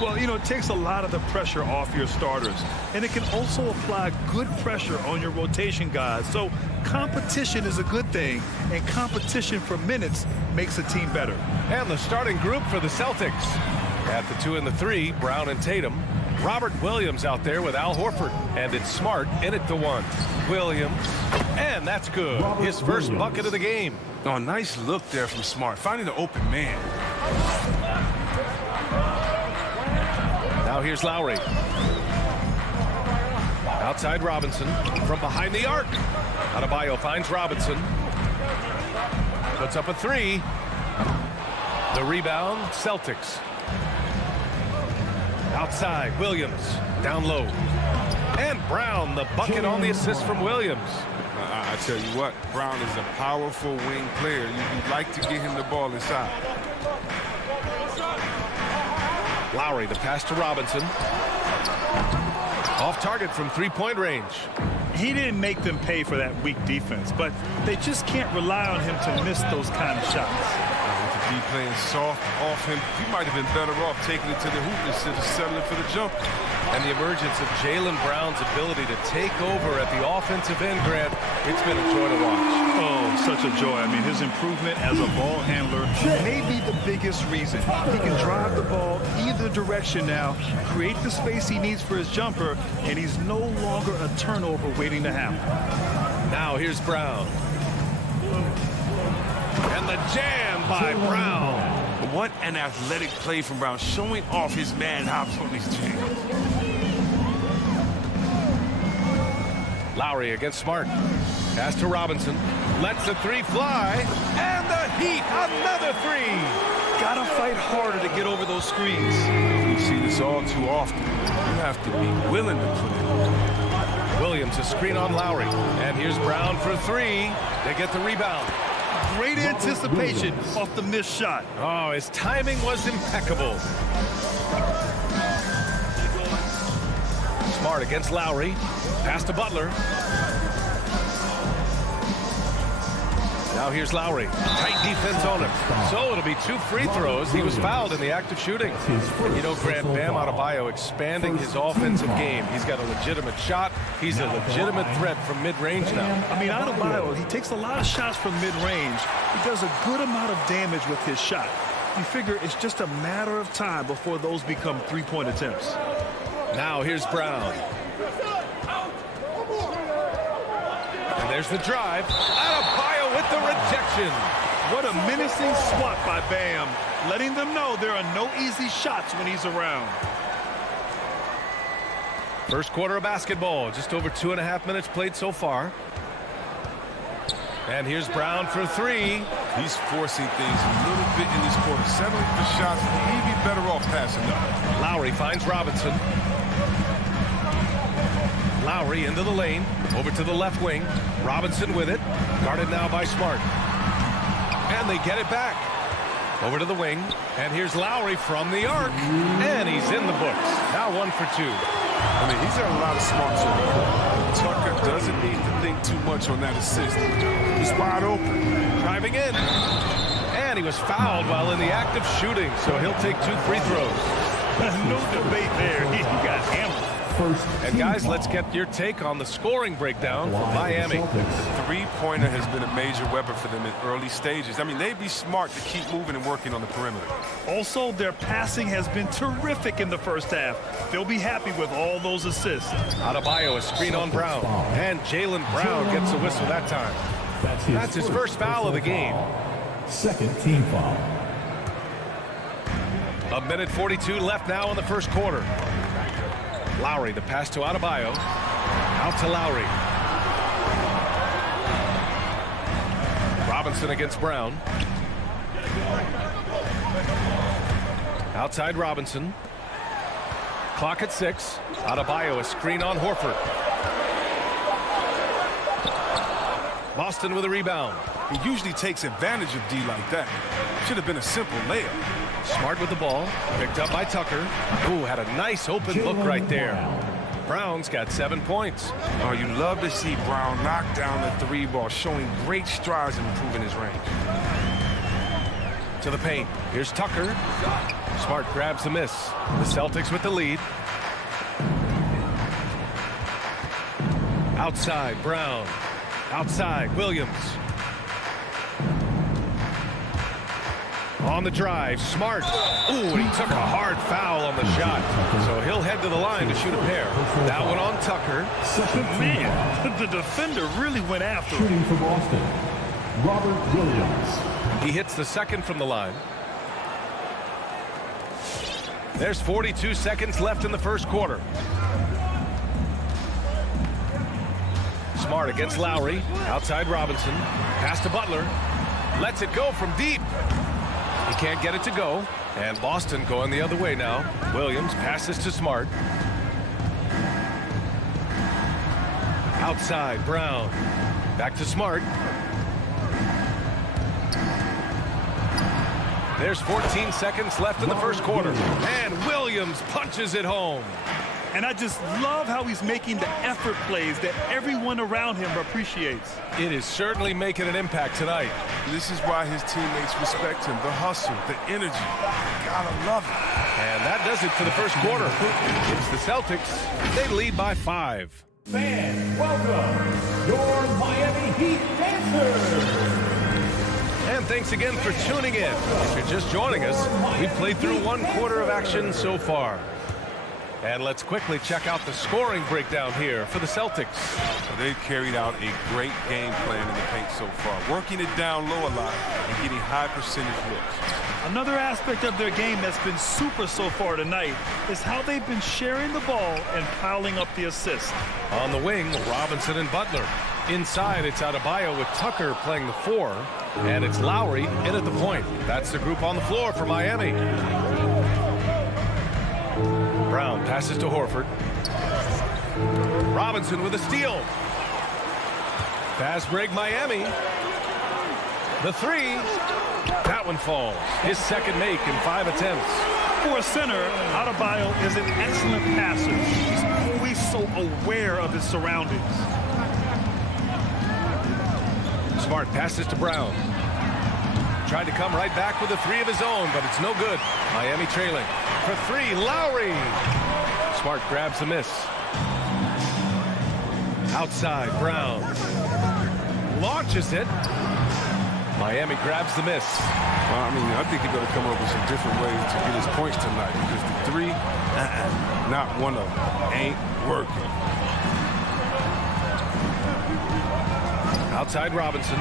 Well, it takes a lot of the pressure off your starters, and it can also apply good pressure on your rotation guys. So competition is a good thing, and competition for minutes makes a team better. And the starting group for the Celtics. At the 2 and the 3, Brown and Tatum. Robert Williams out there with Al Horford. And it's Smart in at the 1. Williams. And that's good. His first bucket of the game. Oh, nice look there from Smart. Finding the open man. Now here's Lowry. Outside Robinson. From behind the arc. Adebayo finds Robinson. Puts up a 3. The rebound, Celtics. Outside, Williams. Down low. And Brown, the bucket on the assist from Williams. I tell you what, Brown is a powerful wing player. You'd like to get him the ball inside. Lowry, the pass to Robinson. Off target from three-point range. He didn't make them pay for that weak defense, but they just can't rely on him to miss those kind of shots. With the D playing soft off him, he might have been better off taking it to the hoop instead of settling for the jump. And the emergence of Jaylen Brown's ability to take over at the offensive end, Grant, it's been a joy to watch. Oh, such a joy. I mean, his improvement as a ball handler may be the biggest reason. He can drive the ball either direction now, create the space he needs for his jumper, and he's no longer a turnover waiting to happen. Now here's Brown. And the jam by Brown. What an athletic play from Brown, showing off his man hops on these jams. Lowry against Smart. Pass to Robinson. Lets the 3 fly. And the Heat, another 3. Gotta fight harder to get over those screens. We see this all too often. You have to be willing to put it. Williams, a screen on Lowry. And here's Brown for 3. They get the rebound. Great anticipation off the missed shot. Oh, his timing was impeccable. Smart against Lowry. Pass to Butler. Now here's Lowry. Tight defense on him. So it'll be 2 free throws. He was fouled in the act of shooting. And you know, Grant, Bam Adebayo expanding his offensive game. He's got a legitimate shot. He's a legitimate threat from mid-range now. I mean, Adebayo, he takes a lot of shots from mid-range. He does a good amount of damage with his shot. You figure it's just a matter of time before those become three-point attempts. Now here's Brown. And there's the drive. Adebayo with the rejection. What a menacing swat by Bam, letting them know there are no easy shots when he's around. First quarter of basketball, just over 2.5 minutes played so far. And here's Brown for 3. He's forcing things a little bit in this quarter. Settling for shots. He'd be better off passing them. Lowry finds Robinson. Lowry into the lane. Over to the left wing. Robinson with it. Guarded now by Smart. And they get it back. Over to the wing. And here's Lowry from the arc. And he's in the books. Now 1 for 2. I mean, he's got a lot of smarts on the court. Tucker doesn't need to think too much on that assist. He's wide open. Driving in. And he was fouled while in the act of shooting, so he'll take 2 free throws. No debate there. He got hammered. And guys, let's get your take on the scoring breakdown for Miami. The three-pointer has been a major weapon for them in early stages. I mean, they'd be smart to keep moving and working on the perimeter. Also, their passing has been terrific in the first half. They'll be happy with all those assists. Adebayo, a screen on Brown. And Jaylen Brown gets a whistle that time. That's his first foul of the game. Second team foul. 1:42 left now in the first quarter. Lowry, the pass to Adebayo. Out to Lowry. Robinson against Brown. Outside Robinson. Clock at 6. Adebayo, a screen on Horford. Boston with a rebound. He usually takes advantage of D like that. Should have been a simple layup. Smart with the ball. Picked up by Tucker. Ooh, had a nice open look right there. Brown's got 7 points. Oh, you love to see Brown knock down the 3 ball, showing great strides in improving his range. To the paint. Here's Tucker. Smart grabs the miss. The Celtics with the lead. Outside, Brown. Outside, Williams. On the drive, Smart. Ooh, and he took a hard foul on the shot. So he'll head to the line to shoot a pair. That one on Tucker. Man, the defender really went after him. Shooting for Boston, Robert Williams. He hits the second from the line. There's 42 seconds left in the first quarter. Smart against Lowry. Outside Robinson. Pass to Butler. Lets it go from deep. He can't get it to go. And Boston going the other way now. Williams passes to Smart. Outside, Brown. Back to Smart. There's 14 seconds left in the first quarter. And Williams punches it home. And I just love how he's making the effort plays that everyone around him appreciates. It is certainly making an impact tonight. This is why his teammates respect him. The hustle, the energy. Gotta love it. And that does it for the first quarter. It's the Celtics. They lead by 5. Fans, welcome your Miami Heat Dancers. And thanks again for tuning in. If you're just joining us, we've played through one quarter of action so far. And let's quickly check out the scoring breakdown here for the Celtics. So they've carried out a great game plan in the paint so far, working it down low a lot and getting high percentage looks. Another aspect of their game that's been super so far tonight is how they've been sharing the ball and piling up the assists. On the wing, Robinson and Butler. Inside, it's Adebayo with Tucker playing the 4. And it's Lowry in at the point. That's the group on the floor for Miami. Brown passes to Horford. Robinson with a steal. Fast break Miami. The 3. That one falls. His second make in 5 attempts. For a center, Adebayo is an excellent passer. He's always so aware of his surroundings. Smart passes to Brown. Tried to come right back with a 3 of his own, but it's no good. Miami trailing. For 3, Lowry. Smart grabs the miss. Outside, Brown. Launches it. Miami grabs the miss. Well, I mean, I think they're going to come up with some different ways to get his points tonight because the 3, not one of them, ain't working. Outside Robinson.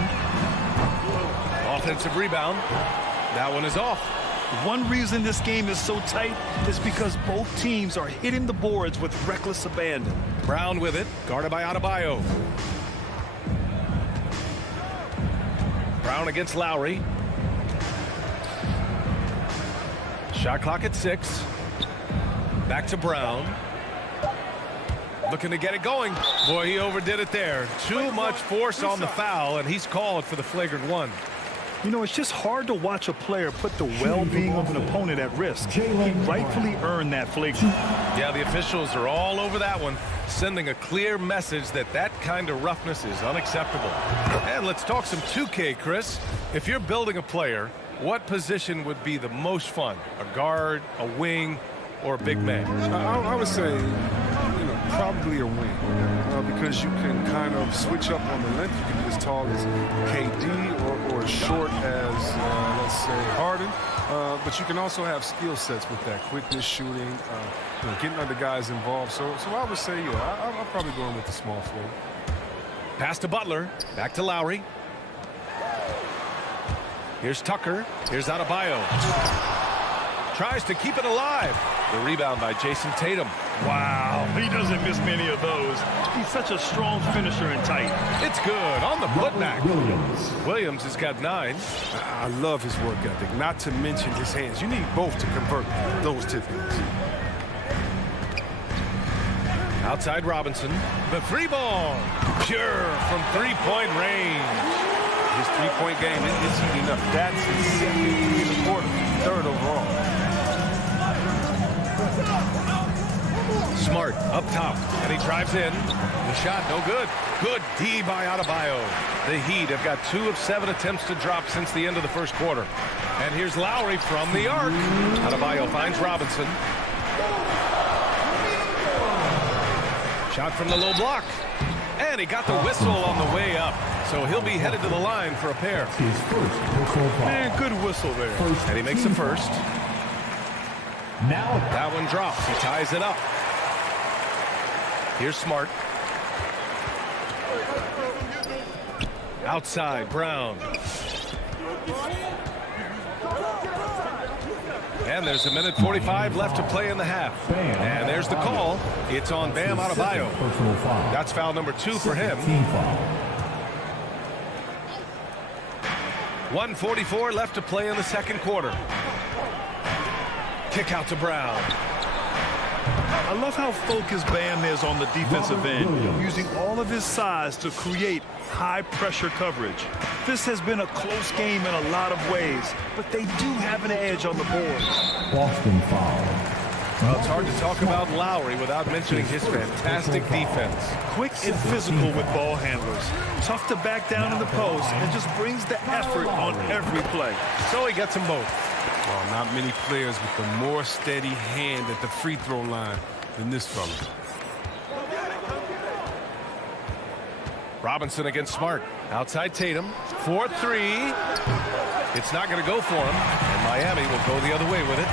Offensive rebound. That one is off. One reason this game is so tight is because both teams are hitting the boards with reckless abandon. Brown with it, guarded by Adebayo. Brown against Lowry. Shot clock at 6. Back to Brown. Looking to get it going. Boy, he overdid it there. Too much force on the foul, and he's called for the flagrant 1. You know, it's just hard to watch a player put the well-being of an opponent at risk. He rightfully earned that flagrant. Yeah, the officials are all over that one, sending a clear message that that kind of roughness is unacceptable. And let's talk some 2K, Chris. If you're building a player, what position would be the most fun? A guard, a wing, or a big man? I would say, probably a wing because you can kind of switch up on the length. You can be as tall as KD or as short as, let's say, Harden. But you can also have skill sets with that quickness, shooting, getting other guys involved. So I would say, I'm probably going with the small forward. Pass to Butler. Back to Lowry. Here's Tucker. Here's Adebayo. Tries to keep it alive. The rebound by Jason Tatum. Wow, he doesn't miss many of those. He's such a strong finisher and tight. It's good on the putback. Williams has got 9. I love his work ethic, not to mention his hands. You need both to convert those tip-ins. Outside Robinson. The 3-ball. Pure from 3-point range. His 3-point game is heating up. That's his second in the quarter, 3rd overall. Smart Smart up top, and he drives in. The shot, no good. Good D by Adebayo. The Heat have got 2 of 7 attempts to drop since the end of the first quarter. And here's Lowry from the arc. Adebayo finds Robinson. Shot from the low block. And he got the whistle on the way up. So he'll be headed to the line for a pair. His first personal foul. Man, good whistle there. And he makes the first. Now That one drops. He ties it up. Here's Smart. Outside, Brown. And there's 1:45 left to play in the half. And there's the call. It's on Bam Adebayo. personal foul. That's foul number 2 for him. Team foul. 1:44 left to play in the second quarter. Kick out to Brown. I love how focused Bam is on the defensive end, using all of his size to create high-pressure coverage. This has been a close game in a lot of ways, but they do have an edge on the board. Boston foul. Well, it's hard to talk about Lowry without mentioning his fantastic defense. Quick and physical with ball handlers. Tough to back down in the post and just brings the effort on every play. So he gets them both. Well, not many players with a more steady hand at the free throw line than this fella. Robinson against Smart. Outside Tatum. 4-3. It's not going to go for him. And Miami will go the other way with it.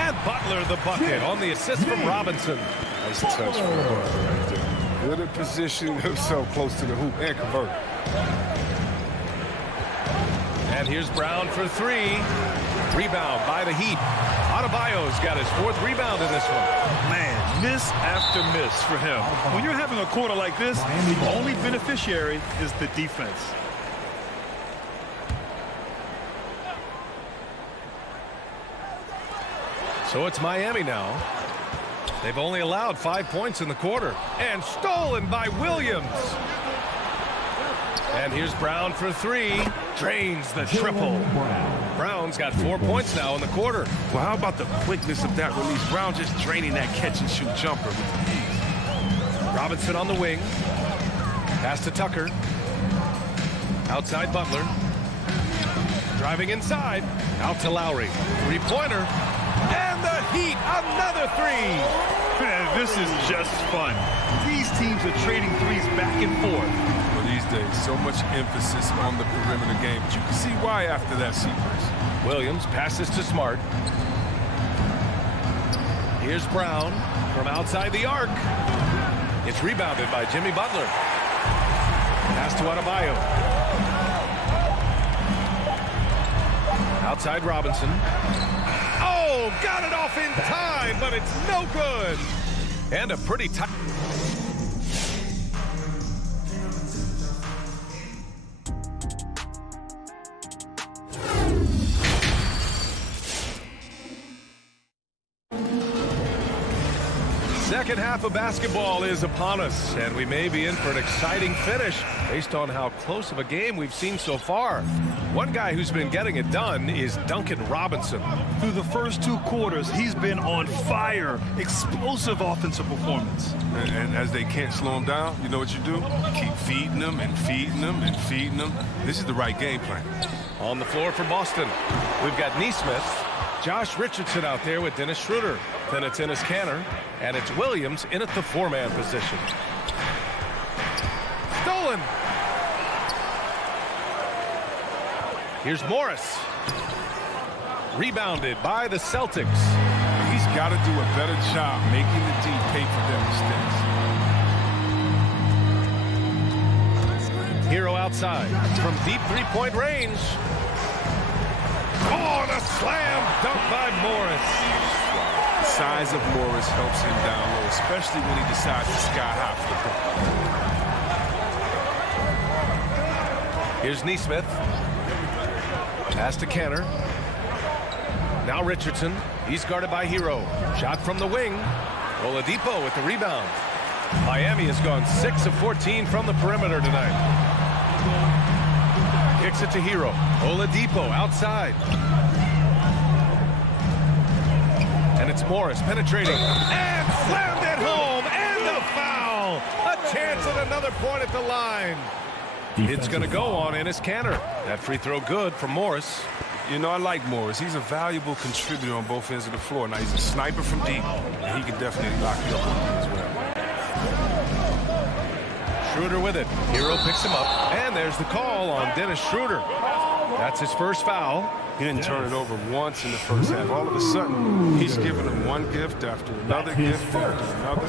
And Butler the bucket on the assist from Robinson. Nice touch from Butler right there. Good at positioning himself close to the hoop and convert. And here's Brown for 3. Rebound by the Heat. Adebayo's got his 4th rebound in this one. Man, miss after miss for him. When you're having a quarter like this, the only beneficiary is the defense. So it's Miami now. They've only allowed 5 points in the quarter. And stolen by Williams. And here's Brown for 3. Drains the triple. Brown's got 4 points now in the quarter. Well, how about the quickness of that release? Brown just draining that catch-and-shoot jumper with ease. Robinson on the wing. Pass to Tucker. Outside Butler. Driving inside. Out to Lowry. 3-pointer. And the Heat, another 3. Man, this is just fun. These teams are trading threes back and forth. Well, these days, so much emphasis on the perimeter game, but you can see why after that sequence. Williams passes to Smart. Here's Brown from outside the arc. It's rebounded by Jimmy Butler. Pass to Adebayo. Outside Robinson. Oh, got it off in time, but it's no good. And a pretty tight. Second half of basketball is upon us, and we may be in for an exciting finish based on how close of a game we've seen so far. One guy who's been getting it done is Duncan Robinson. Through the first 2 quarters, he's been on fire. Explosive offensive performance. And as they can't slow him down, you know what you do? You keep feeding them and feeding them and feeding them. This is the right game plan. On the floor for Boston, we've got Nesmith, Josh Richardson out there with Dennis Schroeder. Then it's Enes Kanter, and it's Williams in at the 4-man position. Stolen. Here's Morris. Rebounded by the Celtics. He's got to do a better job making the D pay for their mistakes. Hero outside from deep 3-point range. Oh, and a slam dunk by Morris. The size of Morris helps him down low, especially when he decides to sky high for the dunk. Here's Nesmith. Pass to Kanter. Now Richardson. He's guarded by Hero. Shot from the wing. Oladipo with the rebound. Miami has gone 6 of 14 from the perimeter tonight. Kicks it to Hero. Oladipo outside. And it's It's Morris penetrating and slammed it home, and a foul. A chance at another point at the line. It's going to go on Enes Kanter. That free throw good for Morris. You know, I like Morris. He's a valuable contributor on both ends of the floor. Now, he's a sniper from deep, and he can definitely lock you up on as well. Schroeder with it. Hero picks him up, and there's the call on Dennis Schroeder. That's his first foul. He didn't turn it over once in the first half. All of a sudden, he's giving him one gift after another gift after another.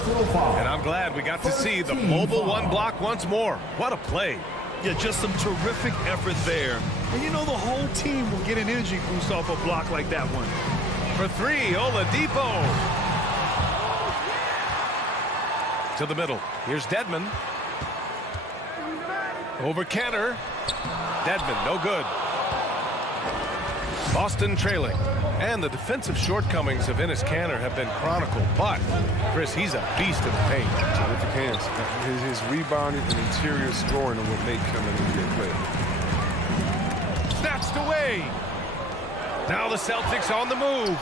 And I'm glad we got to see the mobile one block once more. What a play. Yeah, just some terrific effort there. And you know the whole team will get an energy boost off a block like that one. For three, Oladipo. To the middle. Here's Dedmon. Over Kanter. Dedmon, no good. Boston trailing. And the defensive shortcomings of Enes Kanter have been chronicled. But, Chris, he's a beast in the paint. Terrific hands. His rebounding and interior scoring are what make him an NBA player. Snatched away. Now the Celtics on the move.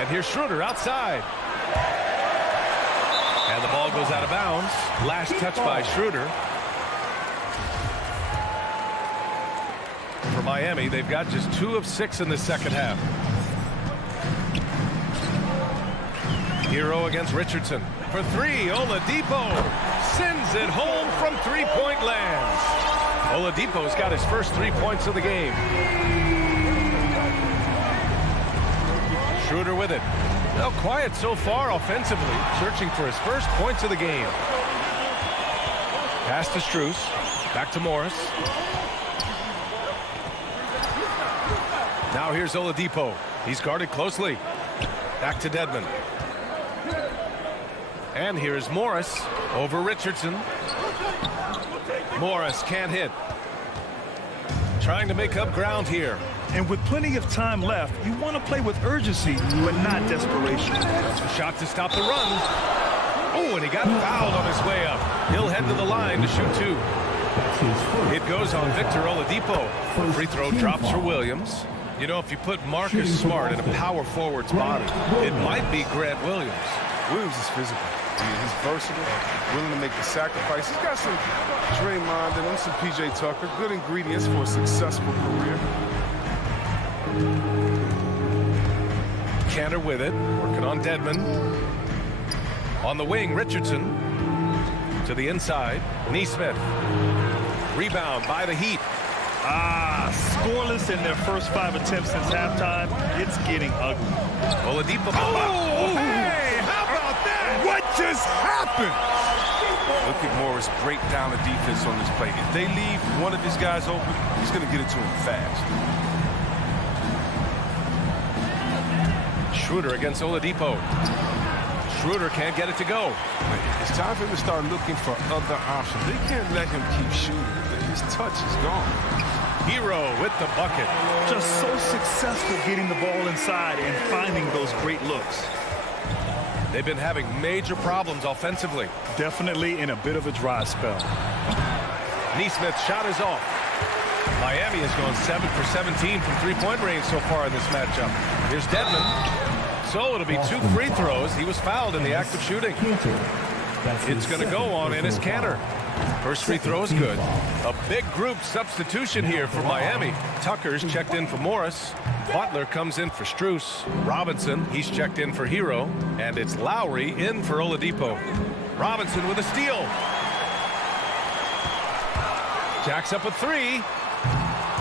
And here's Schroeder outside. And the ball goes out of bounds. Last touch by Schroeder. For Miami, they've got just 2 of 6 in the second half. Hero against Richardson. For three, Oladipo sends it home from three-point land. Oladipo's got his first 3 points of the game. Schroeder with it. Well, quiet so far offensively, searching for his first points of the game. Pass to Strus. Back to Morris. Now here's Oladipo. He's guarded closely. Back to Dedmon. And here's Morris over Richardson. Morris can't hit. Trying to make up ground here. And with plenty of time left, you want to play with urgency, but not desperation. Shot to stop the run. Oh, and he got fouled on his way up. He'll head to the line to shoot 2. It goes on Victor Oladipo. Free throw drops for Williams. You know, if you put Marcus Smart in a power forward's body, it might be Grant Williams. Williams is physical. He's versatile, willing to make the sacrifice. He's got some Draymond and some P.J. Tucker. Good ingredients for a successful career. Kanter with it, working on Dedmon. On the wing, Richardson. To the inside, Nesmith. Rebound by the Heat. Scoreless in their first 5 attempts since halftime. It's getting ugly. Oladipo. Oh, hey, how about that? What just happened? Look at Morris break down the defense on this play. If they leave one of his guys open, he's going to get it to him fast. Schroeder against Oladipo. Schroeder can't get it to go. It's time for him to start looking for other options. They can't let him keep shooting. His touch is gone. Hero with the bucket. Just so successful getting the ball inside and finding those great looks. They've been having major problems offensively. Definitely in a bit of a dry spell. Nesmith's shot is off. Miami has gone 7 for 17 from three-point range so far in this matchup. Here's Dedmon. So it'll be 2 free throws. He was fouled in the act of shooting. It's going to go on Enes Kanter. First free throw is good. A big group substitution here for Miami. Tucker's checked in for Morris. Butler comes in for Strus. Robinson, he's checked in for Hero. And it's Lowry in for Oladipo. Robinson with a steal. Jacks up a 3.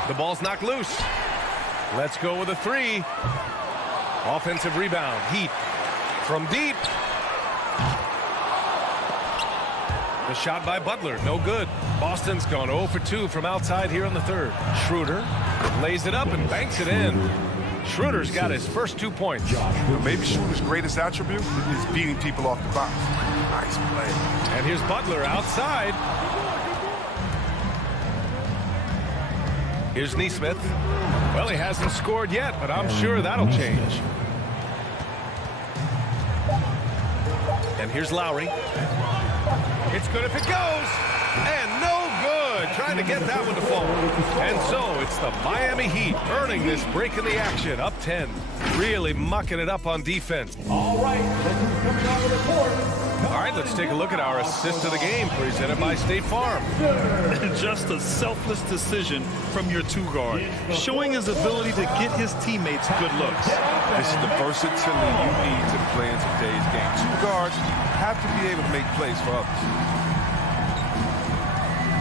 The ball's knocked loose. Let's go with a 3. Offensive rebound. Heat from deep. The shot by Butler, no good. Boston's gone 0 for 2 from outside here in the third. Schroeder lays it up and banks it in. Schroeder's got his first 2 points. Maybe Schroeder's greatest attribute is beating people off the box. Nice play. And here's Butler outside. Here's Nesmith. Well, he hasn't scored yet, but I'm sure that'll change. And here's Lowry. It's good if it goes. And no good. trying to get that one to fall. And so it's the Miami Heat earning this break in the action, up 10. Really mucking it up on defense. All right, look who's coming on the court. All right, let's take a look at our assist of the game presented by State Farm. Just a selfless decision from your two-guard, showing his ability to get his teammates good looks. This is the versatility you need to play in today's game. Two guards have to be able to make plays for others.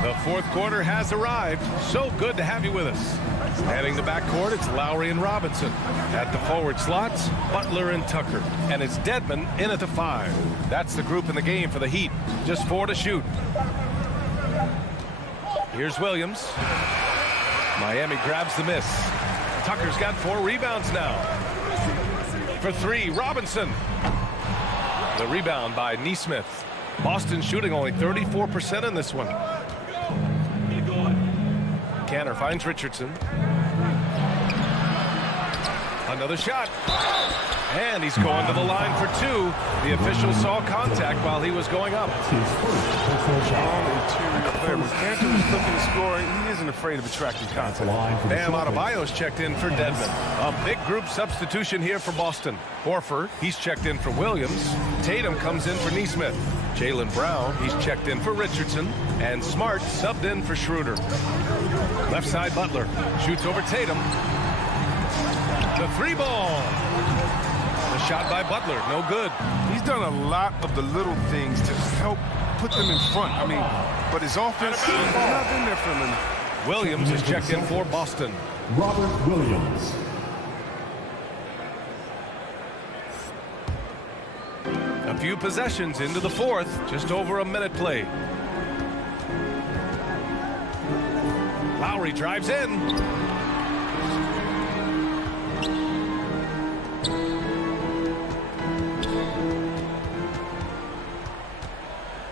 The fourth quarter has arrived. So good to have you with us. Heading to backcourt, it's Lowry and Robinson. At the forward slots, Butler and Tucker. And it's Dedmon in at the 5. That's the group in the game for the Heat. Just 4 to shoot. Here's Williams. Miami grabs the miss. Tucker's got 4 rebounds now. For 3, Robinson. The rebound by Nesmith. Boston shooting only 34% in this one. Canner finds Richardson. Another shot. And he's going to the line for 2. The official saw contact while he was going up. When Cantor is looking to score, he isn't afraid of attracting contact. Bam Adebayo's checked in for Dedmon. A big group substitution here for Boston. Horford, he's checked in for Williams. Tatum comes in for Nesmith. Jaylen Brown, he's checked in for Richardson. And Smart subbed in for Schroeder. Left side Butler shoots over Tatum. The 3-ball. The shot by Butler, no good. He's done a lot of the little things to help put them in front. I mean, but his offense has not been there for him. Williams is checked in for Boston. Robert Williams. A few possessions into the fourth, just over a minute played. Lowry drives in.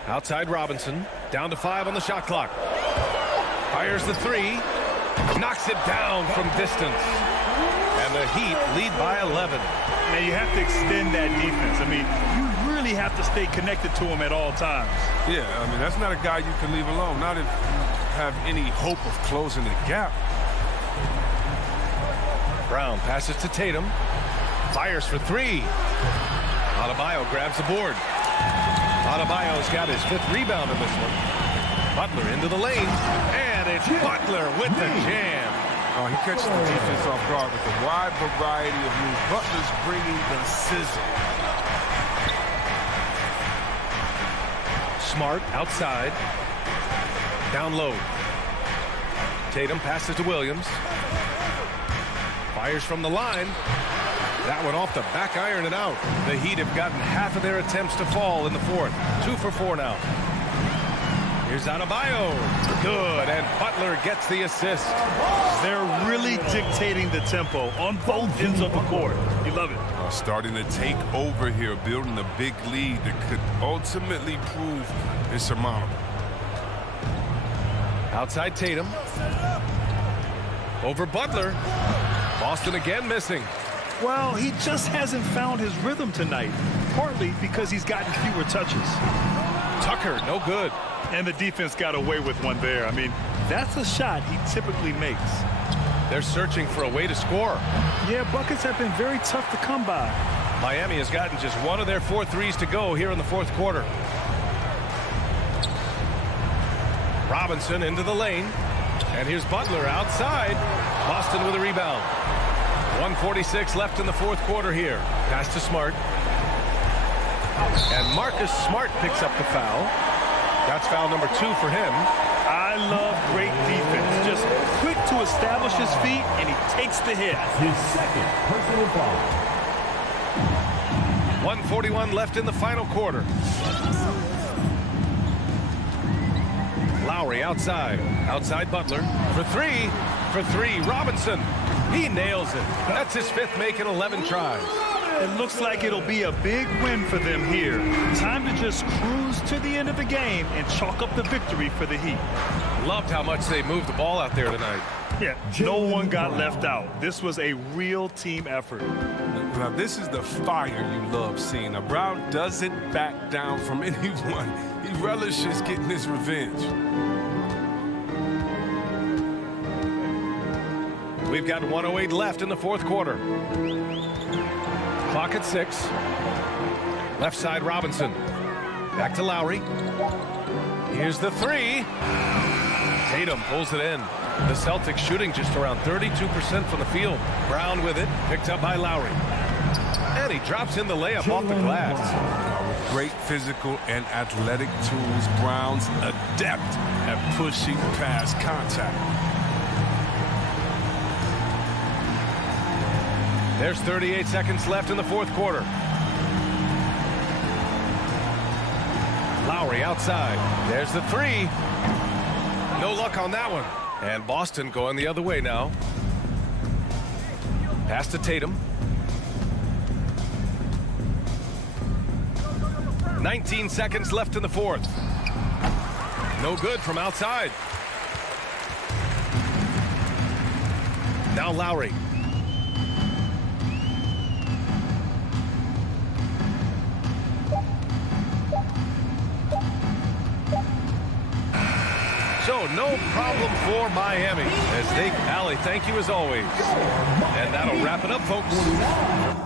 Outside Robinson, down to 5 on the shot clock. Fires the 3, knocks it down from distance. And the Heat lead by 11. And you have to extend that defense. I mean, you really have to stay connected to him at all times. Yeah, I mean, that's not a guy you can leave alone. Not if you have any hope of closing the gap. Brown passes to Tatum. Fires for 3. Adebayo grabs the board. Adebayo's got his 5th rebound in this one. Butler into the lane. And it's Butler with the jam. Oh, he catches the defense off guard with a wide variety of moves. Butler's bringing the sizzle. Smart outside. Down low. Tatum passes to Williams. Fires from the line. That one off the back iron and out. The Heat have gotten half of their attempts to fall in the fourth. 2 for 4 now. Here's Adebayo. Good, and Butler gets the assist. They're really dictating the tempo on both ends of the court. You love it. Starting to take over here, building a big lead that could ultimately prove insurmountable. Outside Tatum. Over Butler. Boston again missing. Well, he just hasn't found his rhythm tonight, partly because he's gotten fewer touches. Tucker, no good. And the defense got away with one there. I mean, that's a shot he typically makes. They're searching for a way to score. Yeah, buckets have been very tough to come by. Miami has gotten just 1 of their 4 threes to go here in the fourth quarter. Robinson into the lane. And here's Butler outside. Boston with a rebound. 1:46 left in the fourth quarter here. Pass to Smart. And Marcus Smart picks up the foul. That's foul number 2 for him. I love great defense. Just quick to establish his feet, and he takes the hit. His second personal foul. 1:41 left in the final quarter. Lowry outside. Outside Butler. For 3. For 3. Robinson. He nails it. That's his 5th make in 11 tries. It looks like it'll be a big win for them here. Time to just cruise to the end of the game and chalk up the victory for the Heat. Loved how much they moved the ball out there tonight. Yeah, no one got left out. This was a real team effort. Now, this is the fire you love seeing. Now, Brown doesn't back down from anyone. He relishes getting his revenge. We've got 1:08 left in the fourth quarter. Clock at 6. Left side Robinson. Back to Lowry. Here's the three. Tatum pulls it in. The Celtics shooting just around 32% from the field. Brown with it. Picked up by Lowry. And he drops in the layup off the glass. With great physical and athletic tools, Brown's adept at pushing past contact. There's 38 seconds left in the fourth quarter. Lowry outside. There's the three. No luck on that one. And Boston going the other way now. Pass to Tatum. 19 seconds left in the fourth. No good from outside. Now Lowry. So no problem for Miami as they Allie, thank you as always. And that'll wrap it up, folks.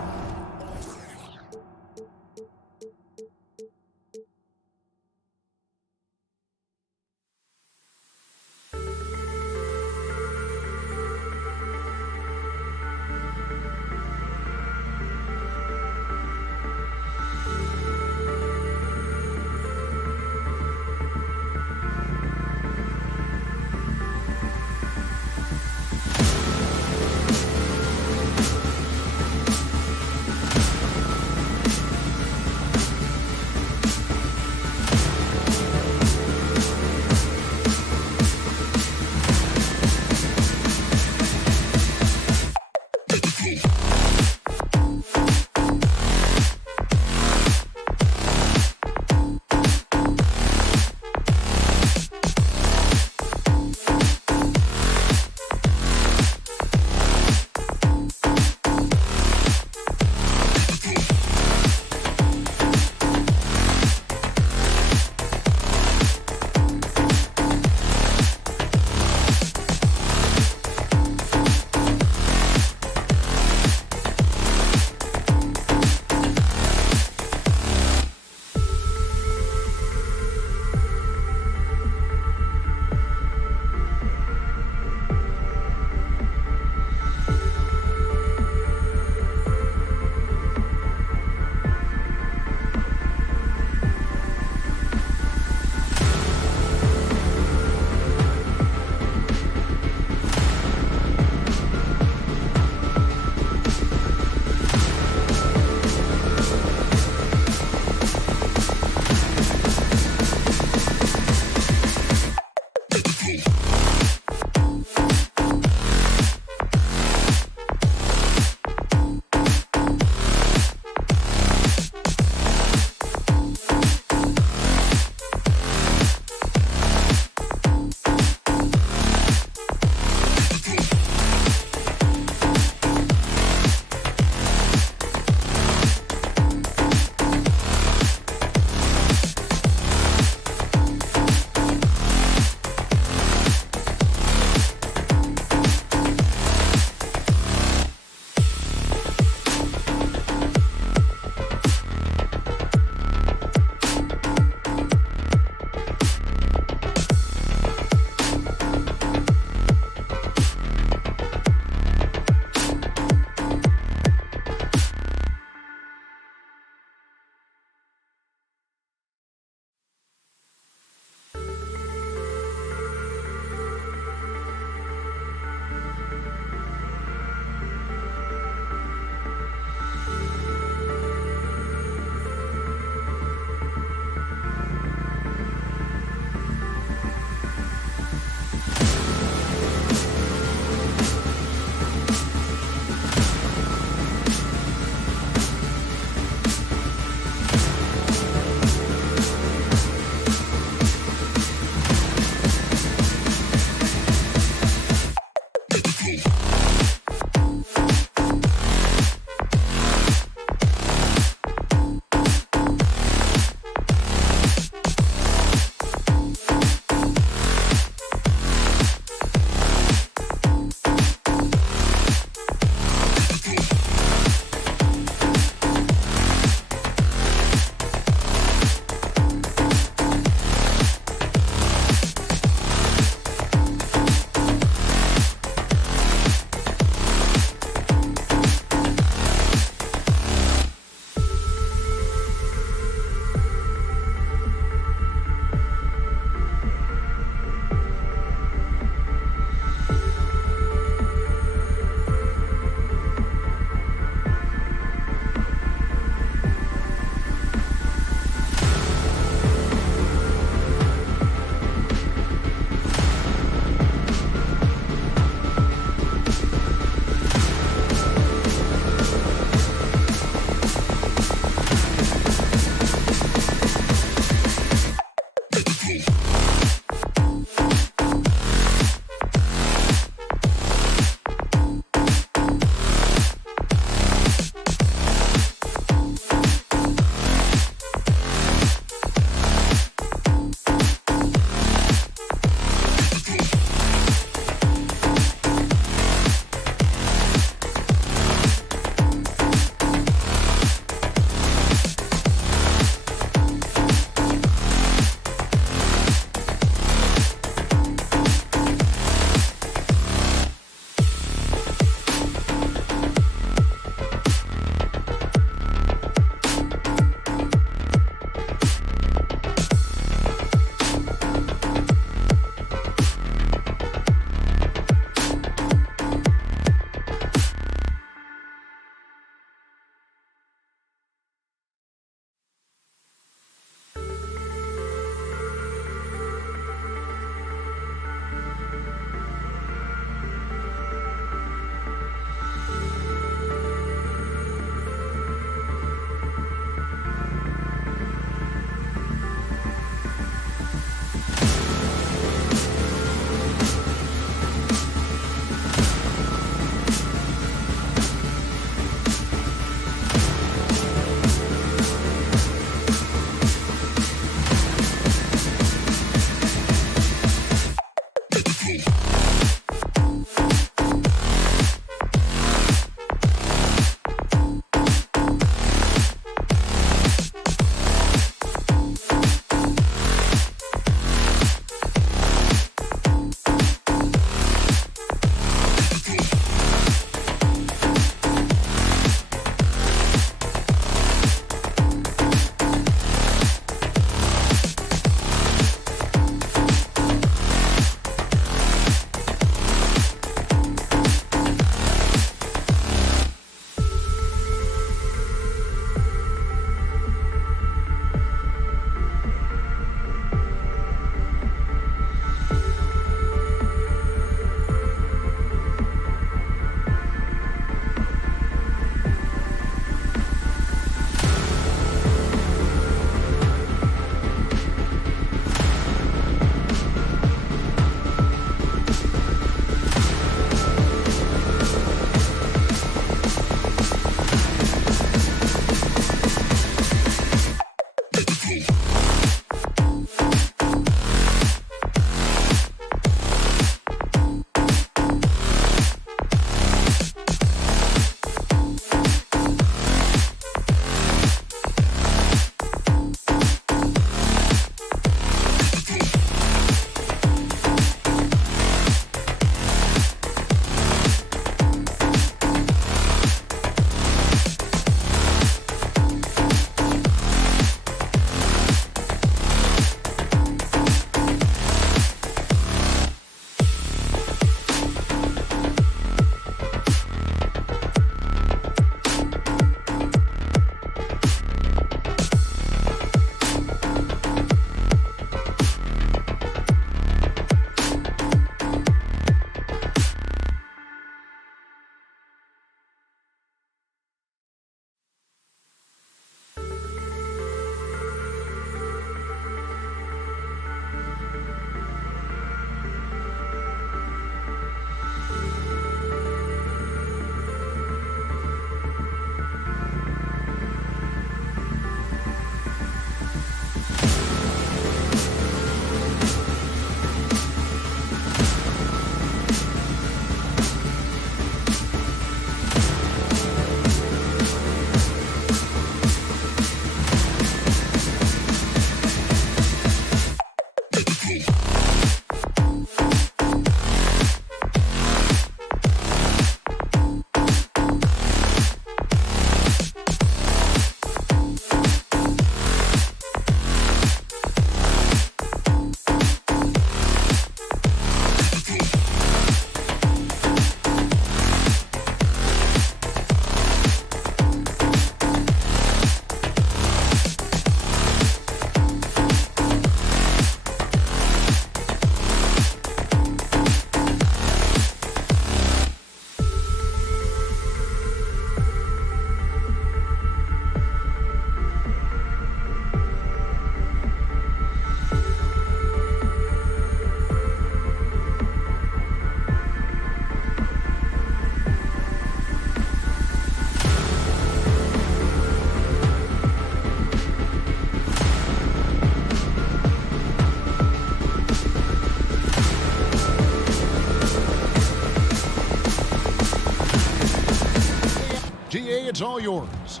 all yours.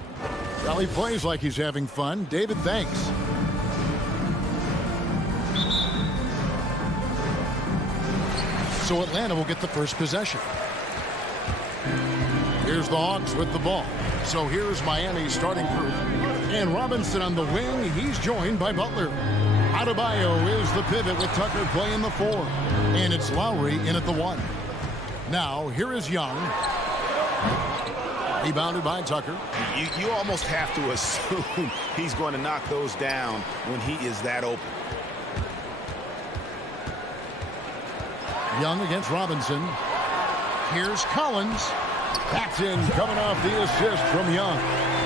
Well, he plays like he's having fun. David, thanks. So Atlanta will get the first possession. Here's the Hawks with the ball. So here's Miami's starting group. And Robinson on the wing. He's joined by Butler. Adebayo is the pivot with Tucker playing the 4. And it's Lowry in at the 1. Now, here is Young. Rebounded by Tucker. You almost have to assume he's going to knock those down when he is that open. Young against Robinson. Here's Collins. That's in, coming off the assist from Young.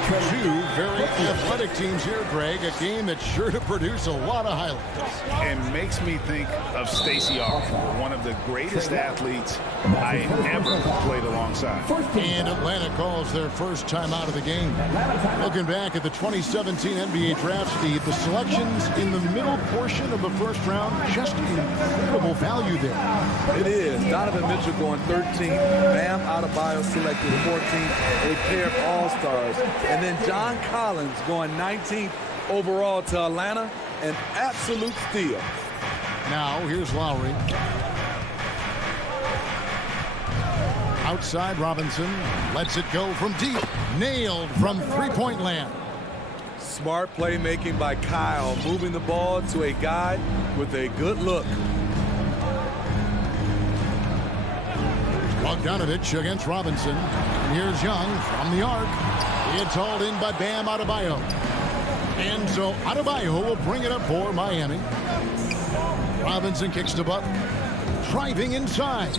Two very athletic teams here, Greg. A game that's sure to produce a lot of highlights. And makes me think of Stacey Arthur, one of the greatest athletes I ever played alongside. And Atlanta calls their first time out of the game. Looking back at the 2017 NBA draft, Steve, the selections in the middle portion of the first round, just incredible value there. It is. Donovan Mitchell going 13th. Bam Adebayo selected 14th. A pair of all-stars. And then John Collins going 19th overall to Atlanta. An absolute steal. Now, here's Lowry. Outside, Robinson lets it go from deep. Nailed from three-point land. Smart playmaking by Kyle, moving the ball to a guy with a good look. Bogdanovich against Robinson. And here's Young from the arc. It's hauled in by Bam Adebayo. And so Adebayo will bring it up for Miami. Robinson kicks to Butler. Driving inside.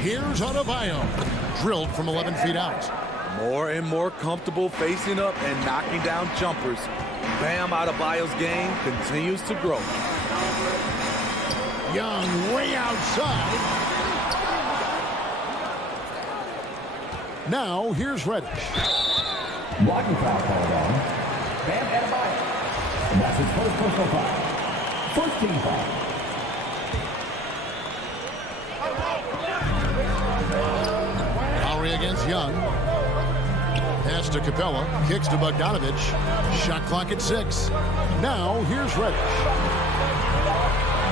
Here's Adebayo. Drilled from 11 feet out. More and more comfortable facing up and knocking down jumpers. Bam Adebayo's game continues to grow. Young way outside. Now here's Reddish. Blocking foul called on Bam Adebayo. And that's his first personal foul. First team foul. Lowry against Young. Pass to Capella. Kicks to Bogdanovich. Shot clock at 6. Now here's Reddish.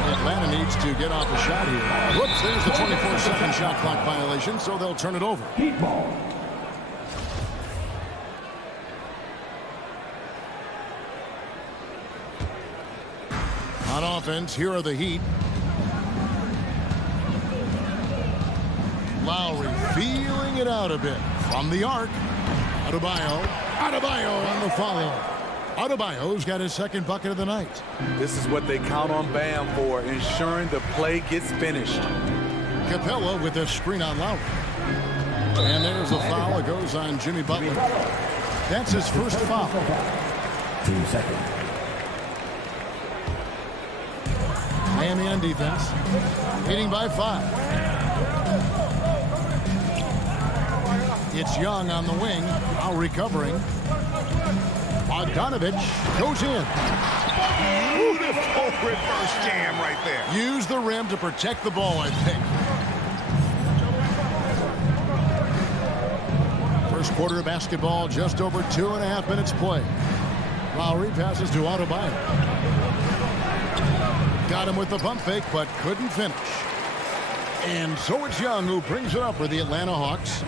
Atlanta needs to get off a shot here. Whoops, there's the 24-second shot clock violation, so they'll turn it over. Heat ball. On offense, here are the Heat. Lowry feeling it out a bit. From the arc. Adebayo. Adebayo on the follow. Adebayo's got his second bucket of the night. This is what they count on Bam for, ensuring the play gets finished. Capella with a screen on Lowry. And there's a foul. It goes on Jimmy Butler. That's his first foul. 2 seconds. Miami on defense. Leading by 5. It's Young on the wing. Now recovering. Bogdanovich goes in. Beautiful reverse jam right there. Use the rim to protect the ball, I think. First quarter of basketball, just over 2.5 minutes play. Lowry passes to Adebayo. Got him with the pump fake, but couldn't finish. And so it's Young who brings it up for the Atlanta Hawks.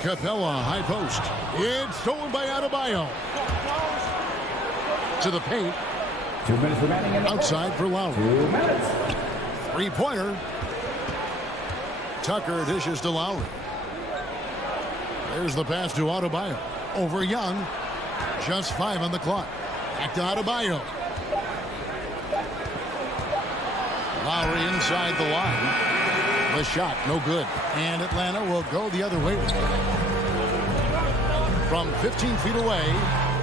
Capella, high post. It's stolen by Adebayo. To the paint. 2 minutes remaining in the Outside for Lowry. 2 minutes. Three-pointer. Tucker dishes to Lowry. There's the pass to Adebayo. Over Young. Just 5 on the clock. Back to Adebayo. Lowry inside the line. The shot, no good. And Atlanta will go the other way. From 15 feet away,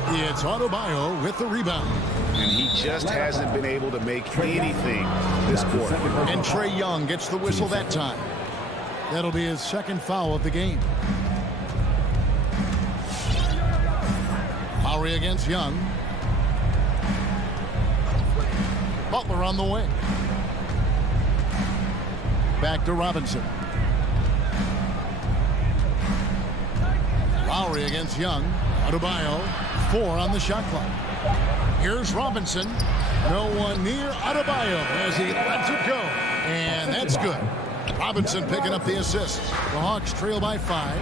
it's Adebayo with the rebound. And he just hasn't been able to make anything this quarter. And Trae Young gets the whistle that time. That'll be his second foul of the game. Lowry against Young. Butler on the wing. Back to Robinson. Lowry against Young. Adebayo, 4 on the shot clock. Here's Robinson. No one near Adebayo as he lets it go. And that's good. Robinson picking up the assist. The Hawks trail by 5.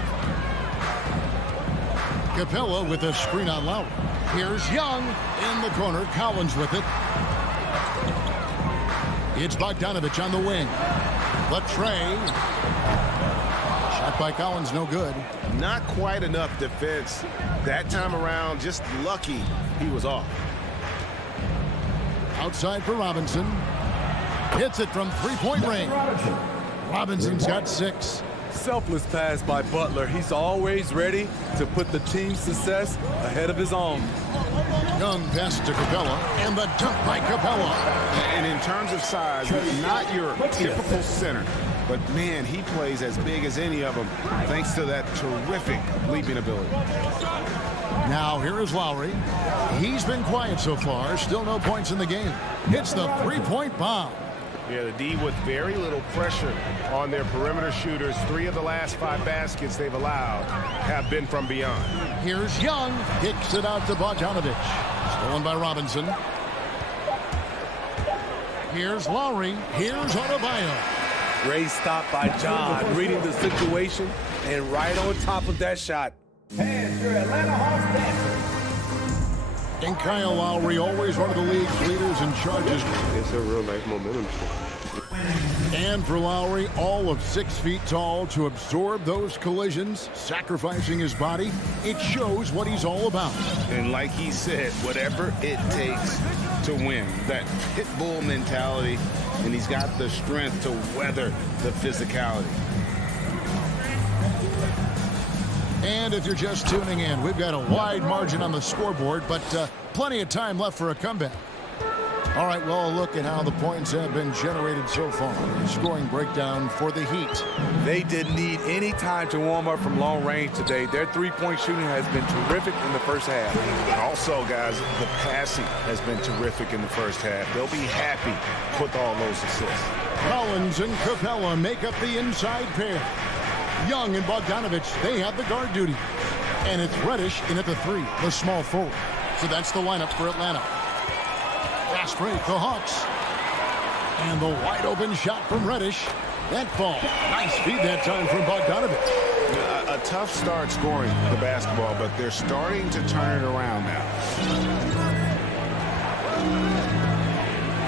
Capella with a screen on Lowry. Here's Young in the corner. Collins with it. It's Bogdanovich on the wing. The tray. Shot by Collins, no good. Not quite enough defense that time around. Just lucky he was off. Outside for Robinson. Hits it from three-point range. Robinson's got 6. Selfless pass by Butler. He's always ready to put the team's success ahead of his own. Young pass to Capella, and the dunk by Capella. And in terms of size, not your typical center. But, man, he plays as big as any of them thanks to that terrific leaping ability. Now here is Lowry. He's been quiet so far. Still no points in the game. Hits the three-point bomb. Yeah, the D with very little pressure on their perimeter shooters. 3 of the last 5 baskets they've allowed have been from beyond. Here's Young. Kicks it out to Bogdanovich. Stolen by Robinson. Here's Lowry. Here's Adebayo. Great stop by John, reading the situation and right on top of that shot. And your Atlanta Hawks Dancers. And Kyle Lowry, always one of the league's leaders in charges. It's a real nice momentum. And for Lowry, all of 6 feet tall to absorb those collisions, sacrificing his body, it shows what he's all about. And like he said, whatever it takes to win, that pit bull mentality, and he's got the strength to weather the physicality. And if you're just tuning in, we've got a wide margin on the scoreboard, but plenty of time left for a comeback. All right, well, a look at how the points have been generated so far. Scoring breakdown for the Heat. They didn't need any time to warm up from long range today. Their three-point shooting has been terrific in the first half. Also, guys, the passing has been terrific in the first half. They'll be happy with all those assists. Collins and Capella make up the inside pair. Young and Bogdanovich, they have the guard duty. And it's Reddish in at the 3, the small forward. So that's the lineup for Atlanta. Fast break, the Hawks. And the wide open shot from Reddish. That ball. Nice feed that time from Bogdanovich. A tough start scoring the basketball, but they're starting to turn it around now.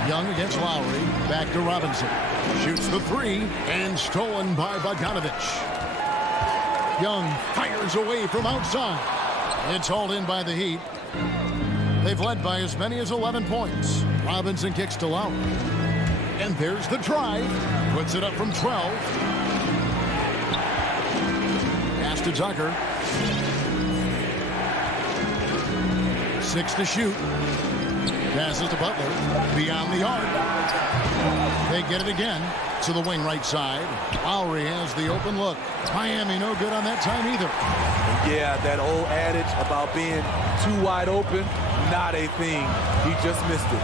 Young against Lowry. Back to Robinson. Shoots the 3 and stolen by Bogdanovich. Young fires away from outside. It's hauled in by the Heat. They've led by as many as 11 points. Robinson kicks to Lowry. And there's the drive. Puts it up from 12. Pass to Tucker. 6 to shoot. Passes to Butler. Beyond the arc. They get it again to the wing right side. Lowry has the open look. Miami no good on that time either. Yeah, that old adage about being too wide open, not a thing. He just missed it.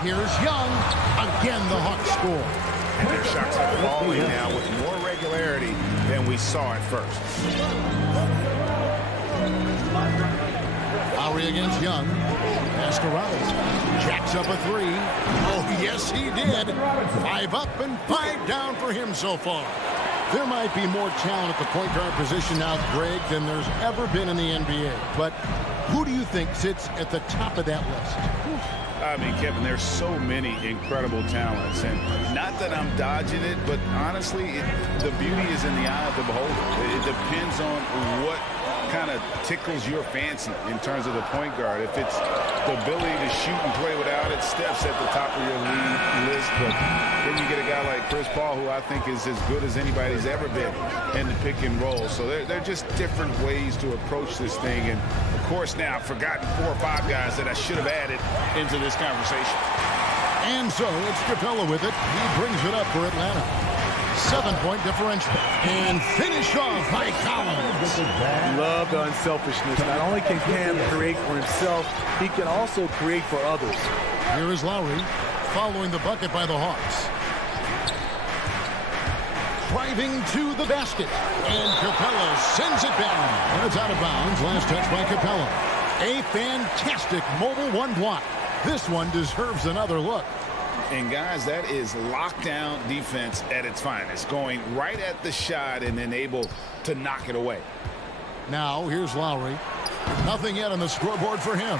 Here's Young. Again, the Hawks score. And their shots are falling now with more regularity than we saw at first. Lowry against Young. Pass to Robinson. Jacks up a 3. Oh, yes, he did. 5 up and 5 down for him so far. There might be more talent at the point guard position now, Greg, than there's ever been in the NBA. But who do you think sits at the top of that list? I mean, Kevin, there's so many incredible talents. And not that I'm dodging it, but honestly, the beauty is in the eye of the beholder. It depends on what kind of tickles your fancy in terms of the point guard. If it's the ability to shoot and play without it, Steph's at the top of your league list. But then you get a guy like Chris Paul, who I think is as good as anybody's ever been in the pick and roll. So they're just different ways to approach this thing. And, of course, now I've forgotten 4 or 5 guys that I should have added into this conversation. And so it's Capella with it. He brings it up for Atlanta. 7-point differential. And finished off by Collins. Love the unselfishness. Not only can Cam create for himself, he can also create for others. Here is Lowry following the bucket by the Hawks. driving to the basket. And Capella sends it back. And it's out of bounds. Last touch by Capella. A fantastic mobile one block. This one deserves another look. And guys, that is lockdown defense at its finest. Going right at the shot and then able to knock it away. Now here's Lowry. Nothing yet on the scoreboard for him.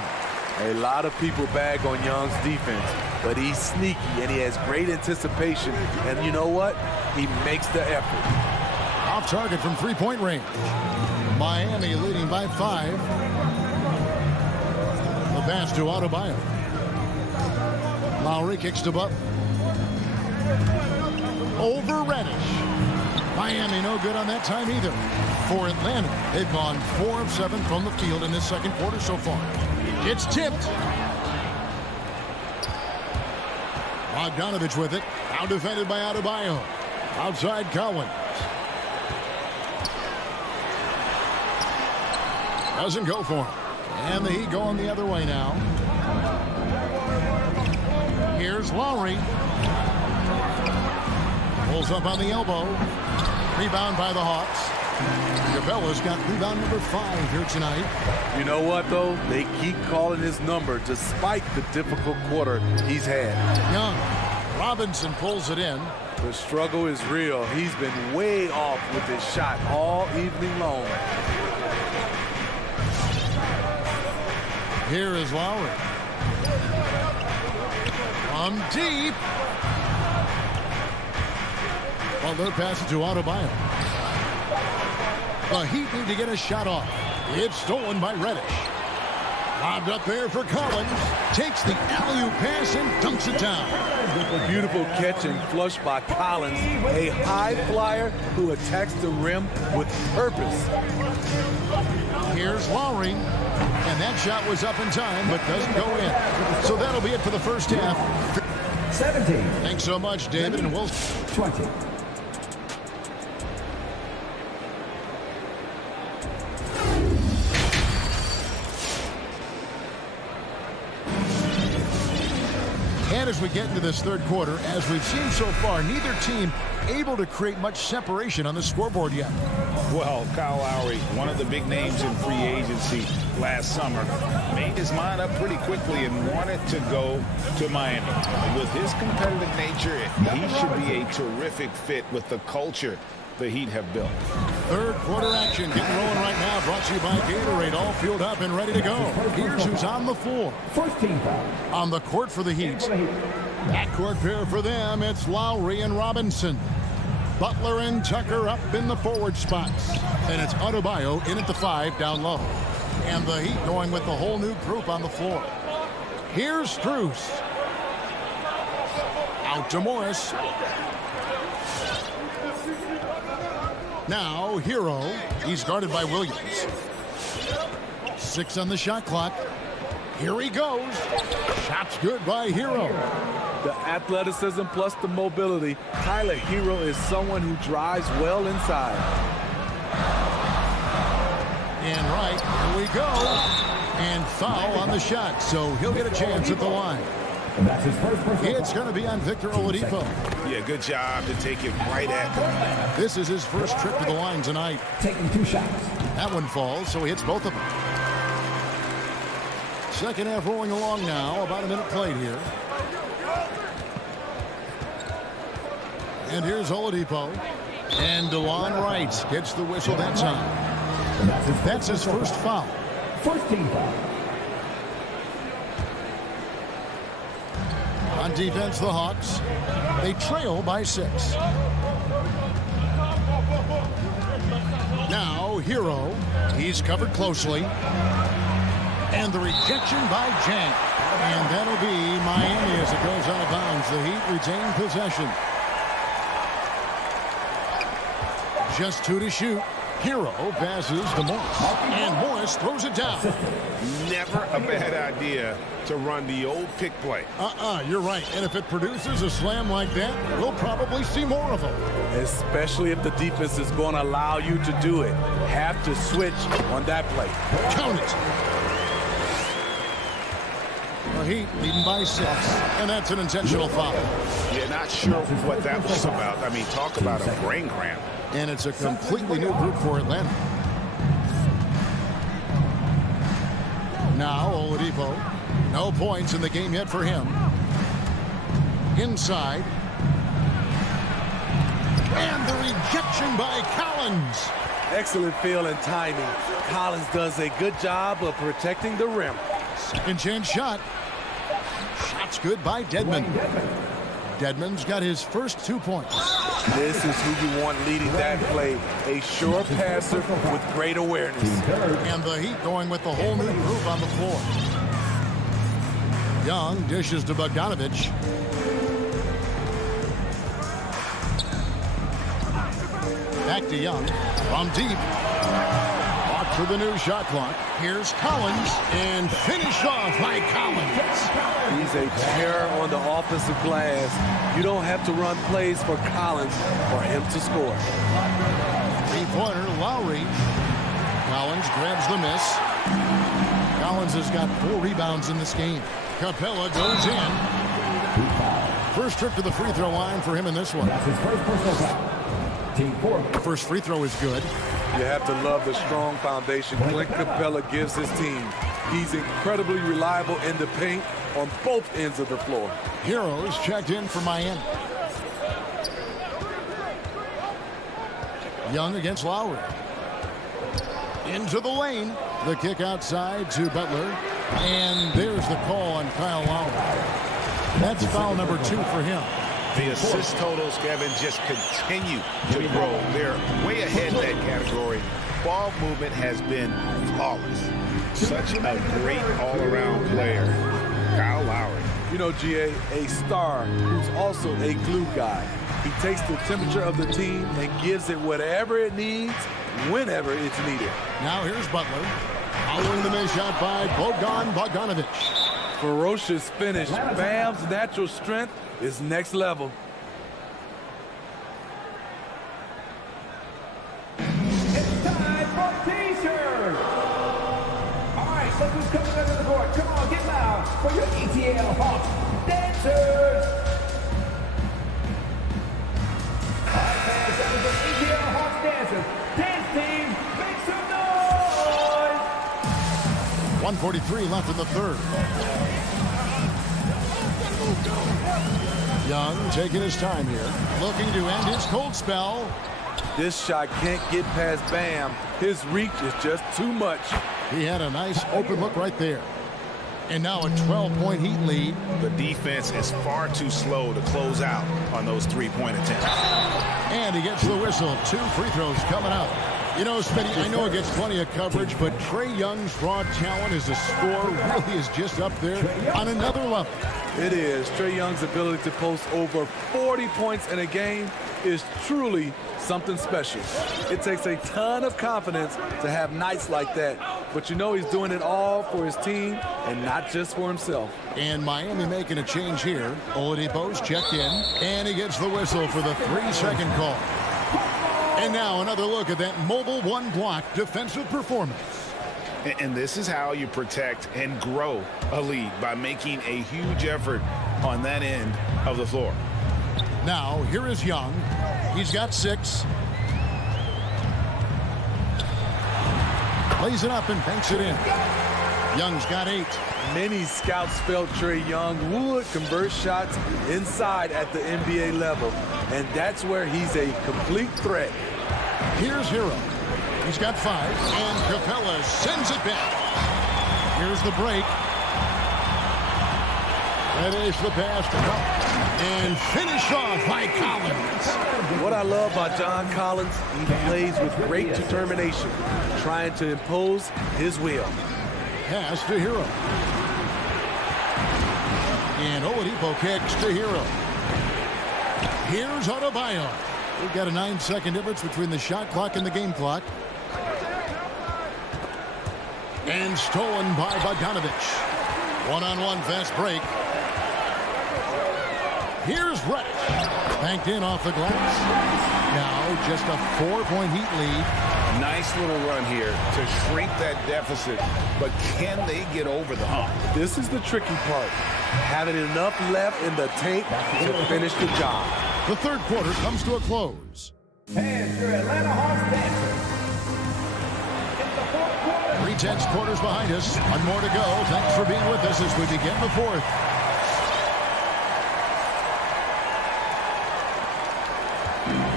A lot of people bag on Young's defense, but he's sneaky and he has great anticipation. And you know what? He makes the effort. Off target from three-point range. Miami leading by 5. The pass to Adebayo. Lowry kicks to Butler. Over Reddish. Miami no good on that time either. For Atlanta, they've gone 4 of 7 from the field in this second quarter so far. It's tipped. Bogdanovich with it. Now defended by Adebayo. Outside Collins. Doesn't go for him. And the Heat going the other way now. Here's Lowry. Pulls up on the elbow. Rebound by the Hawks. Capella's got rebound number 5 here tonight. You know what, though? They keep calling his number despite the difficult quarter he's had. Young. Robinson pulls it in. The struggle is real. He's been way off with his shot all evening long. Here is Lowry. From deep. Butler passes to Adebayo. The Heat need to get a shot off. It's stolen by Reddish. Lobbed up there for Collins. Takes the alley-oop pass and dunks it down. A beautiful catch and flush by Collins. A high flyer who attacks the rim with purpose. Here's Lowry. And that shot was up in time, but doesn't go in. So that'll be it for the first half. 17. Thanks so much, David, and we'll... 20. And as we get into this third quarter, as we've seen so far, neither team able to create much separation on the scoreboard yet. Well, Kyle Lowry, one of the big names in free agency last summer, made his mind up pretty quickly and wanted to go to Miami. With his competitive nature, he should be a terrific fit with the culture the Heat have built. Third quarter action getting rolling right now, brought to you by Gatorade, all fueled up and ready to go. Here's who's on the floor. First team foul. On the court for the Heat. Backcourt pair for them, it's Lowry and Robinson. Butler and Tucker up in the forward spots. And it's Adebayo in at the 5 down low. And the Heat going with the whole new group on the floor. Here's Strus. Out to Morris. Now, Hero. He's guarded by Williams. 6 on the shot clock. Here he goes. Shot's good by Hero. The athleticism plus the mobility. Tyler Hero is someone who drives well inside. And right, here we go. And foul on the shot, so he'll get a chance at the line. That's his first personal It's going to be on Victor Oladipo. Yeah, good job to take it right at him. This is his first trip to the line tonight. taking 2 shots. That one falls, so he hits both of them. Second half rolling along now. About a minute played here. And here's Oladipo. And DeLon Wright gets the whistle that time. That's his first foul. First team foul. On defense, the Hawks. They trail by 6. Now, Hero. He's covered closely. And the rejection by Jank. And that'll be Miami as it goes out of bounds. The Heat retain possession. Just 2 to shoot. Hero passes to Morris. And Morris throws it down. Never a bad idea to run the old pick play. You're right. And if it produces a slam like that, we'll probably see more of them. Especially if the defense is going to allow you to do it. Have to switch on that play. Count it. Heat leading by 6, and that's an intentional foul. Yeah, not sure what that was about. I mean, talk about a brain cramp. And it's a completely new group for Atlanta. Now Oladipo. No points in the game yet for him. Inside. And the rejection by Collins. Excellent feel and timing. Collins does a good job of protecting the rim. Second chance shot. Shot's good by Dedmon. Dedmon's got his first 2 points. This is who you want leading that play. A sure passer with great awareness. And the Heat going with the whole new group on the floor. Young dishes to Bogdanovich. Back to Young. From deep. Walk for the new shot clock. Here's Collins. And finished off by Collins. He's a terror on the offensive glass. You don't have to run plays for Collins for him to score. Three-pointer, Lowry. Collins grabs the miss. Collins has got 4 rebounds in this game. Capella goes in. First trip to the free throw line for him in this one. That's his first personal foul. Team 4. The first free throw is good. You have to love the strong foundation Clint Capella gives his team. He's incredibly reliable in the paint on both ends of the floor. Heroes checked in for Miami. Young against Lowry. Into the lane. The kick outside to Butler. And there's the call on Kyle Lowry. That's foul number 2 for him. The assist totals, Kevin, just continue to grow. They're way ahead in that category. Ball movement has been flawless. Such a great all-around player, Kyle Lowry. You know, GA, a star who's also a glue guy. He takes the temperature of the team and gives it whatever it needs, whenever it's needed. Now here's Butler. Following the miss shot by Bogdanovich. Ferocious finish. Bam's natural strength is next level. It's time for T-shirt. All right, look who's coming under the board. Come on, get loud for your ETL Hawks dancers. All right, fans, that was the ETL Hawks dancers. Dance team, make some noise. 1:43 left in the third. Young taking his time here. Looking to end his cold spell. This shot can't get past Bam. His reach is just too much. He had a nice open look right there. And now a 12-point Heat lead. The defense is far too slow to close out on those three-point attempts. And he gets the whistle. 2 free throws coming out. You know, Smitty, I know it gets plenty of coverage, but Trae Young's raw talent as a scorer really is just up there on another level. It is. Trae Young's ability to post over 40 points in a game is truly something special. It takes a ton of confidence to have nights like that, but you know he's doing it all for his team and not just for himself. And Miami making a change here. Oladipo's checked in, and he gets the whistle for the 3-second call. And now another look at that mobile one-block defensive performance. And this is how you protect and grow a lead, by making a huge effort on that end of the floor. Now, here is Young. He's got 6. Plays it up and banks it in. Young's got 8. Many scouts felt Trae Young would convert shots inside at the NBA level, and that's where he's a complete threat. Here's Hero. He's got 5, and Capella sends it back. Here's the break. That is the pass to Collins. And finished off by Collins. What I love about John Collins, he plays with great determination, trying to impose his will. Pass to Hero. And Oladipo kicks to Hero. Here's Adebayo. We've got a 9-second difference between the shot clock and the game clock. And stolen by Bogdanovich. One-on-one fast break. Here's Reddish. Banked in off the glass. Now just a 4-point Heat lead. Nice little run here to shrink that deficit, but can they get over the hump? This is the tricky part. Having enough left in the tank to finish the job. The third quarter comes to a close. And your Atlanta Hawks dancers. In the fourth quarter. 3 quarters behind us. One more to go. Thanks for being with us as we begin the fourth.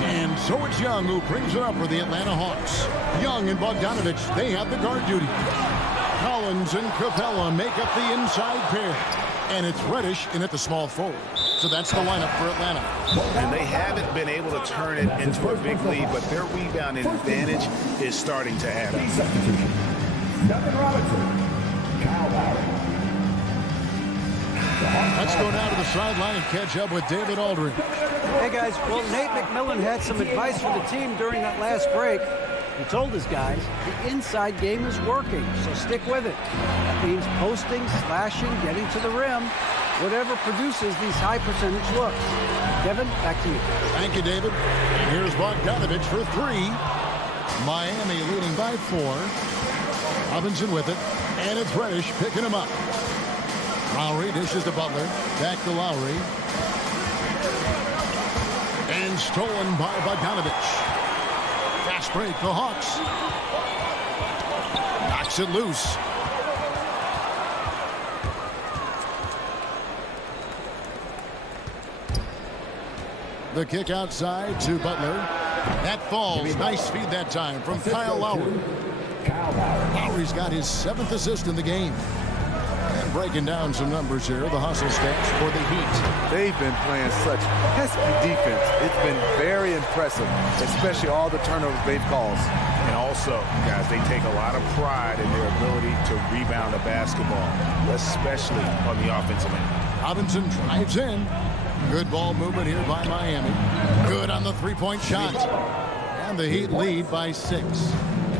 And so it's Young who brings it up for the Atlanta Hawks. Young and Bogdanovich, they have the guard duty. Collins and Capella make up the inside pair. And it's Reddish in at the small forward. So that's the lineup for Atlanta. And they haven't been able to turn it into a big lead, but their rebounding advantage is starting to add up. Duncan Robinson. Kyle Lowry. Let's go now to the sideline and catch up with David Aldridge. Hey guys, well, Nate McMillan had some advice for the team during that last break. He told his guys the inside game is working, so stick with it. That means posting, slashing, getting to the rim, whatever produces these high percentage looks. Kevin, back to you. Thank you, David. And here's Bogdanovich for 3. Miami leading by 4. Robinson with it, and it's Reddish picking him up. Lowry dishes to Butler. Back to Lowry. And stolen by Bogdanovich. Fast break, the Hawks. Knocks it loose. The kick outside to Butler. That falls. Nice feed that time from Kyle Lowry. Lowry's got his 7th assist in the game. And breaking down some numbers here, the hustle stats for the Heat. They've been playing such pesky defense. It's been very impressive, especially all the turnovers they've caused. And also, guys, they take a lot of pride in their ability to rebound a basketball, especially on the offensive end. Robinson drives in. Good ball movement here by Miami. Good on the three-point shot. And the Heat lead by 6.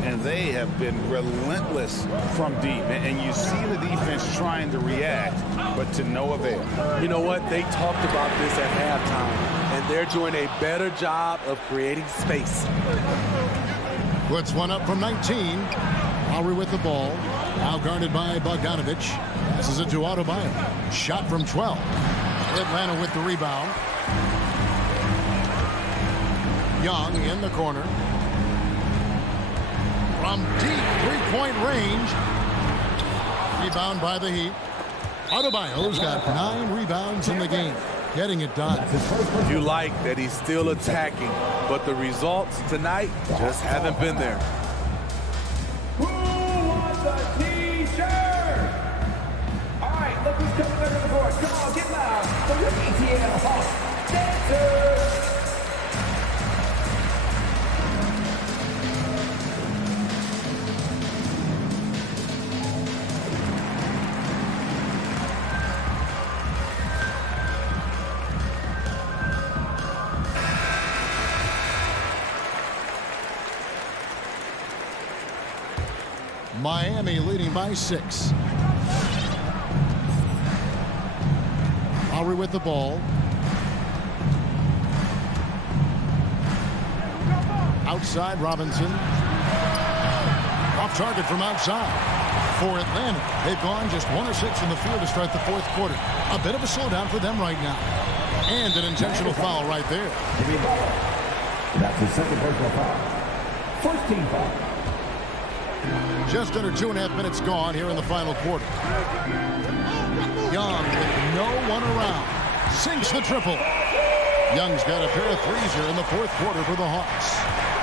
And they have been relentless from deep. And you see the defense trying to react, but to no avail. You know what? They talked about this at halftime, and they're doing a better job of creating space. Puts one up from 19. Lowry with the ball. Now guarded by Bogdanovich. Passes it to Adebayo. Shot from 12. Atlanta with the rebound. Young in the corner. From deep three-point range. Rebound by the Heat. Adebayo's got 9 rebounds in the game. Getting it done. You like that he's still attacking, but the results tonight just haven't been there. Who wants a T-shirt? All right, look who's coming under the board. Come on, get loud for your ATL Hawks dancers. Miami leading by 6. Lowry with the ball. Outside, Robinson. Off target from outside. For Atlanta, they've gone just 1 of 6 in the field to start the fourth quarter. A bit of a slowdown for them right now. And an intentional foul right there. That's his second personal foul. First team foul. Just under 2.5 minutes gone here in the final quarter. Young with no one around. Sinks the triple. Young's got a pair of threes here in the fourth quarter for the Hawks.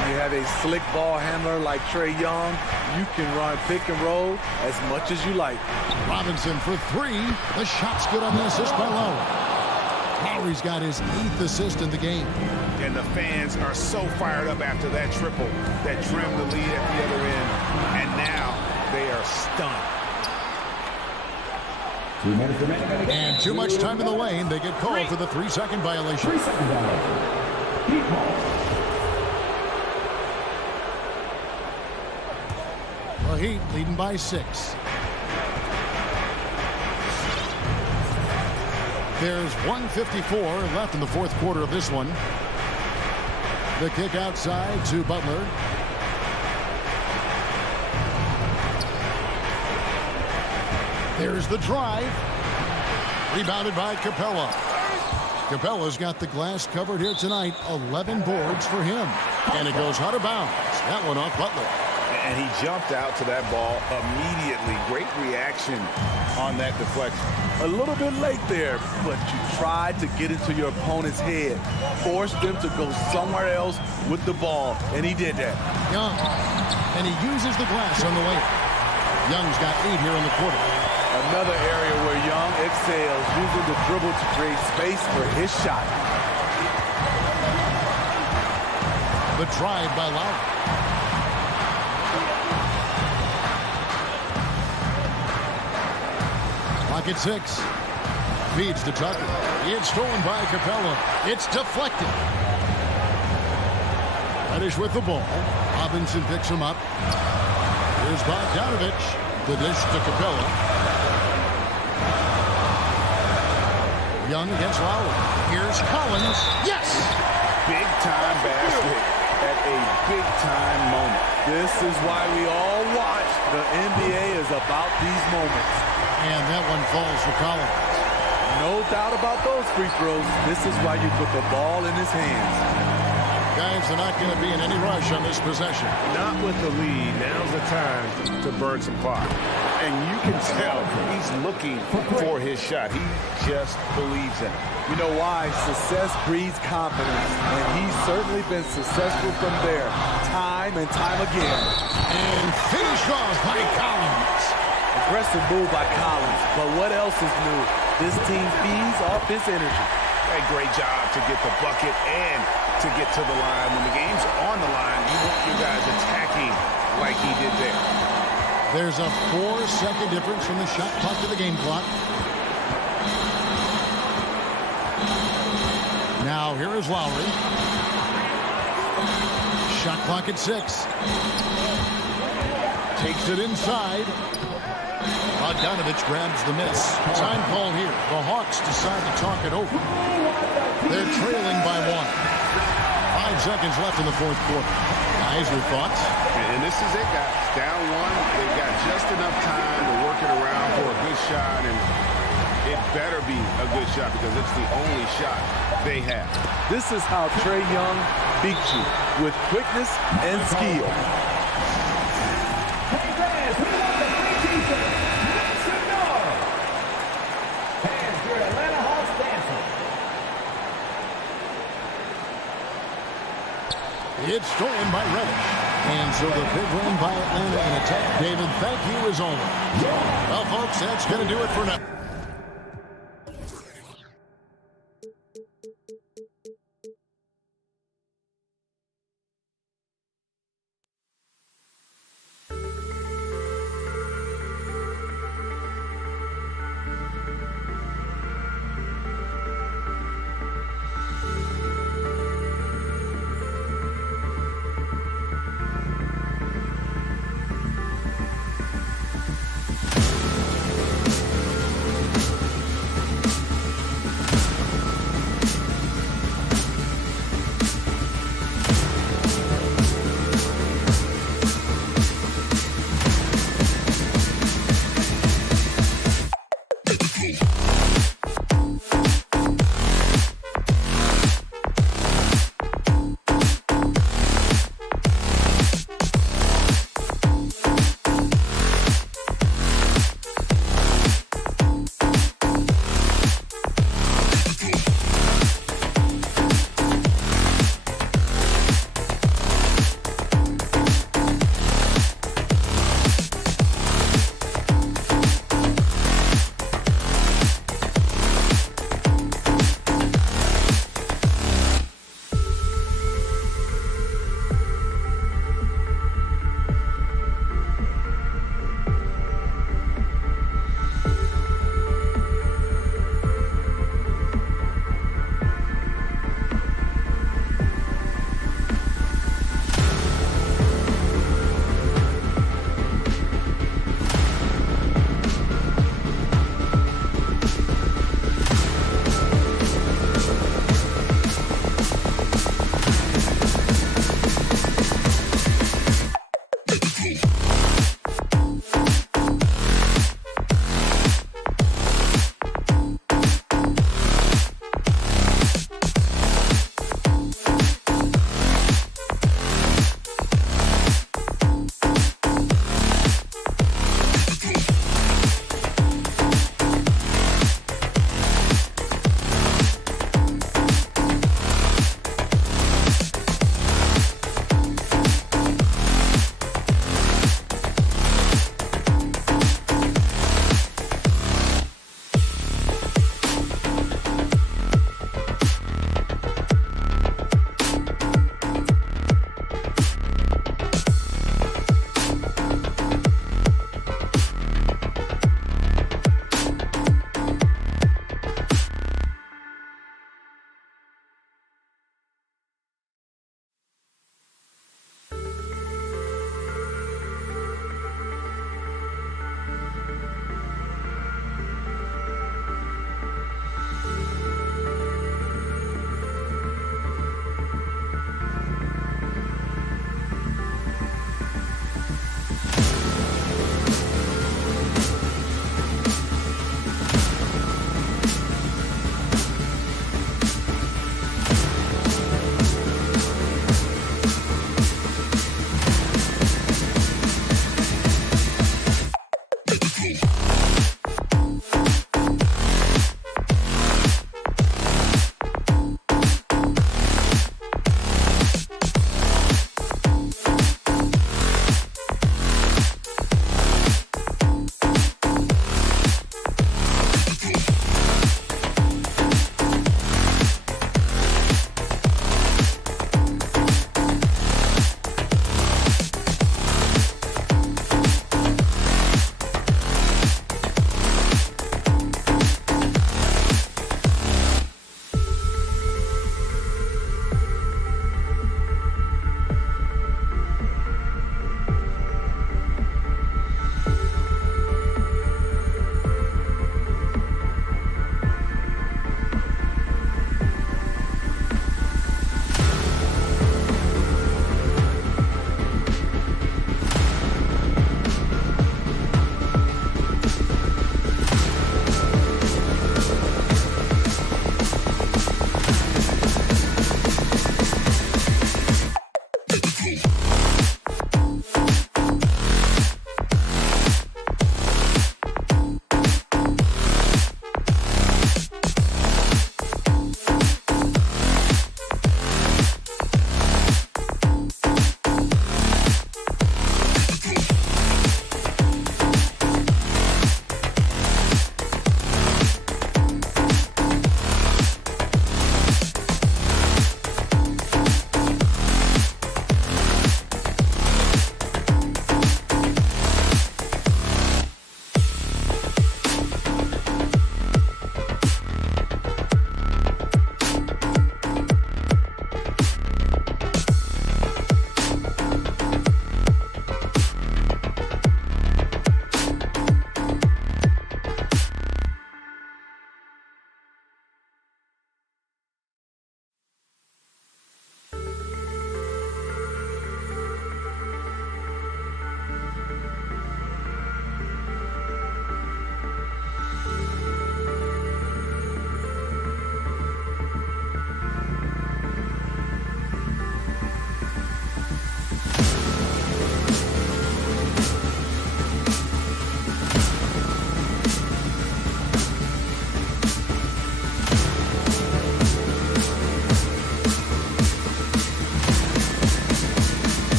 When you have a slick ball handler like Trae Young, you can run pick and roll as much as you like. Robinson for 3. The shot's good on the assist by Lowry. Lowry's got his 8th assist in the game. And the fans are so fired up after that triple that trimmed the lead at the other end. And now they are stunned. 2 minutes remaining. And too much time in the lane. They get called for the 3-second violation. 3-second violation. Heat ball. The Heat leading by 6. There's 1:54 left in the fourth quarter of this one. The kick outside to Butler. Here's the drive. Rebounded by Capella. Capella's got the glass covered here tonight. 11 boards for him. And it goes out of bounds. That one off Butler. And he jumped out to that ball immediately. Great reaction on that deflection. A little bit late there, but you tried to get into your opponent's head. Forced them to go somewhere else with the ball, and he did that. Young. And he uses the glass on the way. Young's got 8 here in the quarter. Another area where Young excels, using the dribble to create space for his shot. The drive by Lowry. Clock at 6. Feeds to Tucker. It's stolen by Capella. It's deflected. Reddish with the ball. Robinson picks him up. Here's Bogdanovich. The dish to Capella. Young against Lowry. Here's Collins. Yes! Big-time basket at a big-time moment. This is why we all watch. The NBA is about these moments. And that one falls for Collins. No doubt about those free throws. This is why you put the ball in his hands. Guys are not going to be in any rush on this possession. Not with the lead. Now's the time to burn some clock. And you can tell he's looking for his shot. He just believes in it. You know why? Success breeds confidence, and he's certainly been successful from there, time and time again. And finished off by Collins. Aggressive move by Collins, but what else is new? This team feeds off his energy. A great job to get the bucket and to get to the line. When the game's on the line, you want your guys attacking like he did there. There's a 4-second difference from the shot clock to the game clock. Now here is Lowry. Shot clock at 6. Takes it inside. Bogdanovich grabs the miss. Time call here. The Hawks decide to talk it over. They're trailing by 1. 5 seconds left in the fourth quarter. Guys, your thoughts? And this is it, guys. Down 1. They've got just enough time to work it around for a good shot, and it better be a good shot because it's the only shot they have. This is how Trae Young beats you, with quickness and skill. It's stolen by Reddish. And so the big win by Atlanta in attack. David, thank you as always. Well, folks, that's going to do it for now.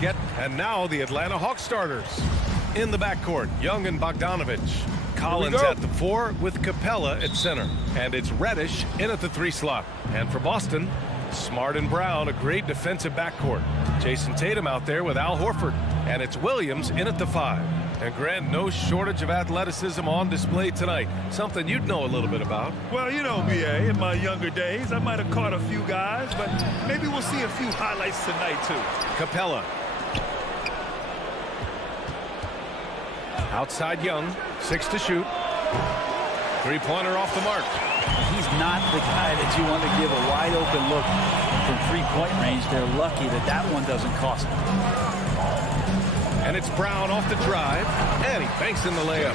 get. And now the Atlanta Hawks starters. In the backcourt, Young and Bogdanovich. Collins at the 4 with Capella at center. And it's Reddish in at the 3 slot. And for Boston, Smart and Brown, a great defensive backcourt. Jason Tatum out there with Al Horford. And it's Williams in at the 5. And Grant, no shortage of athleticism on display tonight. Something you'd know a little bit about. Well, you know, BA, in my younger days, I might have caught a few guys, but maybe we'll see a few highlights tonight, too. Capella. Outside Young, 6 to shoot. 3-pointer off the mark. He's not the guy that you want to give a wide open look from 3-point range. They're lucky that that one doesn't cost them. And it's Brown off the drive, and he banks in the layup.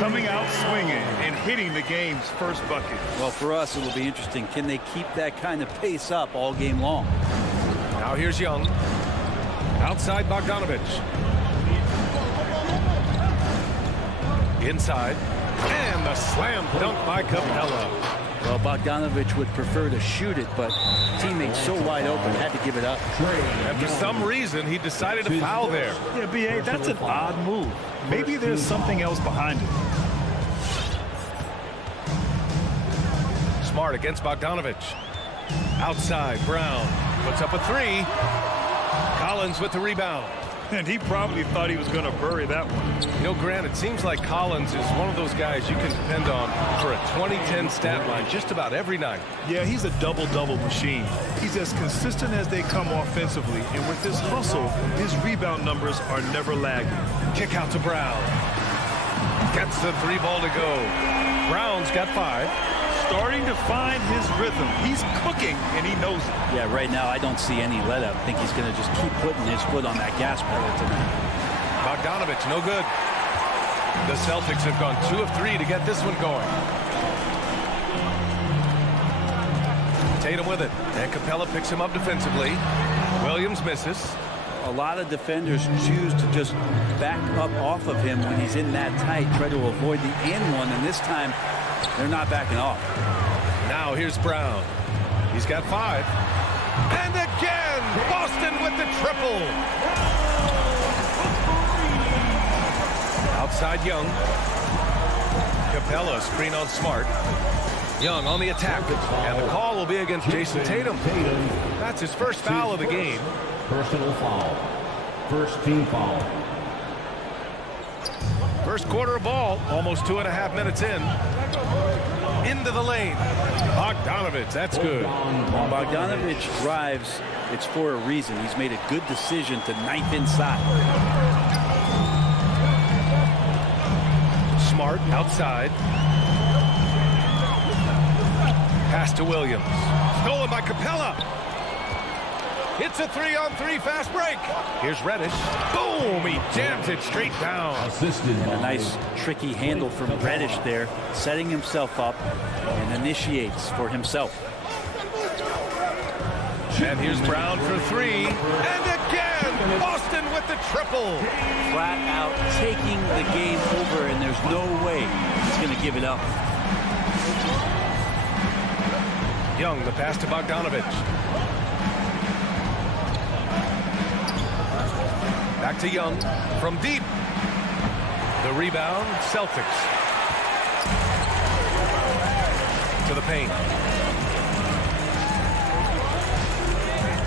Coming out swinging and hitting the game's first bucket. Well, for us, it'll be interesting. Can they keep that kind of pace up all game long? Now here's Young. Outside Bogdanovich. Inside. And the slam dunk by Capella. Well, Bogdanovich would prefer to shoot it, but teammates so wide open had to give it up. And for some reason, he decided to foul there. Yeah, BA, that's an odd move. Maybe there's something else behind it. Smart against Bogdanovich. Outside, Brown puts up a 3. Collins with the rebound. And he probably thought he was going to bury that one. You know, Grant, it seems like Collins is one of those guys you can depend on for a 2010 stat line just about every night. Yeah, he's a double-double machine. He's as consistent as they come offensively, and with this hustle, his rebound numbers are never lagging. Kick out to Brown. Gets the 3 ball to go. Brown's got 5. Starting to find his rhythm. He's cooking, and he knows it. Yeah, right now I don't see any let-up. I think he's going to just keep putting his foot on that gas pedal tonight. Bogdanovich, no good. The Celtics have gone 2 of 3 to get this one going. Tatum with it, and Capella picks him up defensively. Williams misses. A lot of defenders choose to just back up off of him when he's in that tight, try to avoid the and one, and this time they're not backing off. Now here's Brown. He's got 5. And again, Boston with the triple. Outside Young. Capella screen on Smart. Young on the attack. And the call will be against Jason Tatum. That's his first foul of the game. Personal foul. First team foul. First quarter of ball, almost 2.5 minutes in. Into the lane. Bogdanovich, that's good. Bogdanovich drives, it's for a reason. He's made a good decision to knife inside. Smart outside. Pass to Williams. Stolen by Capella. It's a 3-on-3 fast break. Here's Reddish. Boom! He jams it straight down. A nice tricky handle from Reddish there, setting himself up and initiates for himself. And here's Brown for 3. And again, Boston with the triple. Flat out taking the game over, and there's no way he's going to give it up. Young, the pass to Bogdanovich. Back to Young from deep. The rebound, Celtics. To the paint.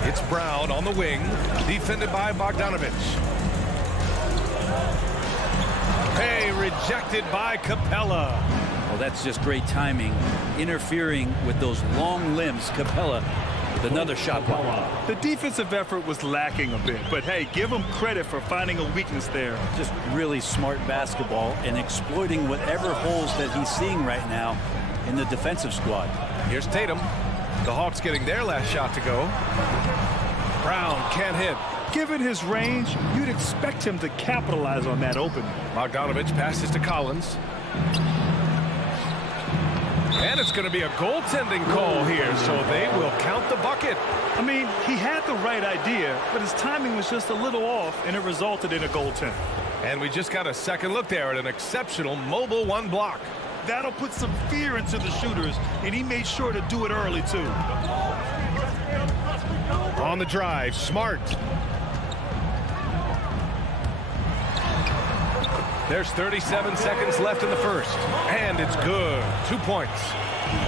It's Brown on the wing, defended by Bogdanovich. Hey, rejected by Capella. Well, that's just great timing. Interfering with those long limbs, Capella with another shot block. The defensive effort was lacking a bit, but hey, give him credit for finding a weakness there. Just really smart basketball and exploiting whatever holes that he's seeing right now in the defensive squad. Here's Tatum. The Hawks getting their last shot to go. Brown can't hit. Given his range, you'd expect him to capitalize on that opening. Bogdanovich passes to Collins. And it's going to be a goaltending call here, so they will count the bucket. I mean, he had the right idea, but his timing was just a little off, and it resulted in a goaltend. And we just got a second look there at an exceptional mobile 1 block. That'll put some fear into the shooters, and he made sure to do it early, too. On the drive, Smart. There's 37 seconds left in the first, and it's good. 2 points.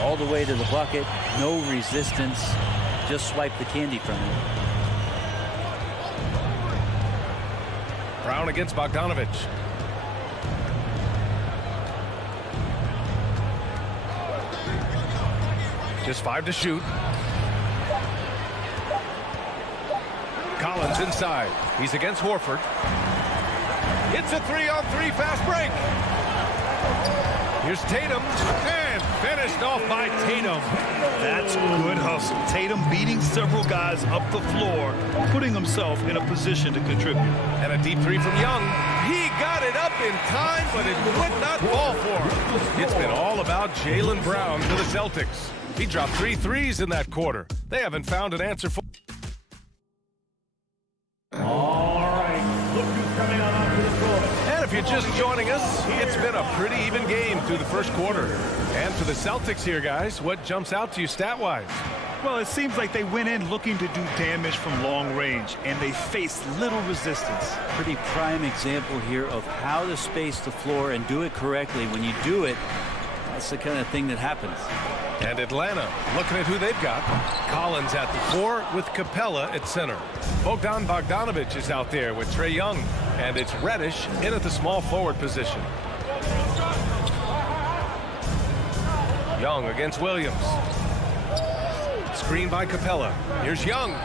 All the way to the bucket, no resistance, just swipe the candy from him. Brown against Bogdanovich. Just 5 to shoot. Collins inside. He's against Horford. It's a 3-on-3 fast break. Here's Tatum, and finished off by Tatum. That's good hustle. Tatum beating several guys up the floor, putting himself in a position to contribute. And a deep 3 from Young. He got it up in time, but it would not fall for him. It's been all about Jaylen Brown for the Celtics. He dropped 3 threes in that quarter. They haven't found an answer for. All right, look who's coming on onto the court. And if you're just joining us, it's been a pretty even game through the first quarter. And for the Celtics here, guys, what jumps out to you stat-wise? Well, it seems like they went in looking to do damage from long range, and they faced little resistance. Pretty prime example here of how to space the floor and do it correctly. When you do it, that's the kind of thing that happens. And Atlanta, looking at who they've got. Collins at the 4 with Capella at center. Bogdan Bogdanovich is out there with Trae Young. And it's Reddish in at the small forward position. Young against Williams. Screen by Capella. Here's Young.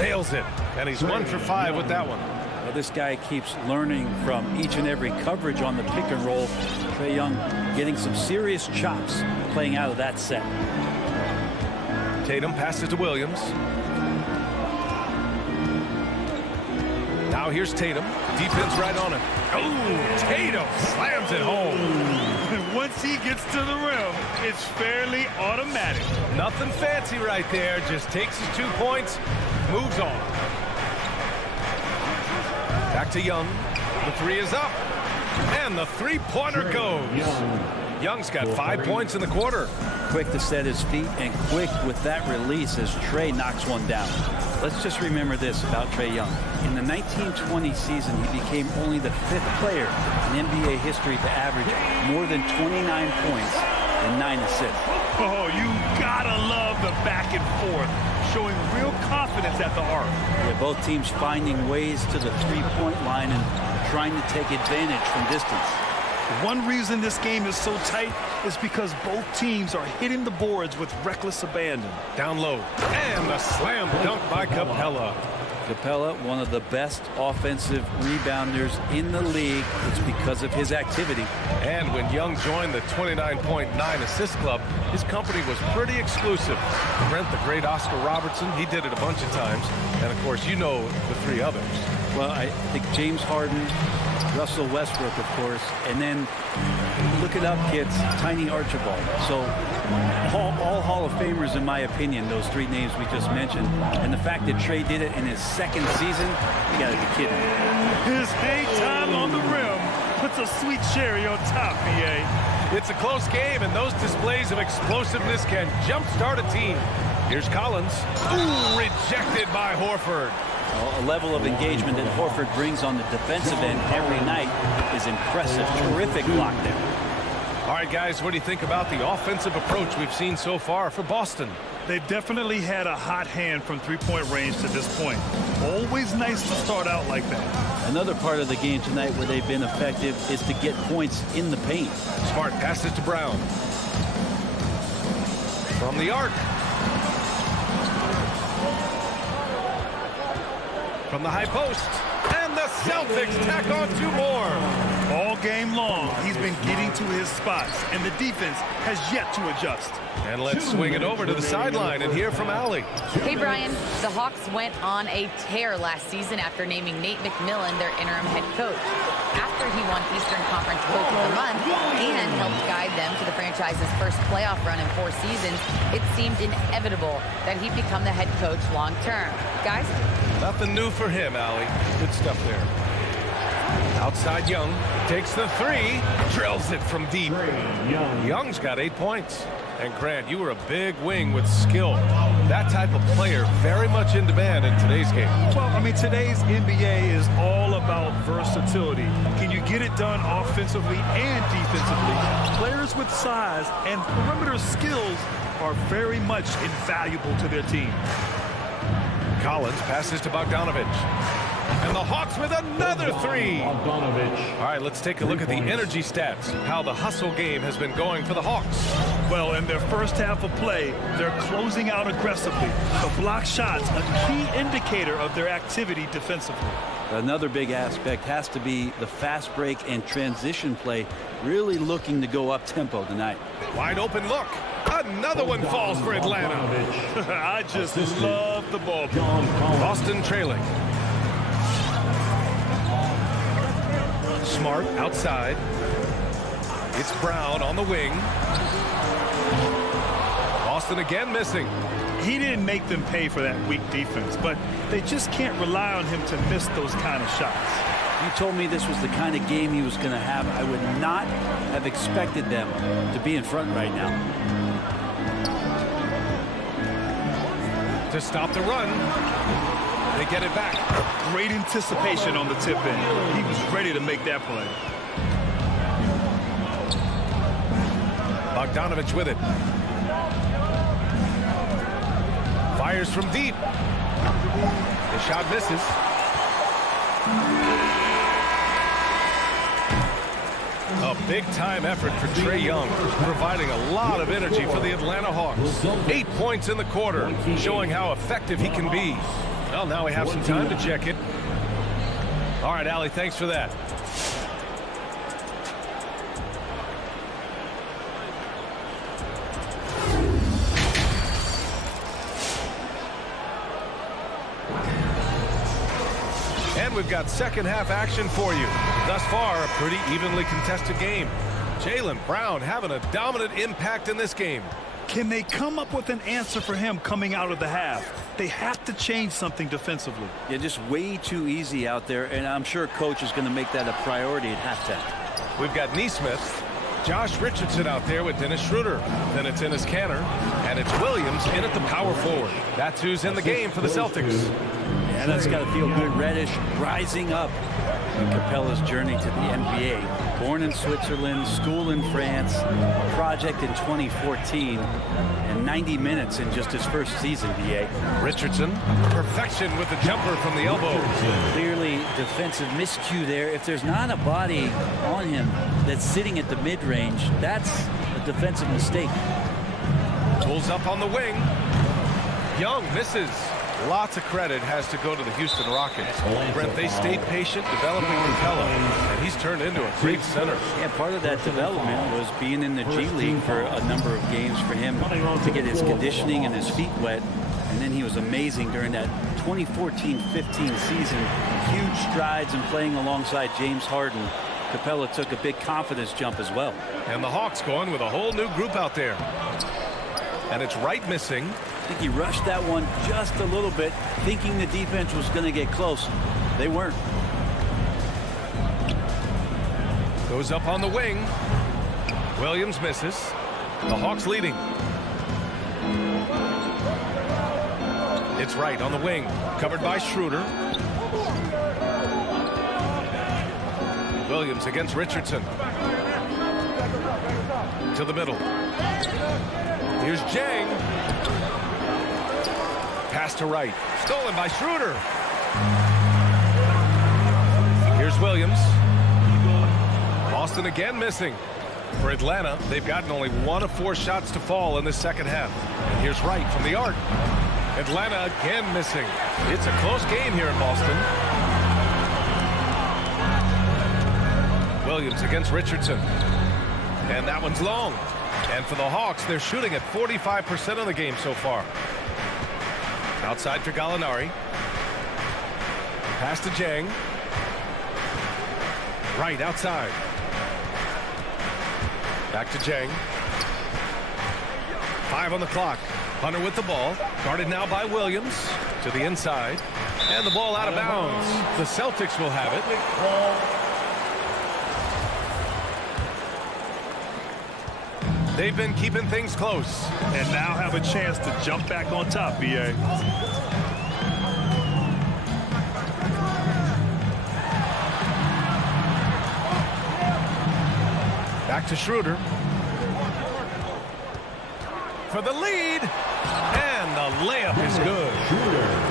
Nails it. And he's 1 for 5 with that one. Well, this guy keeps learning from each and every coverage on the pick and roll. Trae Young getting some serious chops playing out of that set. Tatum passes to Williams. Now here's Tatum. Defense right on him. Oh, Tatum slams it home. Once he gets to the rim, it's fairly automatic. Nothing fancy right there. Just takes his 2 points, moves on. Back to Young. The 3 is up. And the three-pointer goes. Young's got 5 points in the quarter. Quick to set his feet and quick with that release as Trae knocks one down. Let's just remember this about Trae Young. In the 1920 season, he became only the 5th player in NBA history to average more than 29 points and 9 assists. Oh, you gotta love the back and forth, showing real confidence at the arc. Yeah, both teams finding ways to the three-point line and trying to take advantage from distance. One reason this game is so tight is because both teams are hitting the boards with reckless abandon. Down low. And a slam dunk by Capella. Capella, one of the best offensive rebounders in the league. It's because of his activity. And when Young joined the 29.9 assist club, his company was pretty exclusive. Brent, the great Oscar Robertson, he did it a bunch of times. And, of course, you know the 3 others. Well, I think James Harden, Russell Westbrook, of course, and then look it up, kids, Tiny Archibald. So all Hall of Famers, in my opinion, those 3 names we just mentioned. And the fact that Trae did it in his 2nd season, you got to be kidding me. His daytime on the rim puts a sweet cherry on top, BA. It's a close game, and those displays of explosiveness can jumpstart a team. Here's Collins. Ooh, rejected by Horford. Well, a level of engagement that Horford brings on the defensive end every night is impressive. Terrific block there. All right, guys, what do you think about the offensive approach we've seen so far for Boston? They've definitely had a hot hand from three-point range to this point. Always nice to start out like that. Another part of the game tonight where they've been effective is to get points in the paint. Smart passes to Brown. From the arc. From the high post. And the Celtics tack on 2 more. All game long, he's been getting to his spots, and the defense has yet to adjust. And let's swing it over to the sideline and hear from Allie. Hey, Brian. The Hawks went on a tear last season after naming Nate McMillan their interim head coach. After he won Eastern Conference Coach of the Month and helped guide them to the franchise's first playoff run in 4 seasons, it seemed inevitable that he'd become the head coach long term. Guys? Nothing new for him, Allie. Good stuff there. Outside Young. Takes the 3. Drills it from deep. Young's got 8 points. And Grant, you were a big wing with skill. That type of player very much in demand in today's game. Well, I mean, today's NBA is all about versatility. Can you get it done offensively and defensively. Players with size and perimeter skills are very much invaluable to their team. Collins passes to Bogdanovich. And the Hawks with another three. All right, let's take a look at the energy stats, how the hustle game has been going for the Hawks. Well, in their first half of play, they're closing out aggressively. The block shots, a key indicator of their activity defensively. Another big aspect has to be the fast break and transition play, really looking to go up tempo tonight. Wide open look. Another one falls for Atlanta. I just love the ball. Boston trailing. Smart outside. It's Brown on the wing. Boston again missing. He didn't make them pay for that weak defense, but they just can't rely on him to miss those kind of shots. You told me this was the kind of game he was going to have. I would not have expected them to be in front right now. To stop the run. They get it back. Great anticipation on the tip in. He was ready to make that play. Bogdanovich with it. Fires from deep. The shot misses. A big-time effort for Trae Young, providing a lot of energy for the Atlanta Hawks. 8 points in the quarter, showing how effective he can be. Well, now we have some time to check it. All right, Allie, thanks for that. And we've got second half action for you. Thus far, a pretty evenly contested game. Jaylen Brown having a dominant impact in this game. Can they come up with an answer for him coming out of the half? They have to change something defensively. Yeah, just way too easy out there, and I'm sure coach is going to make that a priority at halftime. We've got Nesmith, Josh Richardson out there with Dennis Schroeder. Then it's Enes Kanter, and it's Williams in at the power forward. That's who's in the game for the Celtics. Yeah, that's got to feel good. Reddish rising up in Capella's journey to the NBA. Born in Switzerland, school in France, a project in 2014, and 90 minutes in just his first season, BA. Richardson, perfection with the jumper from the elbow. Clearly defensive miscue there. If there's not a body on him that's sitting at the mid-range, that's a defensive mistake. Pulls up on the wing. Young misses. Lots of credit has to go to the Houston Rockets. Brent, they stayed patient developing Capella, and he's turned into a great center. Yeah, part of that development was being in the G League for a number of games for him to get his conditioning and his feet wet. And then he was amazing during that 2014-15 season. Huge strides in playing alongside James Harden. Capella took a big confidence jump as well. And the Hawks going with a whole new group out there. And it's Wright missing. I think he rushed that one just a little bit, thinking the defense was going to get close. They weren't. Goes up on the wing. Williams misses. The Hawks leading. It's Wright on the wing, covered by Schroeder. Williams against Richardson. To the middle. Here's Jang. Pass to Wright. Stolen by Schroeder. Here's Williams. Boston again missing. For Atlanta, they've gotten only 1 of 4 shots to fall in the second half. And here's Wright from the arc. Atlanta again missing. It's a close game here in Boston. Williams against Richardson. And that one's long. And for the Hawks, they're shooting at 45% of the game so far. Outside for Gallinari. Pass to Jang. Right outside. Back to Jang. 5 on the clock. Hunter with the ball. Guarded now by Williams. To the inside. And the ball out of bounds. The Celtics will have it. They've been keeping things close. And now have a chance to jump back on top, BA. Back to Schroeder. For the lead. And the layup is good.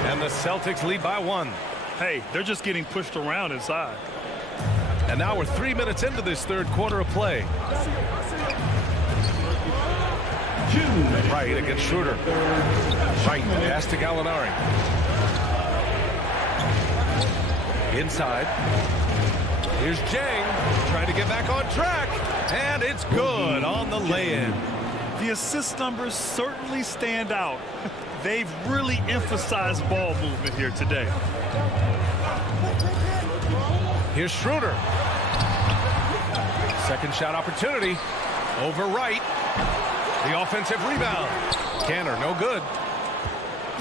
And the Celtics lead by 1. Hey, they're just getting pushed around inside. And now we're 3 minutes into this third quarter of play. Right against Schroeder. Right, pass to Gallinari. Inside. Here's Jang, trying to get back on track. And it's good on the lay-in. The assist numbers certainly stand out. They've really emphasized ball movement here today. Here's Schroeder. Second shot opportunity. Over right. The offensive rebound. Canner, no good.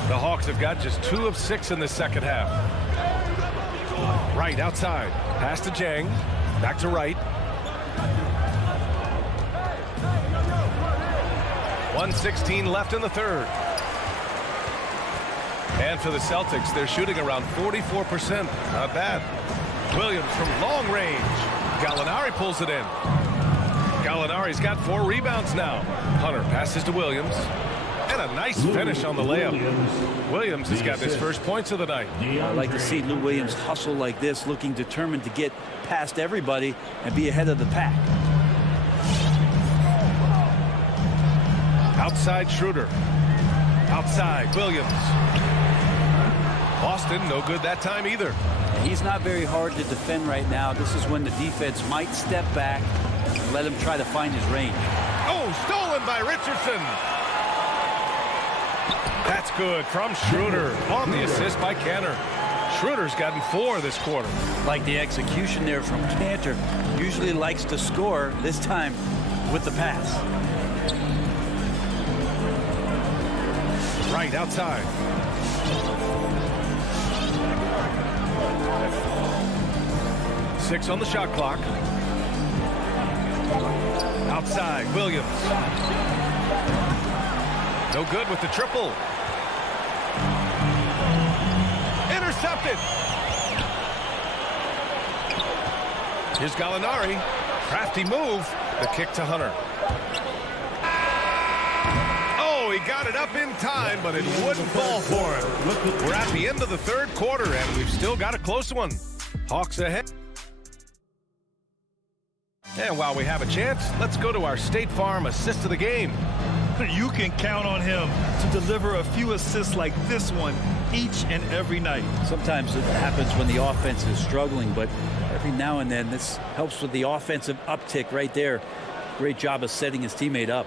The Hawks have got just 2 of 6 in the second half. Right outside. Pass to Jang. Back to right. 1:16 left in the third. And for the Celtics, they're shooting around 44%. Not bad. Williams from long range. Gallinari pulls it in. Gallinari's got 4 rebounds now. Hunter passes to Williams. And a nice finish on the layup. Williams has got his first points of the night. I like to see Lou Williams hustle like this, looking determined to get past everybody and be ahead of the pack. Outside Schroeder. Outside Williams. Boston, no good that time either. He's not very hard to defend right now. This is when the defense might step back and let him try to find his range. Oh, stolen by Richardson. That's good from Schroeder on the assist by Canner. Schroeder's gotten 4 this quarter. Like the execution there from Cantor. Usually likes to score, this time with the pass. Right outside. Six on the shot clock. Outside, Williams. No good with the triple. Intercepted. Here's Gallinari. Crafty move. The kick to Hunter. Oh, he got it up in time, but it wouldn't fall for him. We're at the end of the third quarter, and we've still got a close one. Hawks ahead. And while we have a chance, let's go to our State Farm assist of the game. You can count on him to deliver a few assists like this one each and every night. Sometimes it happens when the offense is struggling, but every now and then this helps with the offensive uptick right there. Great job of setting his teammate up.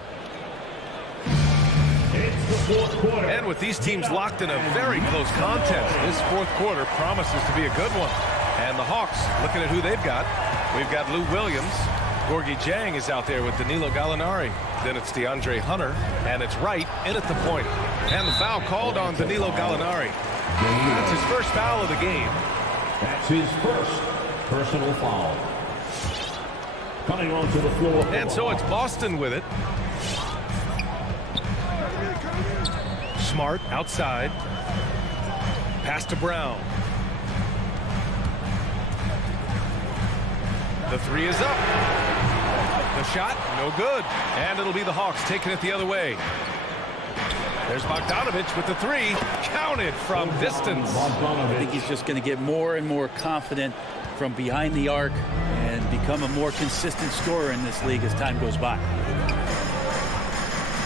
And with these teams locked in a very close contest, this fourth quarter promises to be a good one. And the Hawks, looking at who they've got, we've got Lou Williams. Gorgie Jang is out there with Danilo Gallinari. Then it's DeAndre Hunter, and it's Wright in at the point. And the foul called on Danilo Gallinari. That's his first foul of the game. That's his first personal foul. Coming onto the floor. And so it's Boston with it. Smart outside. Pass to Brown. The three is up. The shot, no good. And it'll be the Hawks taking it the other way. There's Bogdanovich with the three. Counted from distance. I think he's just going to get more and more confident from behind the arc and become a more consistent scorer in this league as time goes by.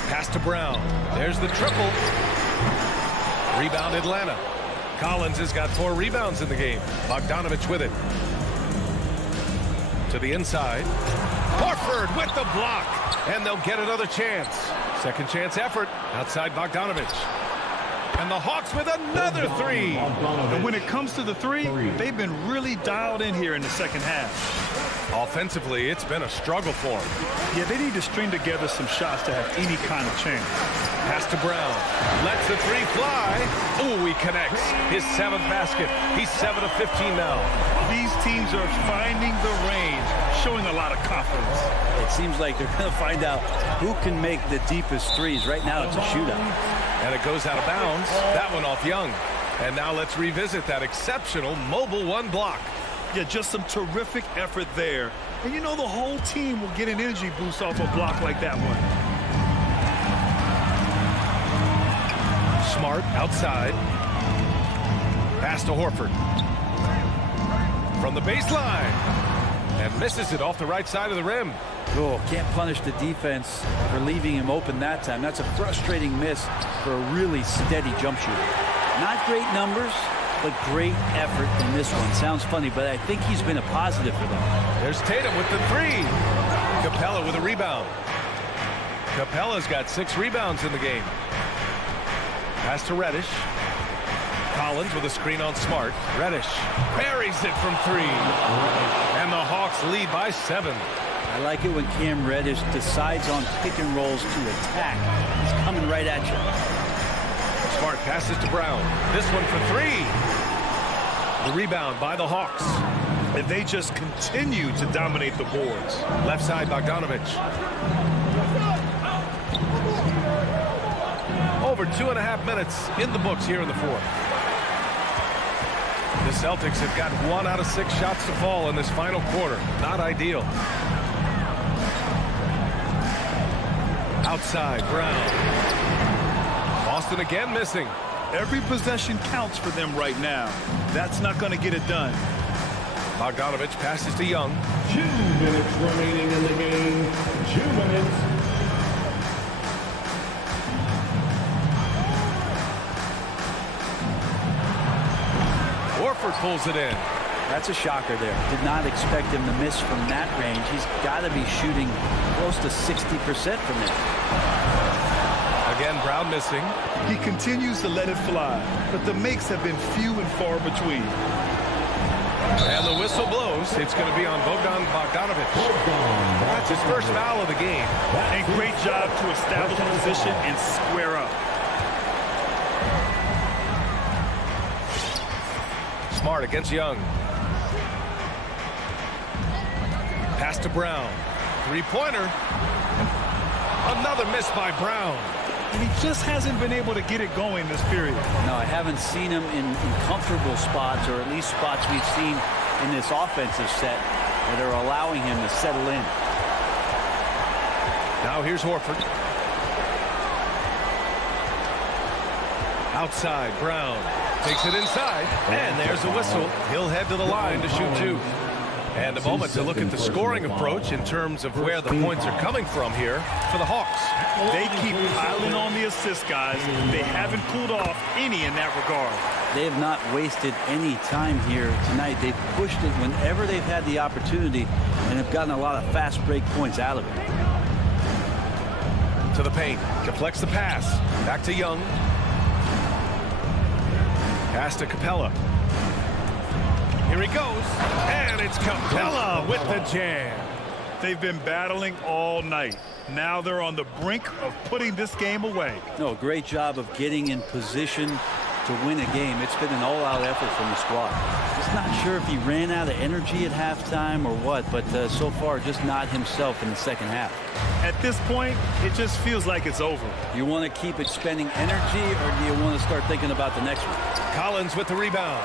Pass to Brown. There's the triple. Rebound Atlanta. Collins has got 4 rebounds in the game. Bogdanovich with it. To the inside. Horford with the block. And they'll get another chance. Second chance effort. Outside Bogdanovich. And the Hawks with another three. And when it comes to the three, they've been really dialed in here in the second half. Offensively, it's been a struggle for them. Yeah, they need to string together some shots to have any kind of chance. Pass to Brown. Lets the three fly. Oh, he connects. His 7th basket. He's 7 of 15 now. These teams are finding the range, showing a lot of confidence. It seems like they're going to find out who can make the deepest threes. Right now, it's a shootout. And it goes out of bounds. That one off Young. And now let's revisit that exceptional mobile 1 block. Yeah, just some terrific effort there. And you know the whole team will get an energy boost off a block like that one. Smart outside. Pass to Horford. From the baseline. And misses it off the right side of the rim. Oh, can't punish the defense for leaving him open that time. That's a frustrating miss for a really steady jump shooter. Not great numbers, but great effort in this one. Sounds funny, but I think he's been a positive for them. There's Tatum with the three. Capella with a rebound. Capella's got 6 rebounds in the game. Pass to Reddish. Collins with a screen on Smart. Reddish buries it from 3. And the Hawks lead by 7. I like it when Cam Reddish decides on pick and rolls to attack. He's coming right at you. Smart passes to Brown. This one for 3. The rebound by the Hawks. And they just continue to dominate the boards. Left side, Bogdanovich. Over 2.5 minutes in the books here in the fourth. The Celtics have got 1 out of 6 shots to fall in this final quarter. Not ideal. Outside, Brown. Boston again missing. Every possession counts for them right now. That's not going to get it done. Bogdanovich passes to Young. 2 minutes remaining in the game. 2 minutes. Horford pulls it in. That's a shocker there. Did not expect him to miss from that range. He's got to be shooting close to 60% from there. Again, Brown missing. He continues to let it fly, but the makes have been few and far between. And the whistle blows. It's going to be on Bogdanovich. That's his first foul of the game. And great job to establish a position and square up. Smart against Young. Pass to Brown. 3-pointer. Another miss by Brown. And he just hasn't been able to get it going this period. No, I haven't seen him in comfortable spots, or at least spots we've seen in this offensive set that are allowing him to settle in. Now here's Horford. Outside, Brown takes it inside, and there's a whistle. He'll head to the line to shoot 2. And a moment to look at the scoring approach in terms of where the points are coming from here for the Hawks. They keep piling on the assist, guys. They haven't pulled off any in that regard. They have not wasted any time here tonight. They've pushed it whenever they've had the opportunity and have gotten a lot of fast break points out of it. To the paint, deflects the pass. Back to Young. Pass to Capella. Here he goes, and it's Capella with the jam. They've been battling all night. Now they're on the brink of putting this game away. No, great job of getting in position to win a game. It's been an all-out effort from the squad. Just not sure if he ran out of energy at halftime or what, but so far just not himself in the second half. At this point, it just feels like it's over. You want to keep expending energy, or do you want to start thinking about the next one? Collins with the rebound.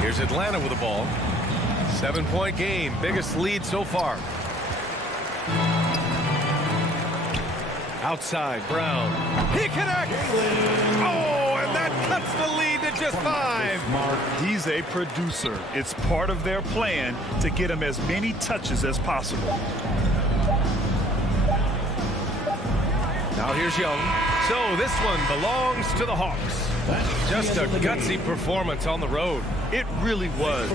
Here's Atlanta with the ball. 7-point game, biggest lead so far. Outside, Brown. He connects! Oh, and that cuts the lead to just 5. He's a producer. It's part of their plan to get him as many touches as possible. Now here's Young. So this one belongs to the Hawks. Just a gutsy performance on the road. It really was.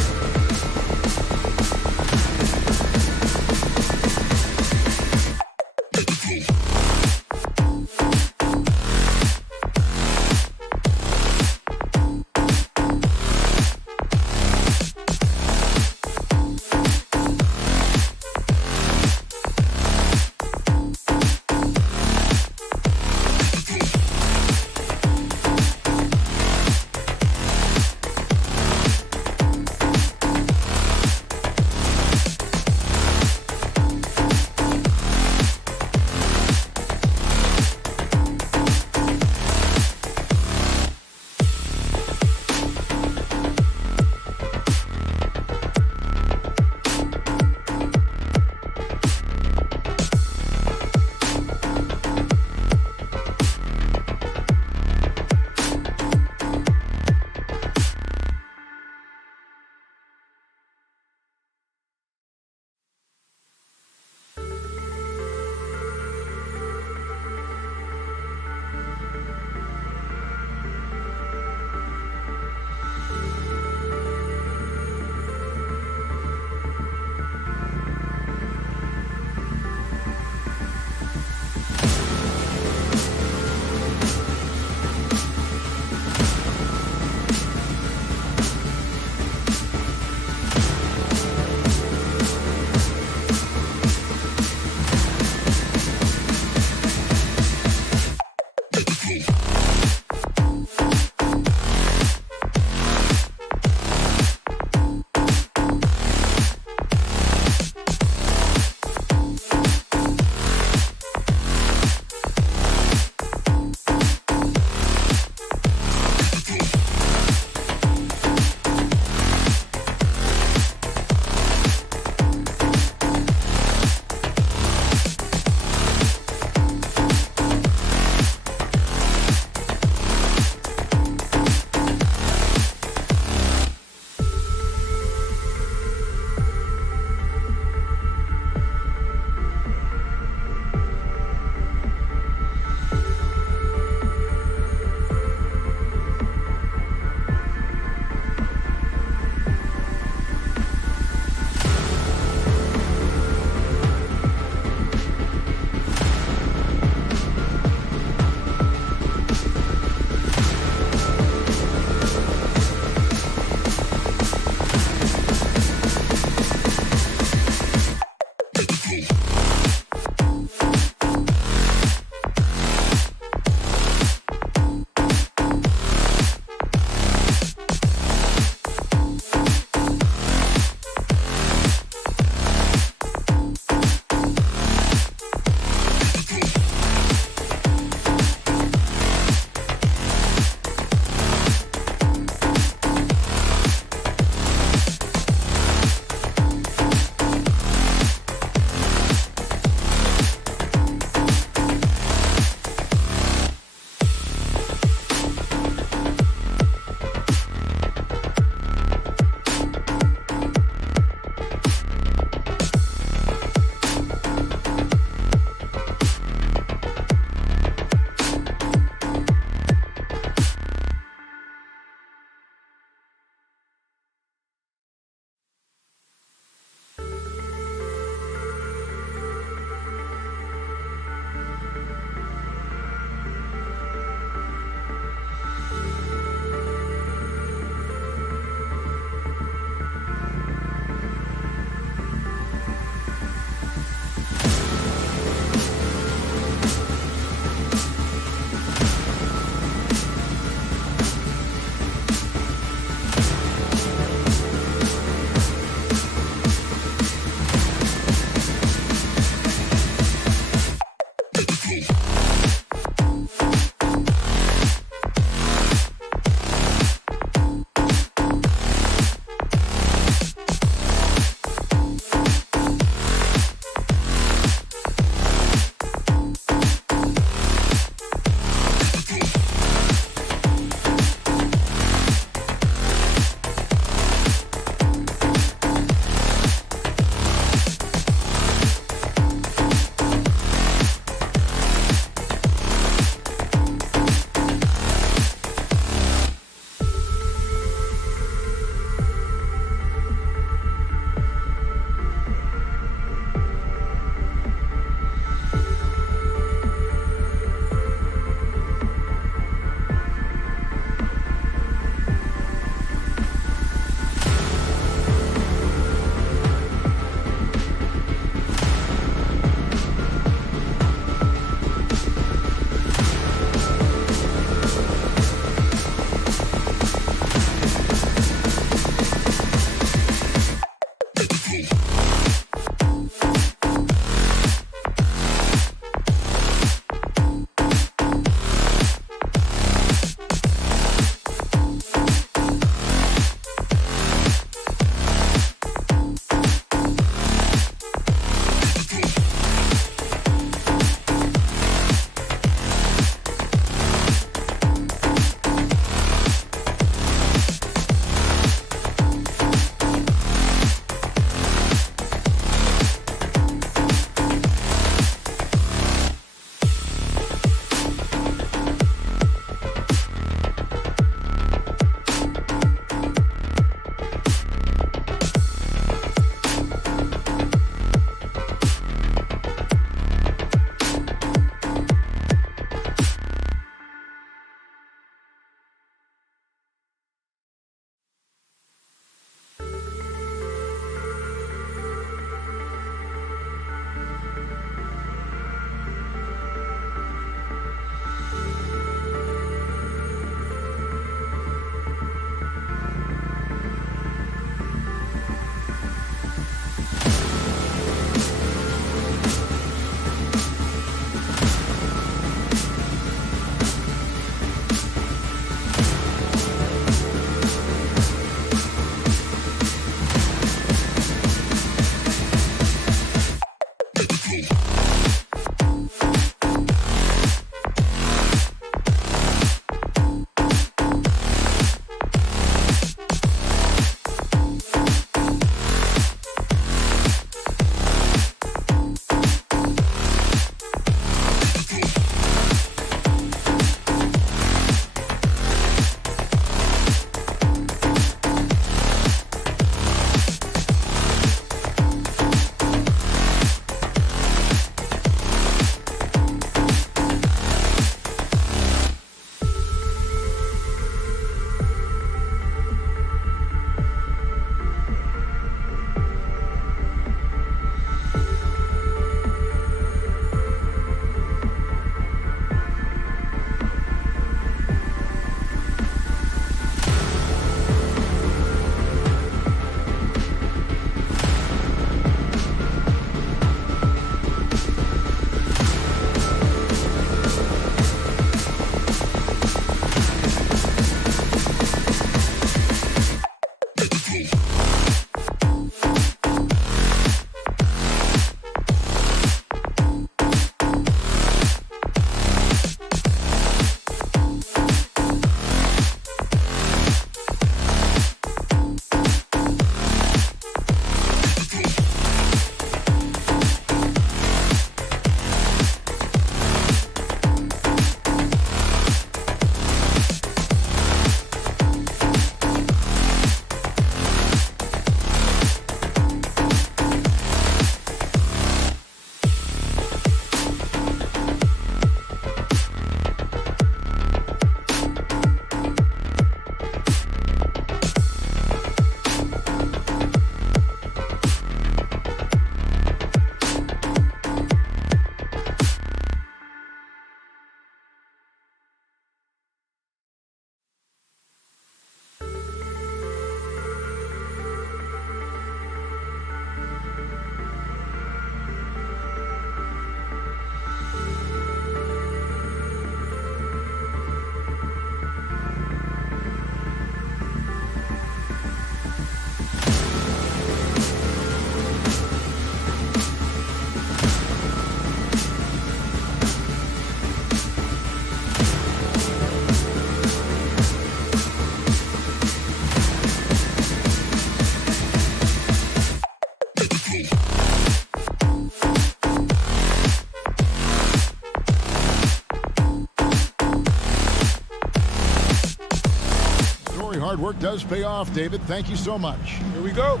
work does pay off, David. Thank you so much. Here we go.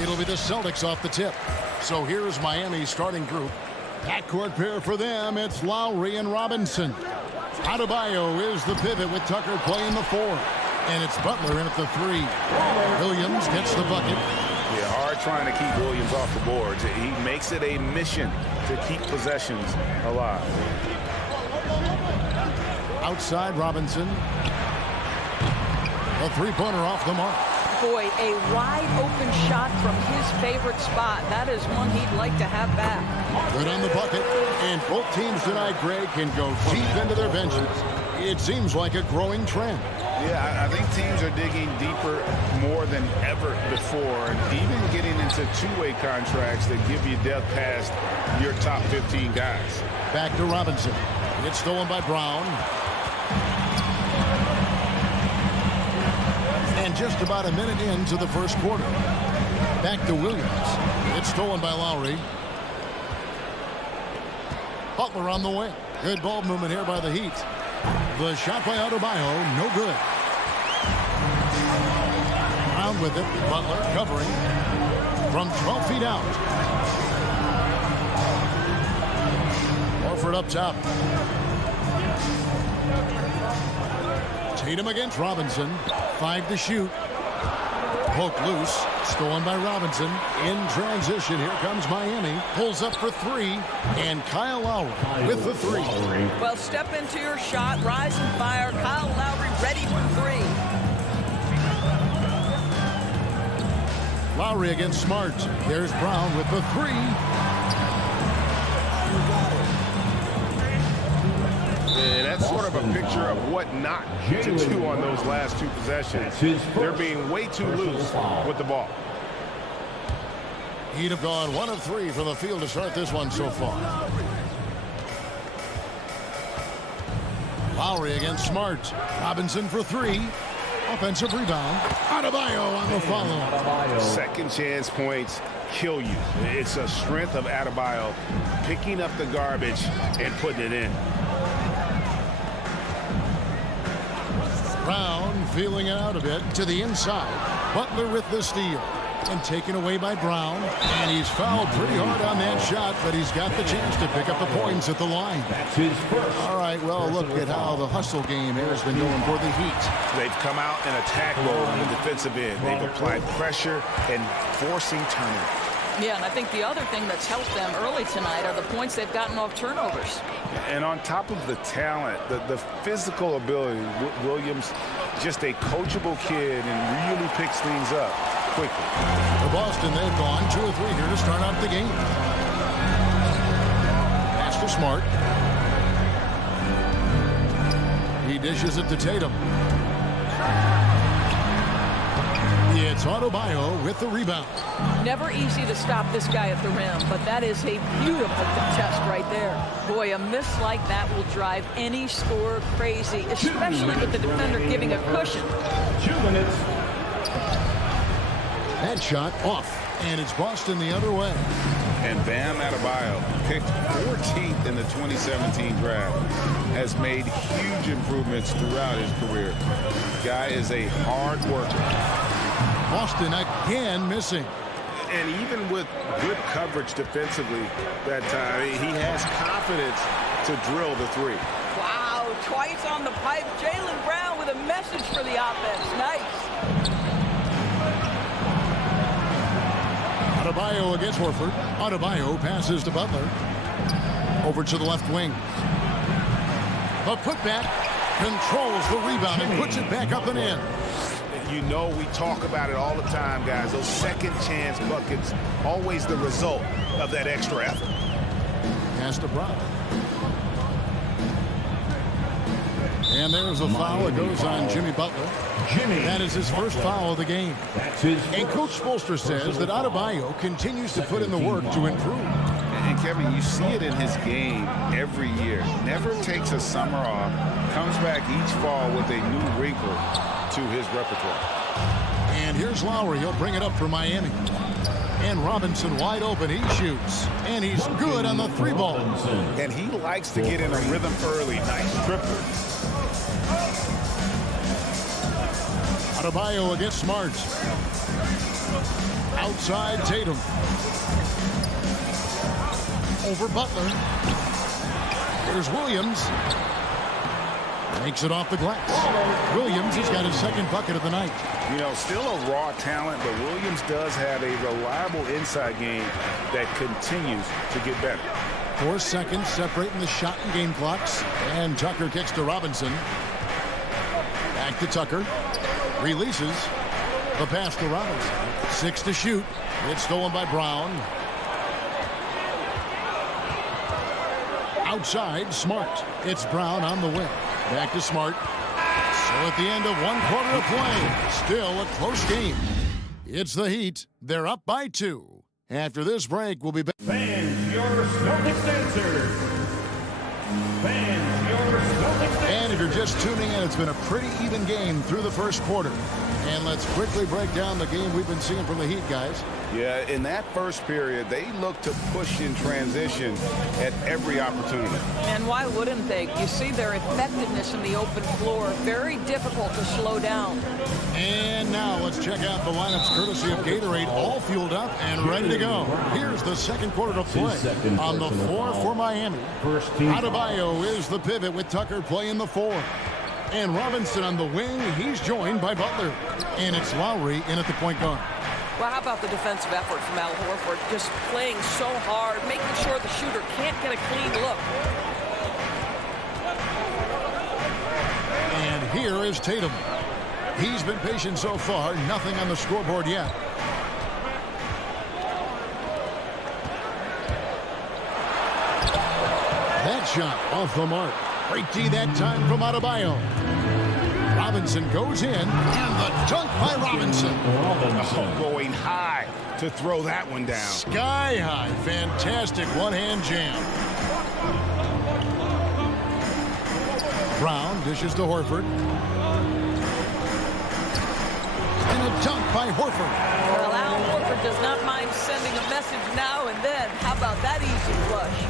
It'll be the Celtics off the tip. So here's Miami's starting group. Backcourt pair for them, it's Lowry and Robinson. Adebayo is the pivot with Tucker playing the 4. And it's Butler in at the 3. Williams gets the bucket. Yeah, hard trying to keep Williams off the boards. He makes it a mission to keep possessions alive. Outside Robinson. A three-pointer off the mark. Boy, a wide-open shot from his favorite spot. That is one he'd like to have back. Good on the bucket. And both teams tonight, Greg, can go deep into their benches. It seems like a growing trend. Yeah, I think teams are digging deeper more than ever before, and even getting into two-way contracts that give you depth past your top 15 guys. Back to Robinson. It's stolen by Brown. And just about a minute into the first quarter. Back to Williams. It's stolen by Lowry. Butler on the wing. Good ball movement here by the Heat. The shot by Adebayo, no good. Brown with it. Butler covering from 12 feet out. Horford up top. Tatum against Robinson. 5 to shoot. Poke loose. Stolen by Robinson. In transition, here comes Miami. Pulls up for 3. And Kyle Lowry with the 3. Well, step into your shot. Rise and fire. Kyle Lowry ready for 3. Lowry against Smart. There's Brown with the 3. And that's sort of a picture of what not to do on those last 2 possessions. They're being way too loose with the ball. He'd have gone 1 of 3 from the field to start this one so far. Lowry against Smart. Robinson for 3. Offensive rebound. Adebayo on the follow. Second chance points kill you. It's a strength of Adebayo picking up the garbage and putting it in. Brown feeling it out a bit to the inside. Butler with the steal. And taken away by Brown. And he's fouled pretty hard on that shot, but he's got the chance to pick up the points at the line. That's his first. All right, well, look at how the hustle game here has been going for the Heat. They've come out in attack mode on the defensive end. They've applied pressure and forcing turnovers. Yeah, and I think the other thing that's helped them early tonight are the points they've gotten off turnovers. And on top of the talent, the physical ability, Williams, just a coachable kid and really picks things up quickly. For Boston, they've gone 2 or 3 here to start out the game. Pass to Smart. He dishes it to Tatum. It's Adebayo with the rebound. Never easy to stop this guy at the rim, but that is a beautiful contest right there. Boy, a miss like that will drive any scorer crazy, especially with the defender giving a cushion. 2 minutes. That shot off, and it's Boston the other way. And Bam Adebayo, picked 14th in the 2017 draft, has made huge improvements throughout his career. Guy is a hard worker. Boston again missing. And even with good coverage defensively that time, he has confidence to drill the 3. Wow, twice on the pipe. Jaylen Brown with a message for the offense. Nice. Adebayo against Horford. Adebayo passes to Butler. Over to the left wing. The putback controls the rebound and puts it back up and in. You know, we talk about it all the time, guys. Those second chance buckets, always the result of that extra effort. Pass to Brown. And there's a foul that goes on Jimmy Butler. That is his first foul of the game. And Coach Spoelstra says that Adebayo continues to put in the work to improve. And Kevin, you see it in his game every year. Never takes a summer off. Comes back each fall with a new wrinkle to his repertoire. And here's Lowry. He'll bring it up for Miami. And Robinson wide open. He shoots. And he's good on the 3 ball. And he likes to get in a rhythm early. Nice tripper. Adebayo against Smart. Outside Tatum. Over Butler. Here's Williams. Makes it off the glass. Williams has got his second bucket of the night. You know, still a raw talent, but Williams does have a reliable inside game that continues to get better. 4 seconds separating the shot and game clocks. And Tucker kicks to Robinson. Back to Tucker. Releases. The pass to Robinson. 6 to shoot. It's stolen by Brown. Outside, Smart. It's Brown on the wing. Back to Smart. So at the end of 1 quarter of play, still a close game. It's the Heat. They're up by 2. After this break, we'll be back. Fans, your Celtics answer. Fans, your Celtics answer. And if you're just tuning in, it's been a pretty even game through the first quarter. And let's quickly break down the game we've been seeing from the Heat, guys. Yeah, in that first period, they looked to push in transition at every opportunity. And why wouldn't they? You see their effectiveness in the open floor. Very difficult to slow down. And now let's check out the lineups courtesy of Gatorade, all fueled up and ready to go. Here's the second quarter of play. On the floor for Miami, Adebayo is the pivot with Tucker playing the 4. And Robinson on the wing. He's joined by Butler. And it's Lowry in at the point guard. Well, how about the defensive effort from Al Horford? Just playing so hard, making sure the shooter can't get a clean look. And here is Tatum. He's been patient so far. Nothing on the scoreboard yet. That shot off the mark. Great D that time from Adebayo. Robinson goes in, and the dunk by Robinson. Oh, going high to throw that one down. Sky high. Fantastic one-hand jam. Brown dishes to Horford. And a dunk by Horford. Well, Al Horford does not mind sending a message now and then. How about that easy flush?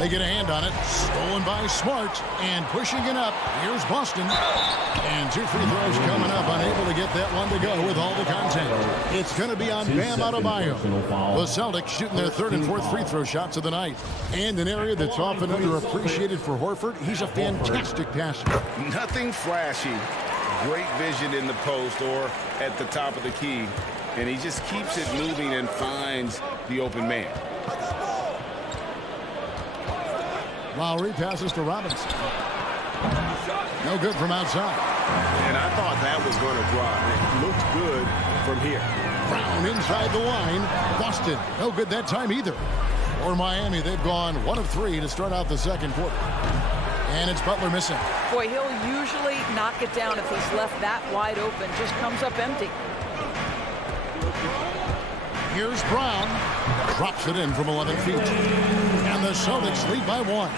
They get a hand on it. Stolen by Smart. And pushing it up. Here's Boston. And 2 free throws coming up. Unable to get that one to go with all the contact. It's going to be on Bam Adebayo. The Celtics shooting their 3rd and 4th free throw shots of the night. And an area that's often underappreciated for Horford. He's a fantastic passer. Nothing flashy. Great vision in the post or at the top of the key. And he just keeps it moving and finds the open man. Lowry passes to Robinson. No good from outside. And I thought that was going to drop. It looked good from here. Brown inside the line. Boston, no good that time either. For Miami, they've gone 1 of 3 to start out the second quarter. And it's Butler missing. Boy, he'll usually knock it down if he's left that wide open. Just comes up empty. Here's Brown. Drops it in from 11 feet. And the Celtics lead by 1.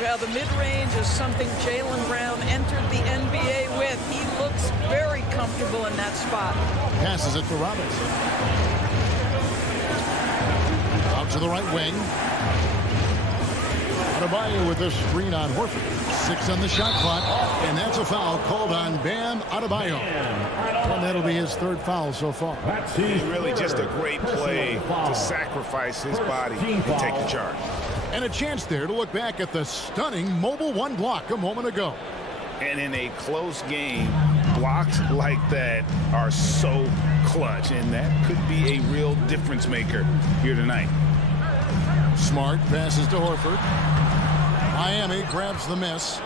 Yeah, the mid-range is something Jaylen Brown entered the NBA with. He looks very comfortable in that spot. Passes it to Robinson. Out to the right wing. Adebayo with a screen on Horford. 6 on the shot clock. And that's a foul called on Bam Adebayo. And that'll be his 3rd foul so far. It's really just a great play to sacrifice his body and take the charge. And a chance there to look back at the stunning mobile 1 block a moment ago. And in a close game, blocks like that are so clutch. And that could be a real difference maker here tonight. Smart passes to Horford. Miami grabs the miss.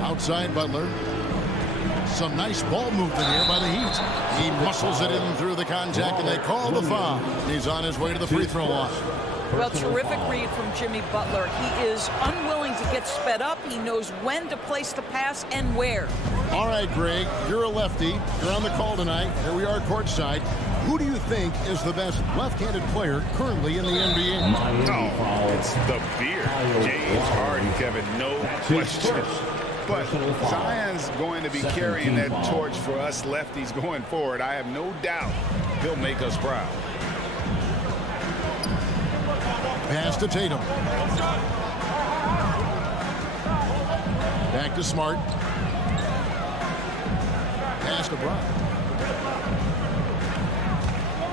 Outside Butler. Some nice ball movement here by the Heat. He muscles it in through the contact, and they call the foul. He's on his way to the free throw line. Well, terrific read from Jimmy Butler. He is unwilling to get sped up. He knows when to place the pass and where. All right, Greg, you're a lefty. You're on the call tonight. Here we are courtside. Who do you think is the best left-handed player currently in the NBA? Oh, it's the beard. James Harden, Kevin, no question. But Zion's going to be carrying that torch for us lefties going forward. I have no doubt he'll make us proud. Pass to Tatum. Back to Smart. Pass to Brown.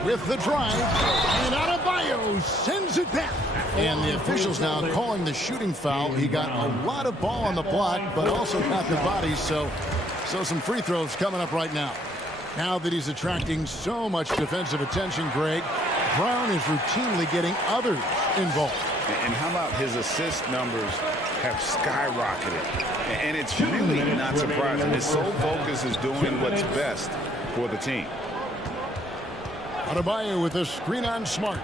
With the drive. And Adebayo sends it back. And the officials now calling the shooting foul. He got a lot of ball on the block, but also got the body. So some free throws coming up right now. Now that he's attracting so much defensive attention, Greg, Brown is routinely getting others involved. And how about his assist numbers have skyrocketed? And it's really not surprising. His sole focus is doing what's best for the team. Adebayo with a screen on Smart.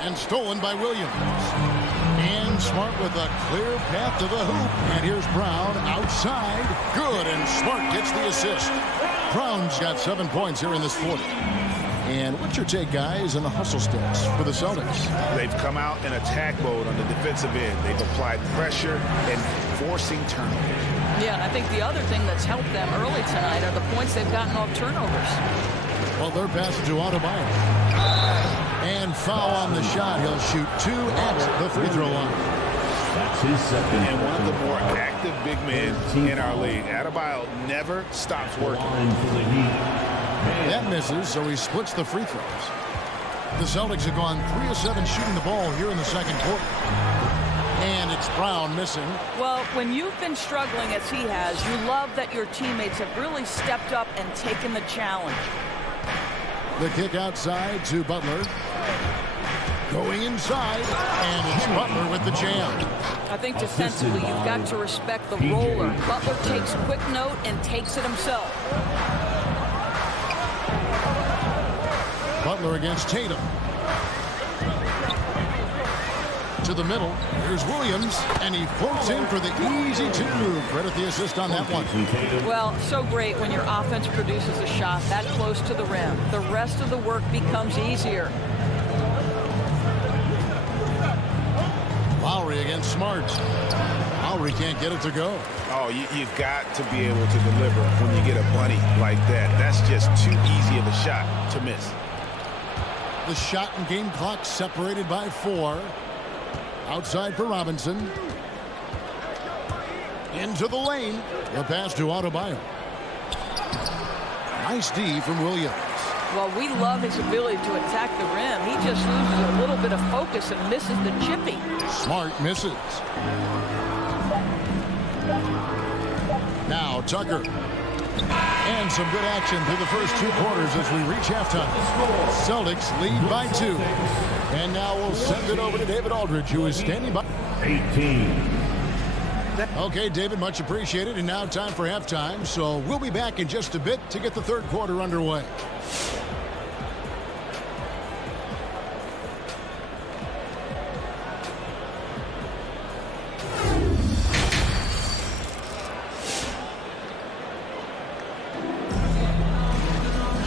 And stolen by Williams. And Smart with a clear path to the hoop. And here's Brown outside. Good, and Smart gets the assist. Brown's got 7 points here in this quarter. And what's your take, guys, on the hustle steps for the Celtics? They've come out in attack mode on the defensive end. They've applied pressure and forcing turnovers. Yeah, and I think the other thing that's helped them early tonight are the points they've gotten off turnovers. Well, they're passing to Adebayo. And foul on the shot. He'll shoot 2 at the free throw line. That's his second. And one of the more active big men in our league. Adebayo never stops working. That misses, so he splits the free throws. The Celtics have gone 3 of 7 shooting the ball here in the second quarter. And it's Brown missing. Well, when you've been struggling as he has, you love that your teammates have really stepped up and taken the challenge. The kick outside to Butler. Going inside, and it's Butler with the jam. I think defensively, you've got to respect the roller. Butler takes quick note and takes it himself. Butler against Tatum. To the middle. Here's Williams, and he floats in for the easy 2. Credit the assist on that one. Well, so great when your offense produces a shot that close to the rim. The rest of the work becomes easier. Lowry against Smart. Lowry can't get it to go. Oh, you've got to be able to deliver when you get a bunny like that. That's just too easy of a shot to miss. The shot and game clock separated by 4. Outside for Robinson. Into the lane. The pass to Adebayo. Nice D from Williams. Well, we love his ability to attack the rim. He just loses a little bit of focus and misses the chippy. Smart misses. Now Tucker. And some good action through the first 2 quarters as we reach halftime. Celtics lead by 2. And now we'll send it over to David Aldridge, who is standing by. 18. Okay, David, much appreciated. And now time for halftime. So we'll be back in just a bit to get the third quarter underway.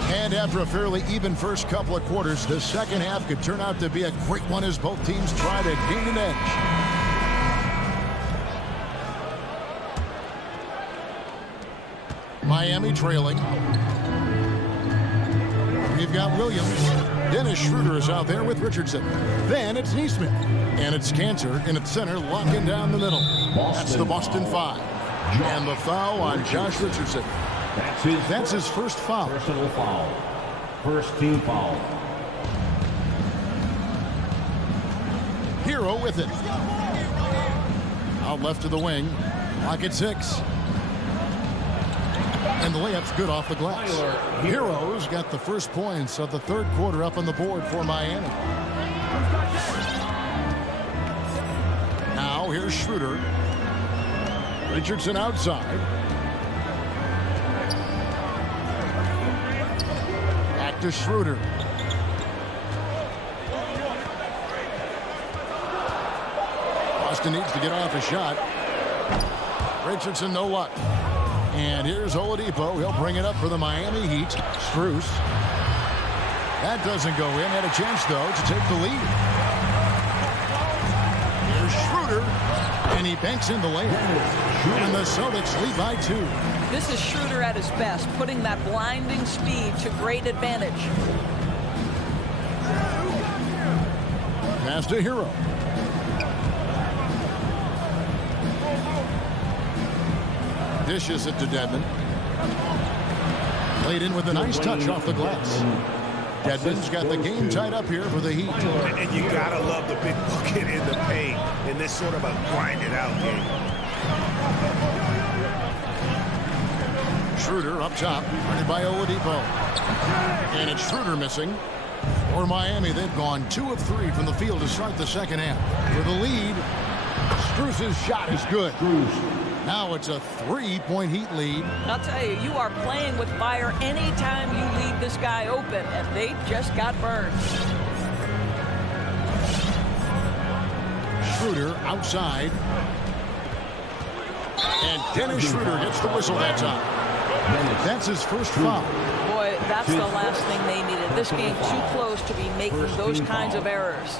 And after a fairly even first couple of quarters, the second half could turn out to be a great one as both teams try to gain an edge. Miami trailing. We've got Williams. Dennis Schroeder is out there with Richardson. Then it's Neesmith. And it's Cantor in its center, locking down the middle. That's the Boston 5. And the foul on Josh Richardson. That's his first foul. Personal foul. First team foul. Hero with it. Out left to the wing. Lock at 6. And the layup's good off the glass. Hero's got the first points of the third quarter up on the board for Miami. Now here's Schroeder. Richardson outside. Back to Schroeder. Boston needs to get off a shot. Richardson, no luck. And here's Oladipo. He'll bring it up for the Miami Heat. Strus. That doesn't go in. Had a chance, though, to take the lead. Here's Schroeder. And he banks in the layup. And the Celtics lead by 2. This is Schroeder at his best, putting that blinding speed to great advantage. Pass to Hero. Dishes it to Dedmon. Played in with a nice touch off the glass. Dedmon's got the game tied up here for the Heat. And you gotta love the big bucket in the paint in this sort of a grind-it-out game. Schroeder up top, guarded by Oladipo. And it's Schroeder missing. For Miami, they've gone 2 of 3 from the field to start the second half. For the lead, Strus's shot is good. Now it's a 3-point Heat lead. I'll tell you, you are playing with fire anytime you leave this guy open, and they just got burned. Schroeder outside. And Dennis Schroeder gets the whistle that time. That's his first foul. Boy, that's the last thing they needed. This game too close to be making those kinds of errors.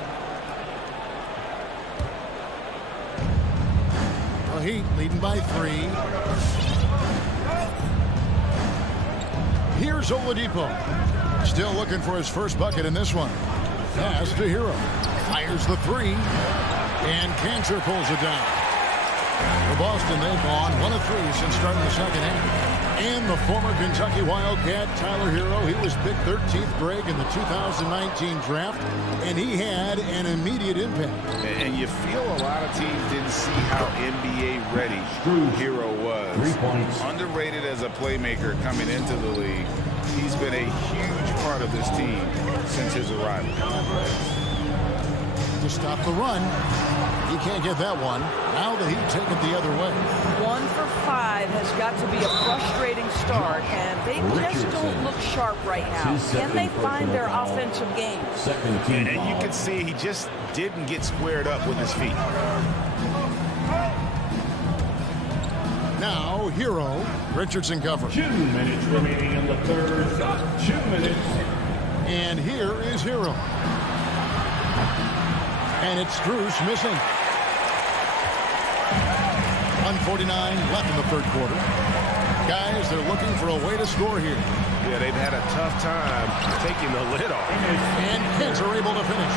The Heat leading by 3. Here's Oladipo. Still looking for his first bucket in this one. Pass to Hero. Fires the 3. And Cantor pulls it down. For Boston, they've gone 1 of 3 since starting the second half. And the former Kentucky Wildcat, Tyler Hero, he was picked 13th grade in the 2019 draft, and he had an immediate impact. And you feel a lot of teams didn't see how NBA ready Hero was. 3 points. Underrated as a playmaker coming into the league. He's been a huge part of this team since his arrival. To stop the run, he can't get that one. Now the Heat take it the other way. 1 for 5 has got to be a frustrating start, and they just don't look sharp right now. Can they find their offensive game? And you can see he just didn't get squared up with his feet. Now Hero, Richardson covers. 2 minutes remaining in the third. 2 minutes. And here is Hero. And it's Strus missing. 1:49 left in the third quarter. Guys, they're looking for a way to score here. Yeah, they've had a tough time taking the lid off. And Cantor able to finish.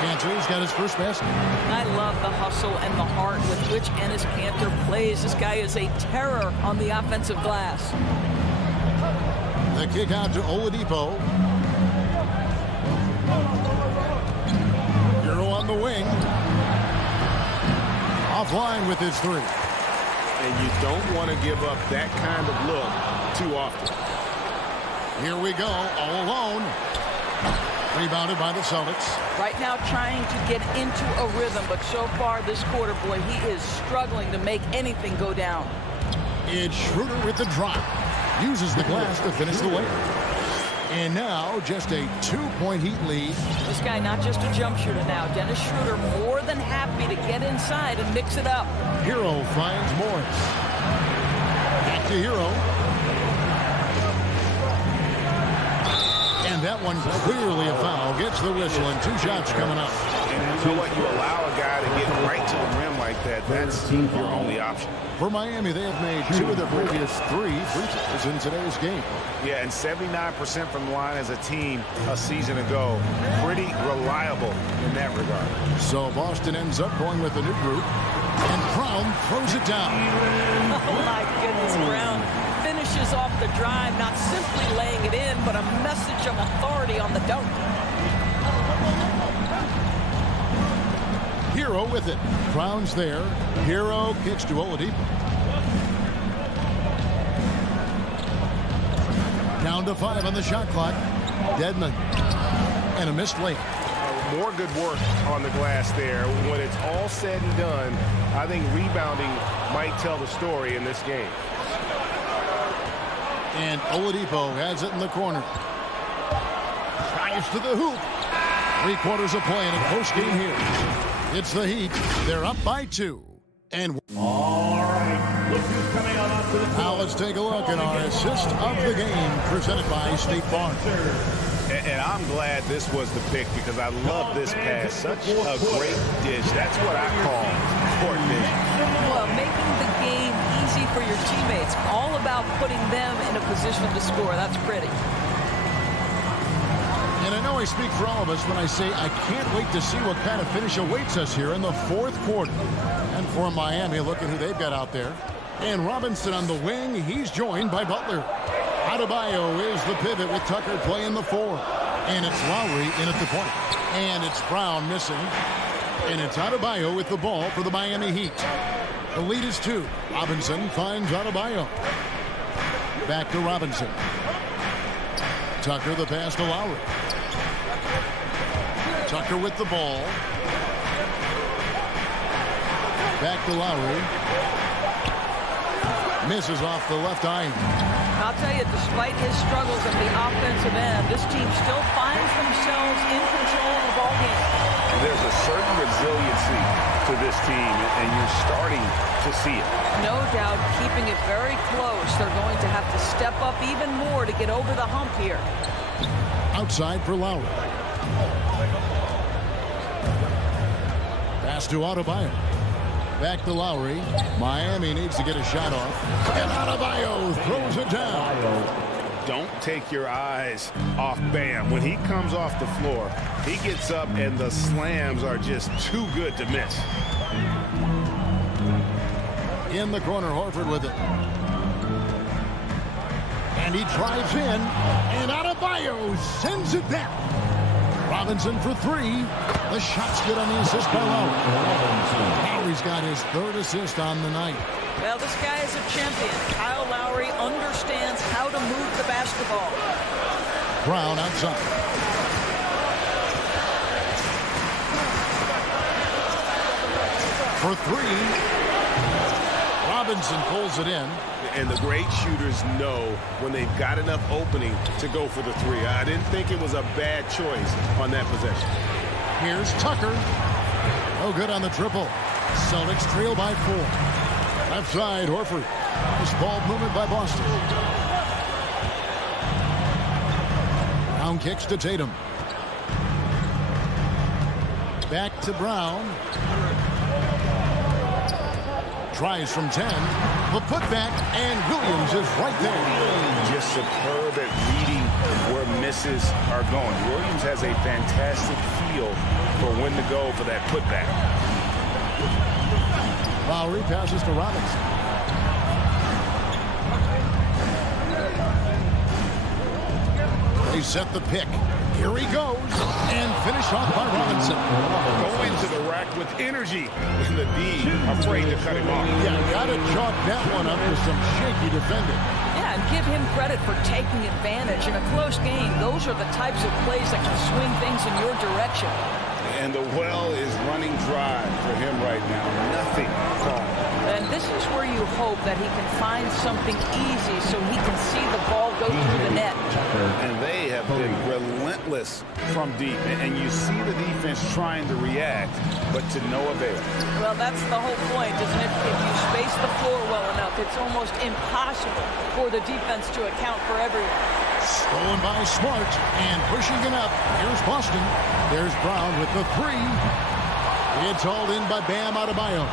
Cantor's got his first basket. I love the hustle and the heart with which Enes Kanter plays. This guy is a terror on the offensive glass. The kick out to Oladipo. Hero on the wing. Offline with his 3. And you don't want to give up that kind of look too often. Here we go, all alone. Rebounded by the Celtics. Right now trying to get into a rhythm, but so far this quarter, boy, he is struggling to make anything go down. It's Schroeder with the drop. Uses the glass to finish the layup. And now just a 2-point Heat lead. This guy not just a jump shooter now. Dennis Schroeder more than happy to get inside and mix it up. Hero finds Morris. Back to Hero. And that one clearly a foul. Gets the whistle and 2 shots coming up. And you know what? You allow a guy to get right to the rim like that. That's your only option. For Miami, they have made 2 of their previous 3 free throws in today's game. Yeah, and 79% from the line as a team a season ago. Pretty reliable in that regard. So Boston ends up going with a new group. And Brown throws it down. Oh, my goodness, Brown finishes off the drive, not simply laying it in, but a message of authority on the dunk. Hero with it. Brown's there. Hero kicks to Oladipo. Down to 5 on the shot clock. Dedmon. And a missed layup. More good work on the glass there. When it's all said and done, I think rebounding might tell the story in this game. And Oladipo has it in the corner. Drives to the hoop. 3 quarters of play in a close game here. It's the Heat. They're up by 2. And all right, look who's coming on to the floor. now let's take a look at our assist of the game presented by State Farm. And I'm glad this was the pick because I love this pass. Such a great dish. That's what I call court vision. Well, making the game easy for your teammates. All about putting them in a position to score. That's pretty. And I know I speak for all of us when I say I can't wait to see what kind of finish awaits us here in the 4th quarter. And for Miami, look at who they've got out there. And Robinson on the wing. He's joined by Butler. Adebayo is the pivot with Tucker playing the 4. And it's Lowry in at the point. And it's Brown missing. And it's Adebayo with the ball for the Miami Heat. The lead is 2. Robinson finds Adebayo. Back to Robinson. Tucker the pass to Lowry. Tucker with the ball. Back to Lowry. Misses off the left eye. I'll tell you, despite his struggles at the offensive end, this team still finds themselves in control of the ball game. There's a certain resiliency to this team, and you're starting to see it. No doubt, keeping it very close. They're going to have to step up even more to get over the hump here. Outside for Lowry. Pass to Adebayo. Back to Lowry. Miami needs to get a shot off. And Adebayo throws it down. Don't take your eyes off Bam. When he comes off the floor, he gets up and the slams are just too good to miss. In the corner, Horford with it. And he drives in. And Adebayo sends it down. Robinson for 3. The shot's good on the assist by Lowry. Lowry's got his 3rd assist on the night. Well, this guy is a champion. Kyle Lowry understands how to move the basketball. Brown outside. For 3. Robinson pulls it in. And the great shooters know when they've got enough opening to go for the 3. I didn't think it was a bad choice on that possession. Here's Tucker. No good on the triple. Celtics trail by 4. Left side, Horford. Nice ball movement by Boston. Brown kicks to Tatum. Back to Brown. Tries from 10. The putback, and Williams is right there. Just superb at reading where misses are going. Williams has a fantastic feel for when to go for that putback. Lowry passes to Robinson. They set the pick. Here he goes. And finished off by Robinson. Go into the rack with energy. And the D afraid to cut him off. Yeah, gotta chalk that one up with some shaky defending. Yeah, and give him credit for taking advantage. In a close game, those are the types of plays that can swing things in your direction. And the well is running dry for him right now. Nothing falling. And this is where you hope that he can find something easy so he can see the ball go through the net. And they have been relentless from deep. And you see the defense trying to react, but to no avail. Well, that's the whole point, isn't it? If you space the floor well enough, it's almost impossible for the defense to account for everyone. Stolen by Smart and pushing it up. Here's Boston. There's Brown with the 3. It's hauled in by Bam Adebayo.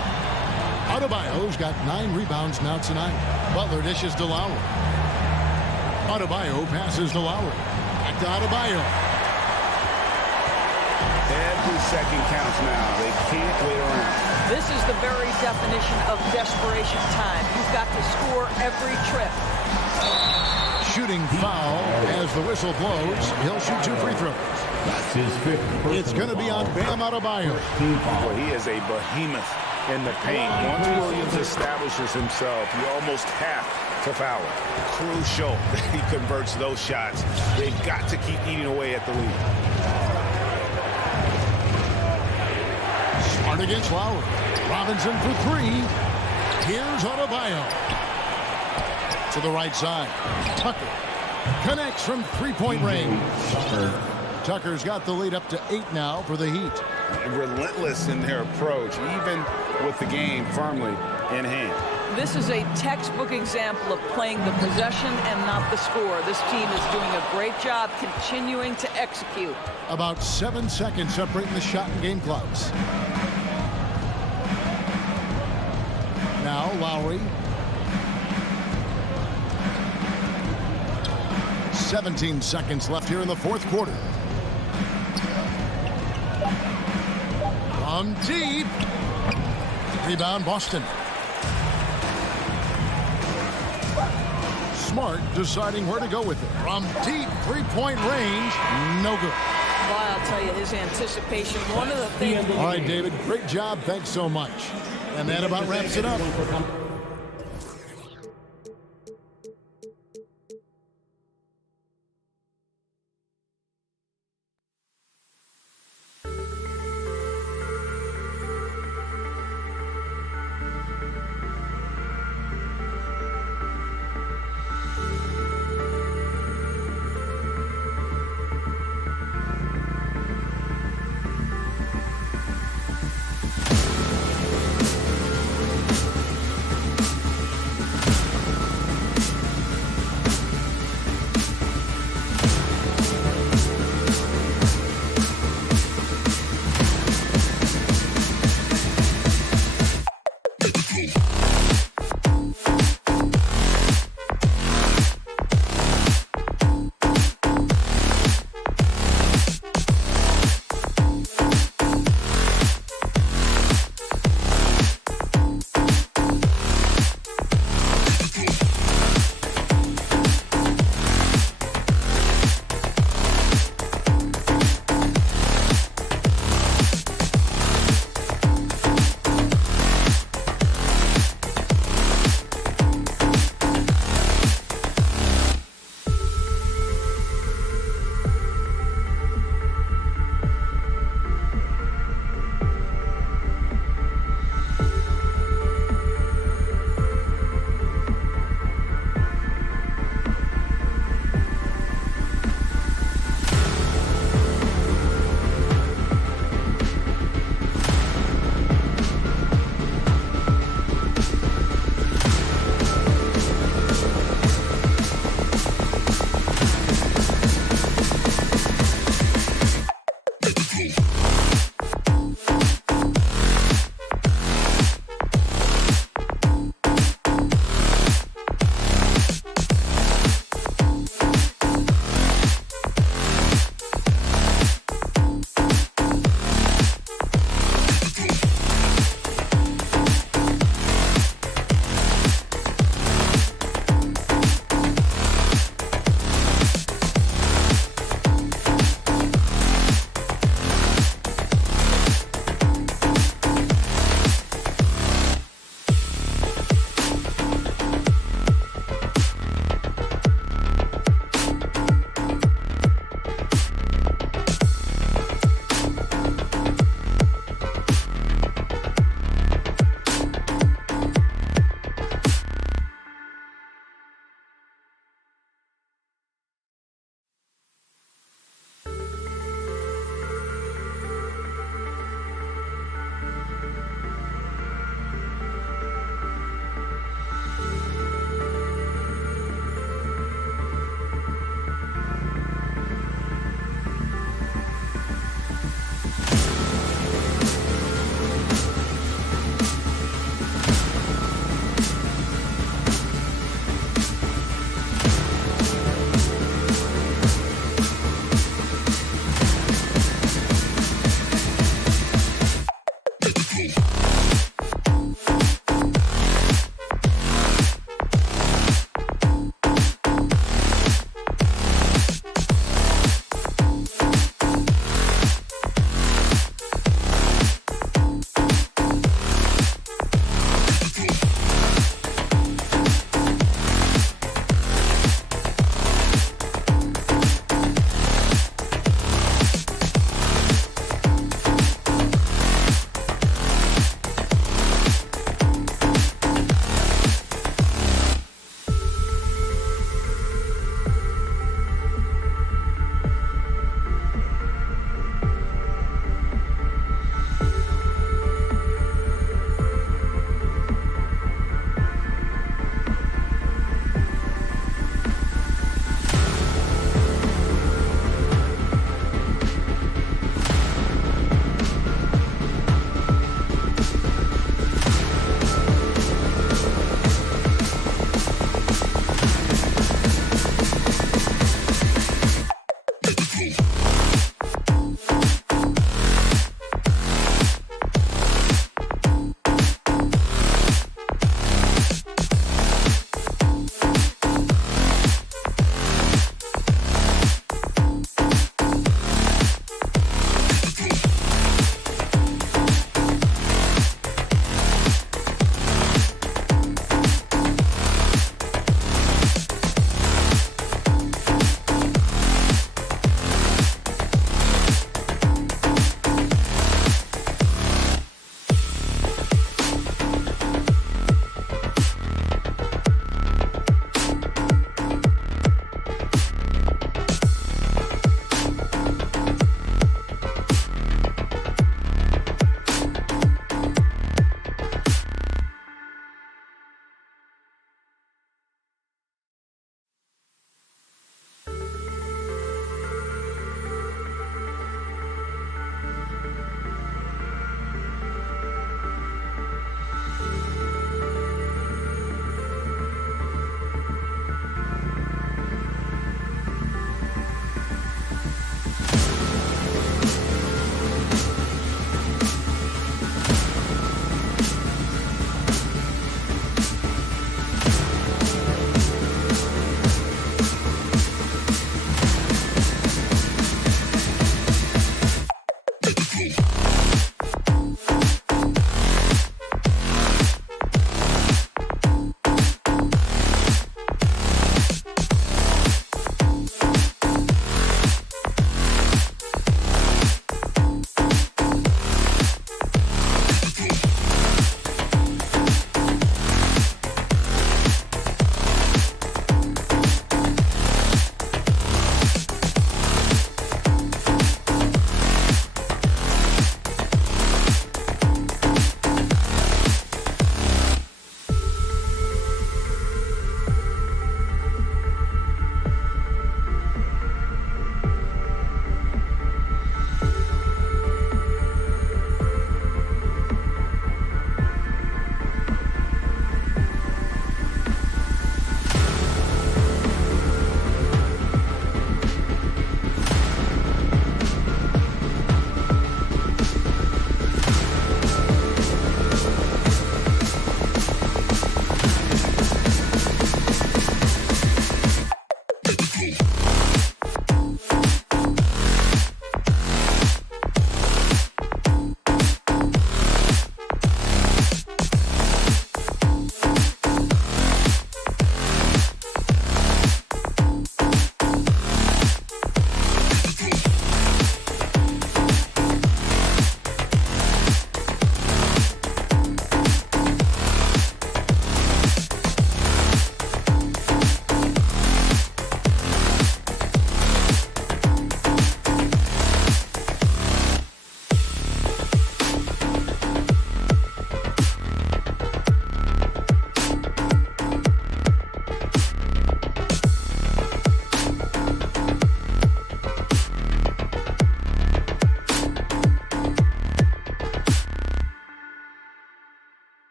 Adebayo's got 9 rebounds now tonight. Butler dishes to Lowry. Adebayo passes to Lowry. Back to Adebayo. Every second counts now. They can't wait around. This is the very definition of desperation time. You've got to score every trip. Shooting foul as the whistle blows. He'll shoot 2 free throws. That's his 5th. It's going to be on Bam Adebayo. Well, he is a behemoth in the paint. Once Williams establishes himself, you almost have to foul him. Crucial that he converts those shots. They've got to keep eating away at the lead. Smart against Lowry. Robinson for 3. Here's Adebayo. To the right side. Tucker connects from 3-point range. Tucker's got the lead up to 8 now for the Heat. Relentless in their approach, even with the game firmly in hand. This is a textbook example of playing the possession and not the score. This team is doing a great job continuing to execute. About 7 seconds separating the shot and game clocks. Now Lowry. 17 seconds left here in the 4th quarter. From deep. Rebound Boston. Smart deciding where to go with it. From deep three-point range, no good. Well, I'll tell you, his anticipation, one of the things. All right, David, great job. Thanks so much. And that about wraps it up.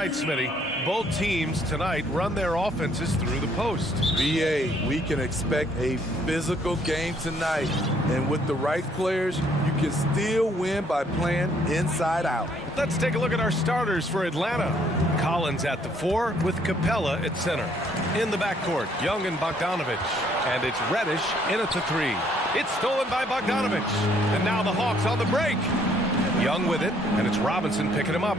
tonight, Smitty. Both teams tonight run their offenses through the post. BA, we can expect a physical game tonight. And with the right players, you can still win by playing inside out. Let's take a look at our starters for Atlanta. Collins at the 4 with Capella at center. In the backcourt, Young and Bogdanovich. And it's Reddish in at the 3. It's stolen by Bogdanovich. And now the Hawks on the break. Young with it, and it's Robinson picking him up.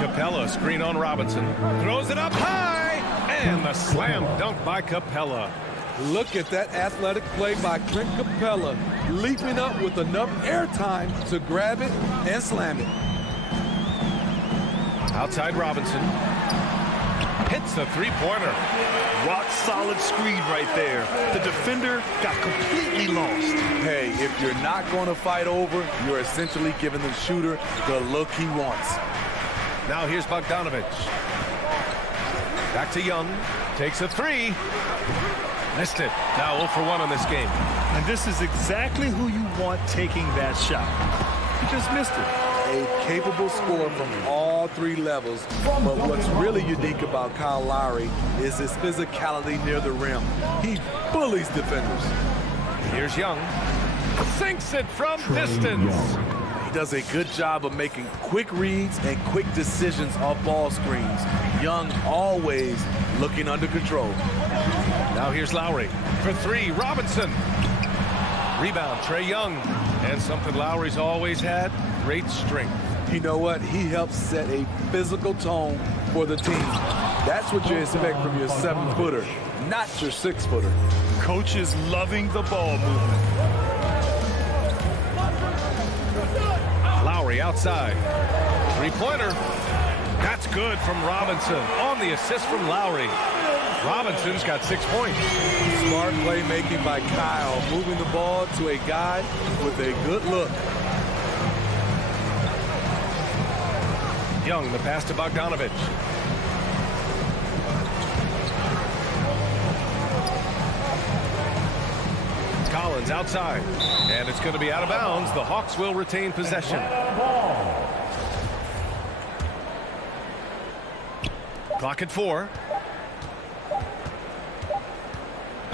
Capella, screen on Robinson. Throws it up high, and the slam dunk by Capella. Look at that athletic play by Clint Capella, leaping up with enough airtime to grab it and slam it. Outside Robinson. Hits a three-pointer. Rock solid screen right there. The defender got completely lost. Hey, if you're not going to fight over, you're essentially giving the shooter the look he wants. Now here's Bogdanovich. Back to Young. Takes a 3. Missed it. Now 0 for 1 on this game. And this is exactly who you want taking that shot. He just missed it. A capable scorer from all 3 levels. But what's really unique about Kyle Lowry is his physicality near the rim. He bullies defenders. Here's Young. Sinks it from distance. He does a good job of making quick reads and quick decisions off ball screens. Young always looking under control. Now here's Lowry for 3. Robinson. Rebound, Trae Young. And something Lowry's always had, great strength. You know what? He helps set a physical tone for the team. That's what you expect from your 7-footer, not your 6-footer. Coach is loving the ball movement. Lowry outside. 3-pointer. That's good from Robinson on the assist from Lowry. Robinson's got 6 points. Smart playmaking by Kyle, moving the ball to a guy with a good look. Young, the pass to Bogdanovich. Collins outside. And it's going to be out of bounds. The Hawks will retain possession. Clock at 4.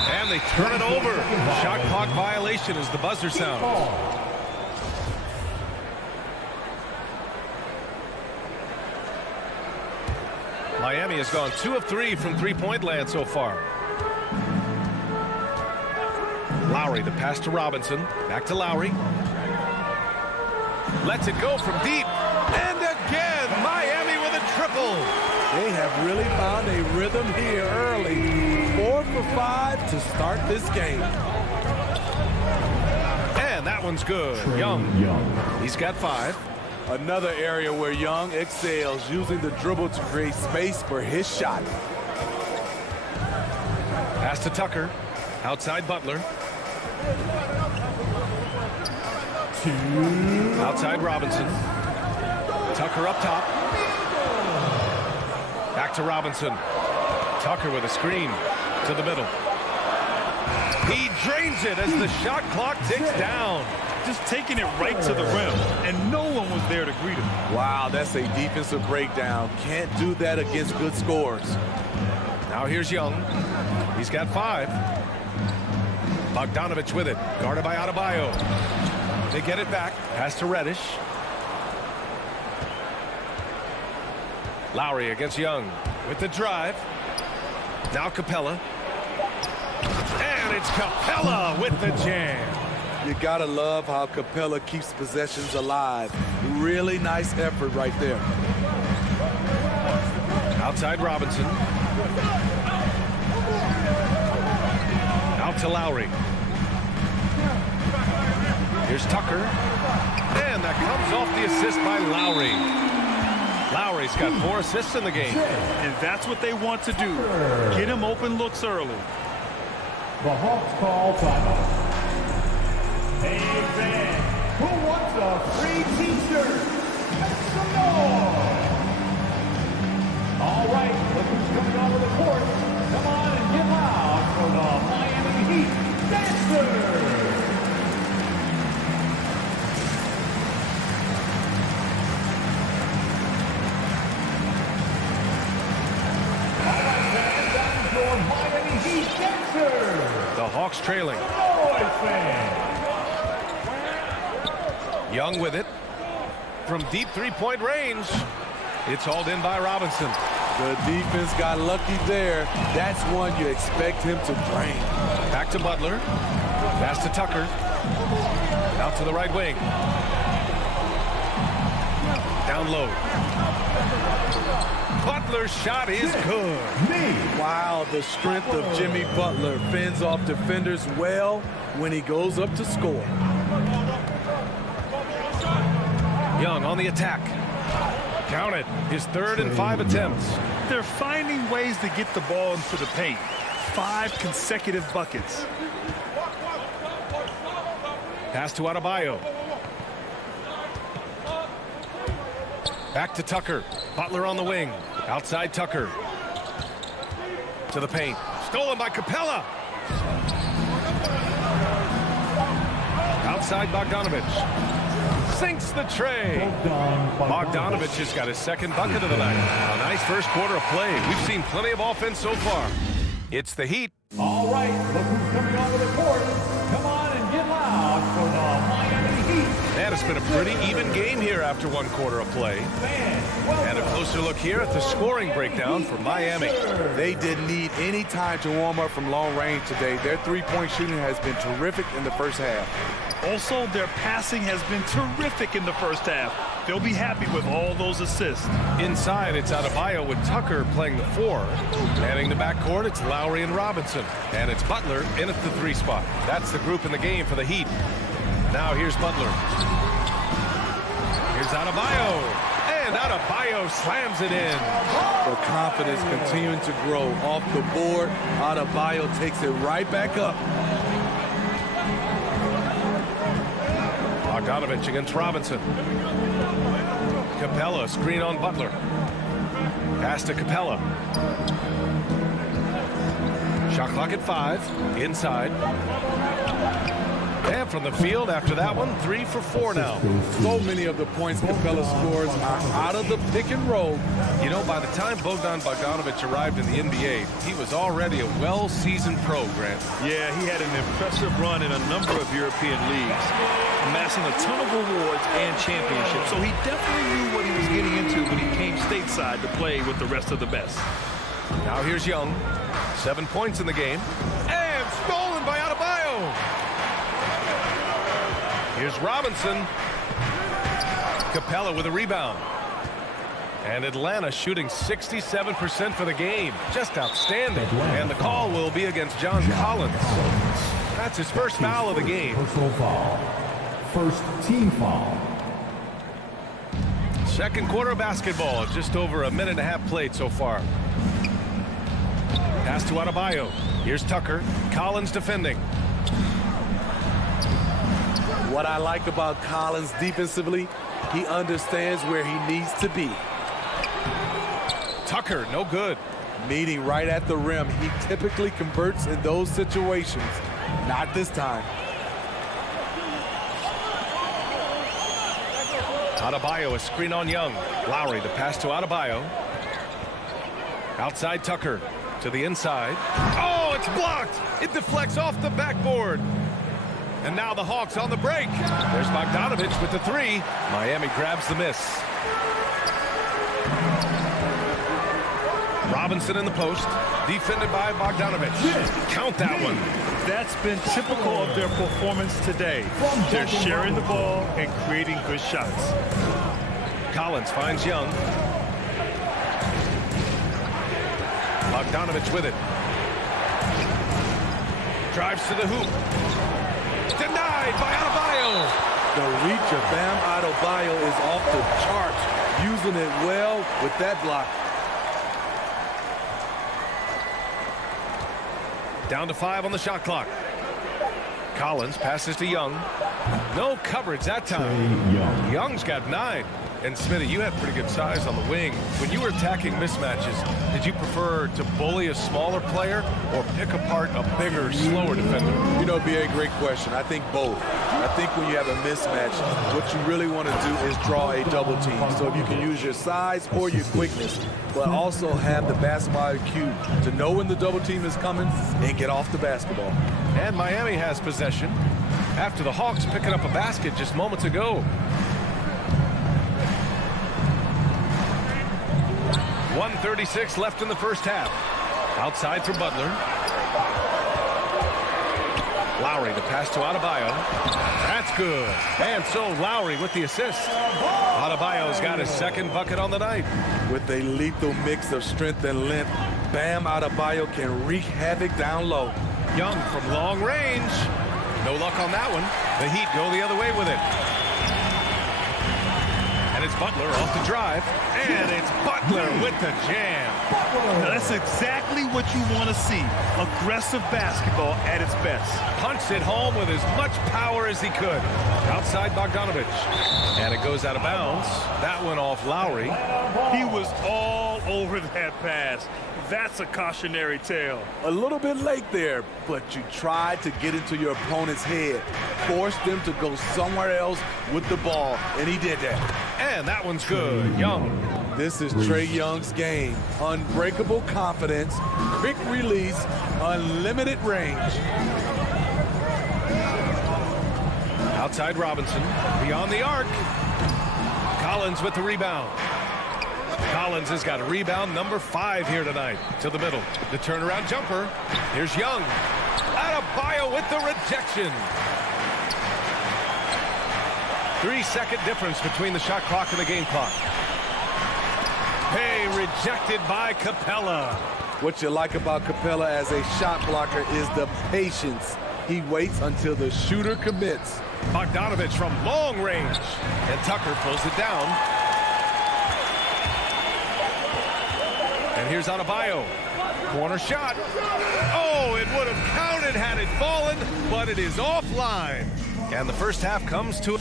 And they turn it over. Shot clock violation as the buzzer sounds. Miami has gone 2 of 3 from three-point land so far. Lowry, the pass to Robinson. Back to Lowry. Lets it go from deep. And again, Miami with a triple. They have really found a rhythm here early. 4 for 5 to start this game. And that one's good. Young. He's got 5. Another area where Young excels, using the dribble to create space for his shot. Pass to Tucker. Outside Butler. Outside Robinson. Tucker up top. Back to Robinson. Tucker with a screen to the middle. He drains it as the shot clock ticks down. Just taking it right to the rim, and no one was there to greet him. Wow, that's a defensive breakdown. Can't do that against good scorers. Now here's Young. He's got 5. Bogdanovich with it. Guarded by Adebayo. They get it back. Pass to Reddish. Lowry against Young with the drive. Now Capella. And it's Capella with the jam. You gotta love how Capella keeps possessions alive. Really nice effort right there. Outside Robinson. Out to Lowry. Here's Tucker. And that comes off the assist by Lowry. Lowry's got 4 assists in the game. And that's what they want to do. Get him open looks early. The Hawks call timeout. Hey, fan, who wants a free t-shirt? Make some noise! All right, look who's coming onto the court. Come on and get loud for the Miami Heat Dancers! Hawks trailing. Young with it. From deep three-point range. It's hauled in by Robinson. The defense got lucky there. That's one you expect him to drain. Back to Butler. Pass to Tucker. Out to the right wing. Down low. Butler's shot is good. Wow, the strength of Jimmy Butler fends off defenders well when he goes up to score. Young on the attack. Count it. His 3rd and 5 attempts. They're finding ways to get the ball into the paint. 5 consecutive buckets. Pass to Adebayo. Back to Tucker. Butler on the wing. Outside Tucker. To the paint. Stolen by Capella. Outside Bogdanovich. Sinks the tray. Bogdanovich just got his 2nd bucket of the night. A nice first quarter of play. We've seen plenty of offense so far. It's the Heat. All right, look who's coming onto the court. Come on and get loud for the Miami Heat. Man, it's been a pretty even game here after 1 quarter of play. And a closer look here at the scoring breakdown for Miami. They didn't need any time to warm up from long range today. Their three-point shooting has been terrific in the first half. Also, their passing has been terrific in the first half. They'll be happy with all those assists. Inside, it's Adebayo with Tucker playing the 4. Manning the backcourt, it's Lowry and Robinson. And it's Butler in at the 3 spot. That's the group in the game for the Heat. Now here's Butler. Here's Adebayo. And Adebayo slams it in. The confidence continuing to grow off the board. Adebayo takes it right back up. Bogdanovich against Robinson. Capella, screen on Butler. Pass to Capella. Shot clock at 5. Inside. And from the field after that one, 3 for 4 now. So many of the points Capella scores are out of the pick and roll. You know, by the time Bogdanovich arrived in the NBA, he was already a well-seasoned pro, Grant. Yeah, he had an impressive run in a number of European leagues, amassing a ton of awards and championships. So he definitely knew what he was getting into when he came stateside to play with the rest of the best. Now here's Young. 7 points in the game. And stolen by Adebayo. Here's Robinson. Capella with a rebound. And Atlanta shooting 67% for the game. Just outstanding. And the call will be against John Collins. That's his first foul of the game. Personal foul. First team foul. Second quarter of basketball. Just over a minute and a half played so far. Pass to Adebayo. Here's Tucker. Collins defending. What I like about Collins defensively, he understands where he needs to be. Tucker, no good. Meeting right at the rim. He typically converts in those situations. Not this time. Adebayo, a screen on Young. Lowry, the pass to Adebayo. Outside Tucker to the inside. Oh, it's blocked. It deflects off the backboard. And now the Hawks on the break. There's Bogdanovich with the 3. Miami grabs the miss. Robinson in the post. Defended by Bogdanovich. Count that one. That's been typical of their performance today. They're sharing the ball and creating good shots. Collins finds Young. Bogdanovich with it. Drives to the hoop. Denied by Adebayo. The reach of Bam Adebayo is off the charts. Using it well with that block. Down to 5 on the shot clock. Collins passes to Young. No coverage that time. Young's got 9. And Smitty, you had pretty good size on the wing. When you were attacking mismatches, did you prefer to bully a smaller player or pick apart a bigger, slower defender? You know, it'd be a great question. I think both. I think when you have a mismatch, what you really want to do is draw a double team. So if you can use your size or your quickness, but also have the basketball IQ to know when the double team is coming and get off the basketball. And Miami has possession after the Hawks picking up a basket just moments ago. 1:36 left in the first half. Outside for Butler. Lowry, the pass to Adebayo. That's good. And so Lowry with the assist. Adebayo's got his second bucket on the night. With a lethal mix of strength and length, Bam Adebayo can wreak havoc down low. Young from long range. No luck on that one. The Heat go the other way with it. And it's Butler off the drive. And it's Butler with the jam. Now that's exactly what you want to see. Aggressive basketball at its best. Punched it home with as much power as he could. Outside Bogdanovich. And it goes out of bounds. That went off Lowry. He was all over that pass. That's a cautionary tale. A little bit late there, but you tried to get into your opponent's head. Forced them to go somewhere else with the ball, and he did that. And that one's good. Young. This is Trae Young's game. Unbreakable confidence, quick release, unlimited range. Outside Robinson. Beyond the arc. Collins with the rebound. Collins has got a rebound number 5 here tonight. To the middle. The turnaround jumper. Here's Young. Adebayo with the rejection. 3-second difference between the shot clock and the game clock. Hey, rejected by Capella. What you like about Capella as a shot blocker is the patience. He waits until the shooter commits. Bogdanovich from long range. And Tucker pulls it down. And here's Adebayo. Corner shot. Oh, it would have counted had it fallen, but it is offline. And the first half comes to...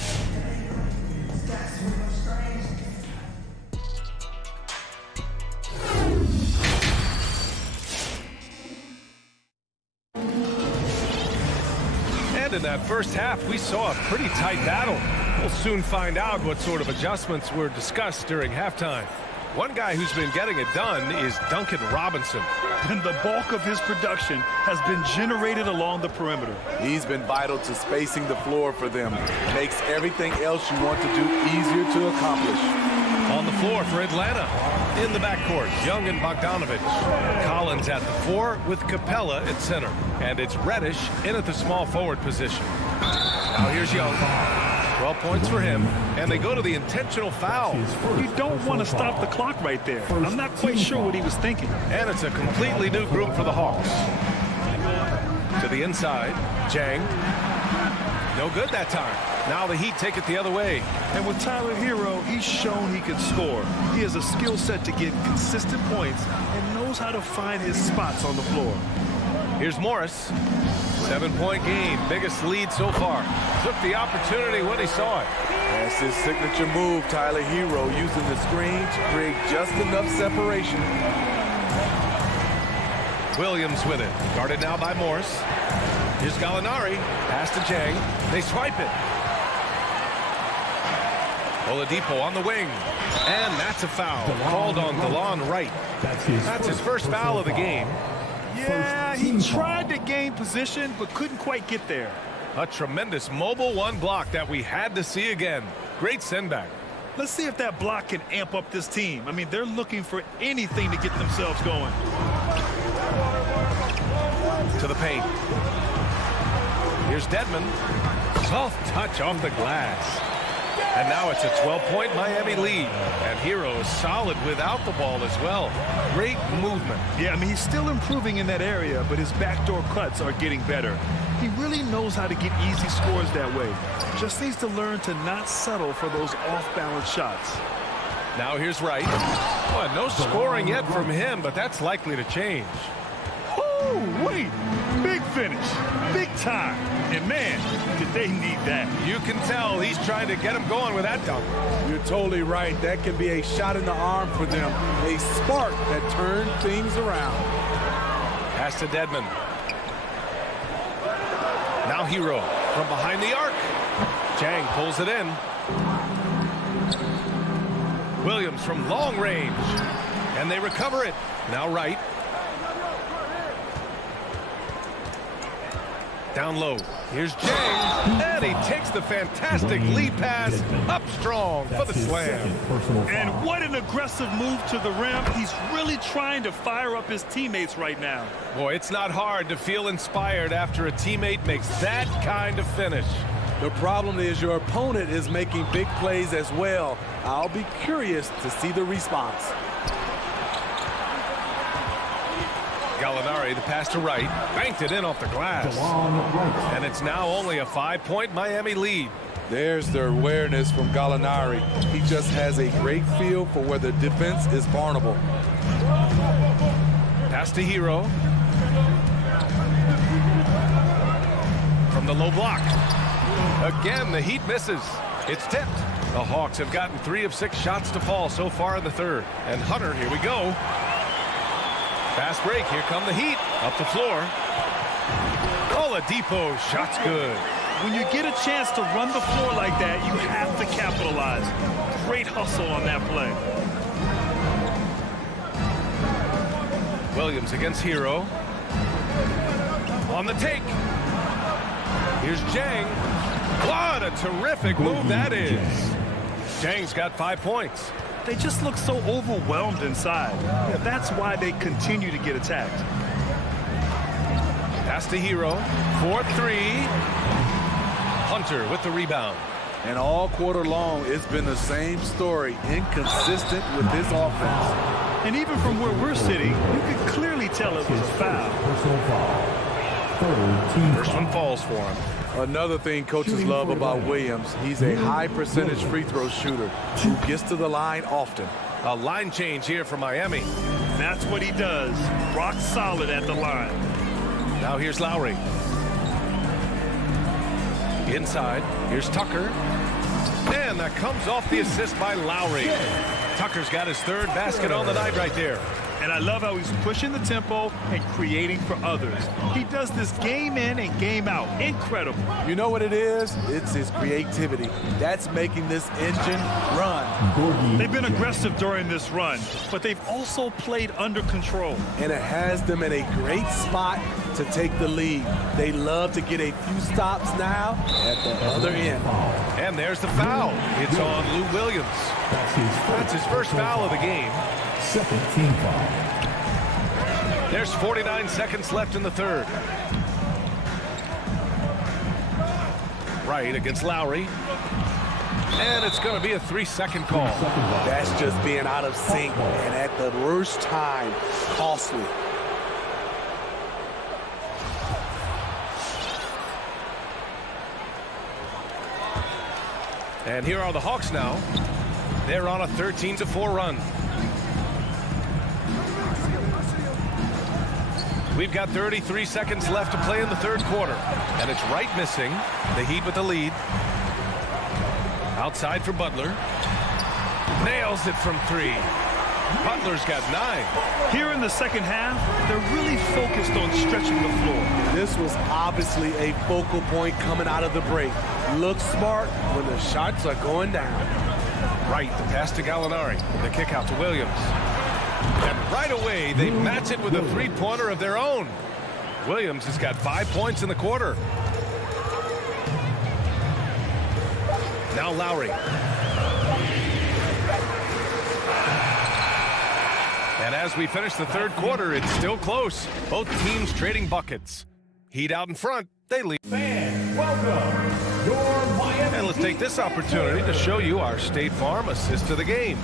And in that first half, we saw a pretty tight battle. We'll soon find out what sort of adjustments were discussed during halftime. One guy who's been getting it done is Duncan Robinson. And the bulk of his production has been generated along the perimeter. He's been vital to spacing the floor for them. Makes everything else you want to do easier to accomplish. On the floor for Atlanta. In the backcourt, Young and Bogdanovich. Collins at the 4 with Capella at center. And it's Reddish in at the small forward position. Now here's Young. 12 points for him. And they go to the intentional foul. You don't want to stop the clock right there. I'm not quite sure what he was thinking. And it's a completely new group for the Hawks. To the inside, Jang. No good that time. Now the Heat take it the other way. And with Tyler Hero, he's shown he can score. He has a skill set to get consistent points and knows how to find his spots on the floor. Here's Morris. 7-point game, biggest lead so far. Took the opportunity when he saw it. That's his signature move, Tyler Hero, using the screen to create just enough separation. Williams with it. Guarded now by Morris. Here's Gallinari. Pass to Jang. They swipe it. Oladipo on the wing. And that's a foul. Called on DeLon Wright. That's his first foul of the game. Yeah, he tried to gain position, but couldn't quite get there. A tremendous mobile one block that we had to see again. Great send back. Let's see if that block can amp up this team. I mean, they're looking for anything to get themselves going. To the paint. Here's Dedmon. Soft touch off the glass. And now it's a 12-point Miami lead. And Hero is solid without the ball as well. Great movement. Yeah, I mean, he's still improving in that area, but his backdoor cuts are getting better. He really knows how to get easy scores that way. Just needs to learn to not settle for those off-balance shots. Now here's Wright. Well, no scoring yet from him, but that's likely to change. Woo-wee! Big finish. Big time. And, man, did they need that. You can tell he's trying to get him going with that dunk. You're totally right. That can be a shot in the arm for them. A spark that turned things around. Pass to Dedmon. Now Hero from behind the arc. Jang pulls it in. Williams from long range. And they recover it. Now Wright. Down low. Here's Jang. And he takes the fantastic lead pass up strong for the slam. And what an aggressive move to the rim. He's really trying to fire up his teammates right now. Boy, it's not hard to feel inspired after a teammate makes that kind of finish. The problem is your opponent is making big plays as well. I'll be curious to see the response. Gallinari, the pass to Wright, banked it in off the glass. And it's now only a 5-point Miami lead. There's the awareness from Gallinari. He just has a great feel for where the defense is vulnerable. Pass to Hero. From the low block. Again, the Heat misses. It's tipped. The Hawks have gotten 3 of 6 shots to fall so far in the third. And Hunter, here we go. Fast break. Here come the Heat. Up the floor. Oladipo. Shot's good. When you get a chance to run the floor like that, you have to capitalize. Great hustle on that play. Williams against Hero. On the take. Here's Jang. What a terrific move that is. Jang's got 5 points. They just look so overwhelmed inside. Yeah, that's why they continue to get attacked. Pass to Hero. 4-3. Hunter with the rebound. And all quarter long, it's been the same story. Inconsistent with this offense. And even from where we're sitting, you can clearly tell it was a foul. First one falls for him. Another thing coaches love about Williams, he's a high percentage free throw shooter who gets to the line often. A line change here for Miami. That's what he does. Rock solid at the line. Now here's Lowry. Inside. Here's Tucker. And that comes off the assist by Lowry. Tucker's got his 3rd basket on the night right there. And I love how he's pushing the tempo and creating for others. He does this game in and game out. Incredible. You know what it is? It's his creativity. That's making this engine run. They've been aggressive during this run, but they've also played under control. And it has them in a great spot to take the lead. They love to get a few stops now at the other end. And there's the foul. It's on Lou Williams. That's his first foul of the game. Second team foul. There's 49 seconds left in the third. Wright against Lowry. And it's going to be a 3-second call. That's just being out of sync and at the worst time, costly. And here are the Hawks now. They're on a 13-4 run. We've got 33 seconds left to play in the third quarter. And it's Wright missing. The Heat with the lead. Outside for Butler. Nails it from 3. Butler's got 9. Here in the second half, they're really focused on stretching the floor. This was obviously a focal point coming out of the break. Look smart when the shots are going down. Wright, the pass to Gallinari. The kick out to Williams. And right away, they match it with a 3-pointer of their own. Williams has got 5 points in the quarter. Now Lowry. And as we finish the third quarter, it's still close. Both teams trading buckets. Heat out in front. They lead. Fans, welcome your Miami. And let's take this opportunity to show you our State Farm assist to the game.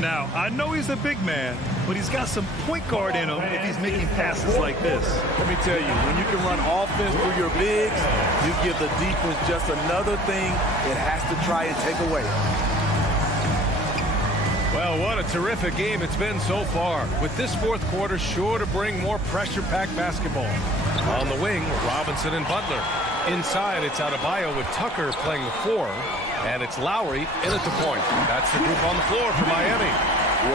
Now, I know he's a big man, but he's got some point guard in him if he's making passes like this. Let me tell you, when you can run offense through your bigs, you give the defense just another thing it has to try and take away. Well, Well, what a terrific game it's been so far, with this fourth quarter sure to bring more pressure-packed basketball. On the wing, Robinson and Butler. Inside, it's Adebayo with Tucker playing the 4, and it's Lowry in at the point. That's the group on the floor for Miami.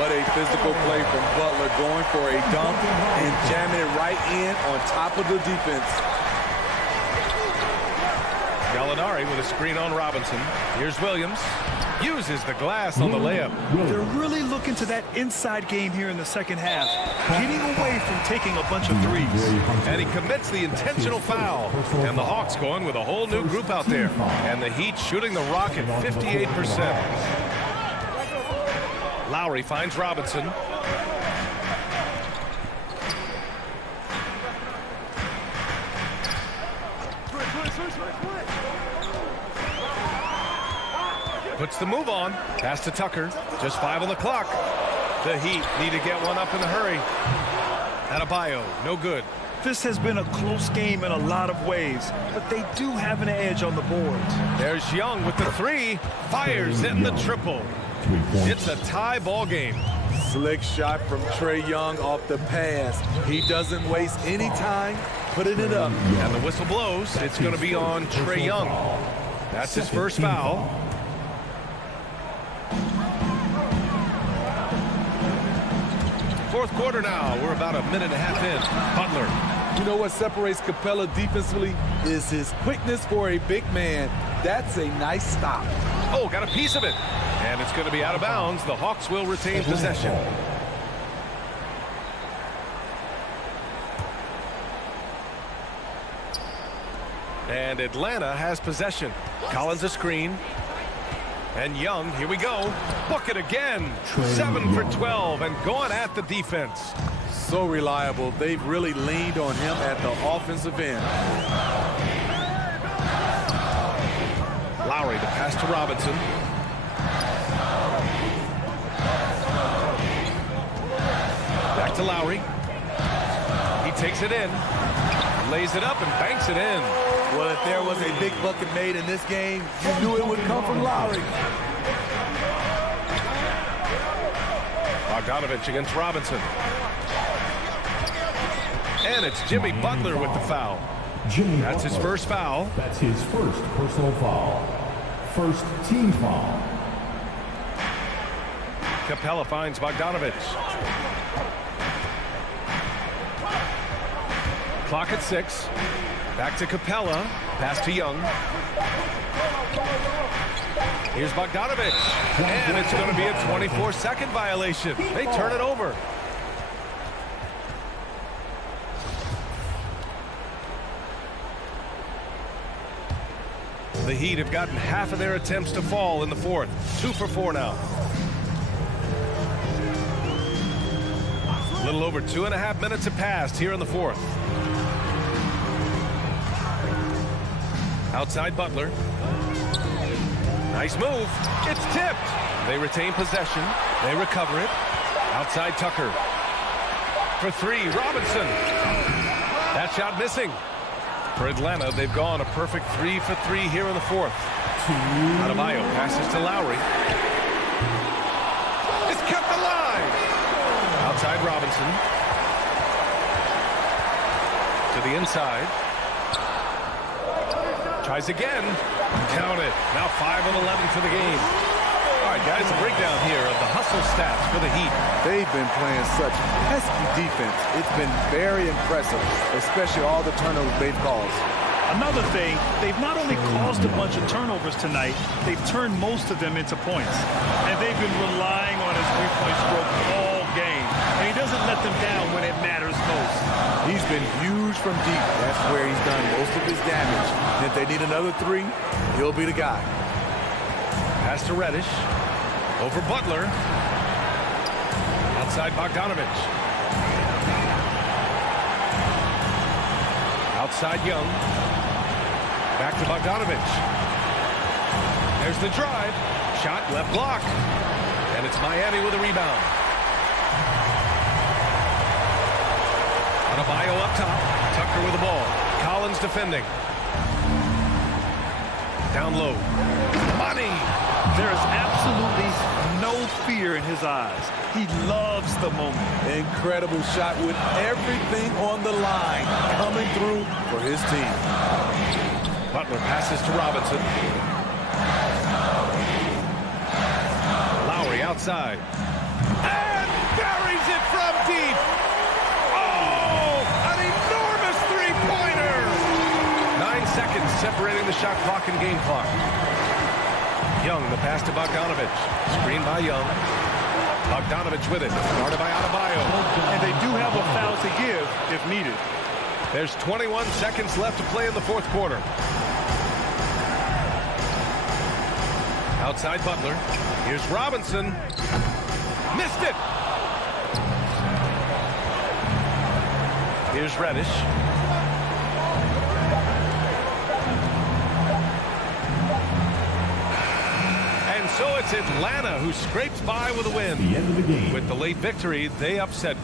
What a physical play from Butler, going for a dunk and jamming it right in on top of the defense. Gallinari with a screen on Robinson. Here's Williams. Uses the glass on the layup. They're really looking to that inside game here in the second half, getting away from taking a bunch of threes. And he commits the intentional foul. And the Hawks going with a whole new group out there. And the Heat shooting the rock at 58%. Lowry finds Robinson. Puts the move on. Pass to Tucker. Just 5 on the clock. The Heat need to get one up in a hurry. Adebayo, no good. This has been a close game in a lot of ways, but they do have an edge on the boards. There's Young with the 3. Fires in the triple. It's a tie ball game. Slick shot from Trae Young off the pass. He doesn't waste any time putting it up. And the whistle blows. It's going to be on Trae Young. That's his first foul. Fourth quarter now. We're about a minute and a half in. Butler. You know what separates Capella defensively is his quickness for a big man. That's a nice stop. Oh, got a piece of it. And it's going to be out of bounds. The Hawks will retain possession. And Atlanta has possession. Collins a screen. And Young, here we go. Bucket again. 7 for 12 and going at the defense. So reliable. They've really leaned on him at the offensive end. Lowry, the pass to Robinson. Back to Lowry. He takes it in. Lays it up and banks it in. Well, if there was a big bucket made in this game, you knew it would come from Lowry. Bogdanovich against Robinson. And it's Jimmy Butler with the foul. That's his first foul. That's his first personal foul. First team foul. Capella finds Bogdanovich. Clock at 6. Back to Capella. Pass to Young. Here's Bogdanovich. And it's going to be a 24-second violation. They turn it over. The Heat have gotten half of their attempts to fall in the fourth. 2 for 4 now. A little over 2.5 minutes have passed here in the fourth. Outside Butler. Nice move. It's tipped. They retain possession. They recover it. Outside Tucker. For 3, Robinson. That shot missing. For Atlanta, they've gone a perfect 3 for 3 here in the fourth. Adebayo passes to Lowry. It's kept alive. Outside Robinson. To the inside. Tries again. Count it. Now 5 of 11 for the game. All right, guys, a breakdown here of the hustle stats for the Heat. They've been playing such pesky defense. It's been very impressive, especially all the turnovers they've caused. Another thing, they've not only caused a bunch of turnovers tonight, they've turned most of them into points. And they've been relying on his three-point stroke all game. And he doesn't let them down when it matters most. He's been huge from deep. That's where he's done most of his damage. And if they need another 3, he'll be the guy. Pass to Reddish. Over Butler. Outside Bogdanovich. Outside Young. Back to Bogdanovich. There's the drive. Shot left block. And it's Miami with a rebound. Adebayo up top. Tucker with the ball. Collins defending. Down low. Money. There is absolutely no fear in his eyes. He loves the moment. Incredible shot with everything on the line coming through for his team. Butler passes to Robinson. Lowry outside. And buries it from deep. Oh, an enormous three-pointer. 9 seconds separating the shot clock and game clock. Young, the pass to Bogdanovich. Screen by Young. Bogdanovich with it. Guarded by Adebayo. And they do have a foul to give if needed. There's 21 seconds left to play in the fourth quarter. Outside Butler. Here's Robinson. Missed it. Here's Reddish. And so it's Atlanta who scrapes by with a win. The end of the game. With the late victory, they upset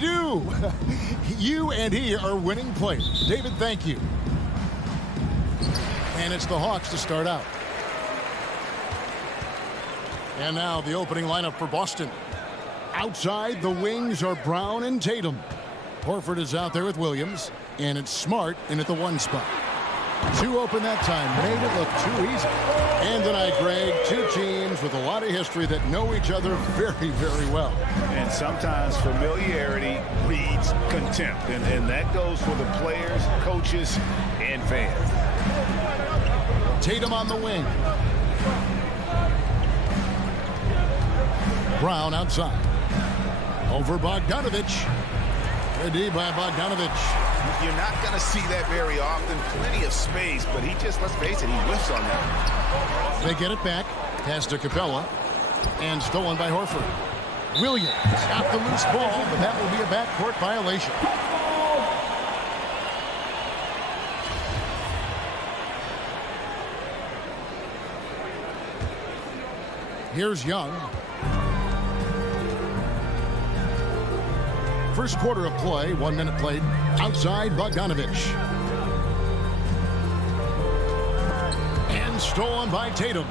do. You and he are winning players. David, thank you. And it's the Hawks to start out. And now the opening lineup for Boston. Outside, the wings are Brown and Tatum. Horford is out there with Williams, and it's Smart in at the 1 spot. 2 open that time, made it look too easy. And tonight, Greg, 2 teams with a lot of history that know each other very, very well. And sometimes familiarity breeds contempt, and that goes for the players, coaches, and fans. Tatum on the wing. Brown outside. Over Bogdanovich. Good D by Bogdanovich. You're not going to see that very often. Plenty of space, but he just, let's face it, he whiffs on that. They get it back. Pass to Capella. And stolen by Horford. Williams got the loose ball, but that will be a backcourt violation. Here's Young. First quarter of play, 1 minute played. Outside Bogdanovich. And stolen by Tatum.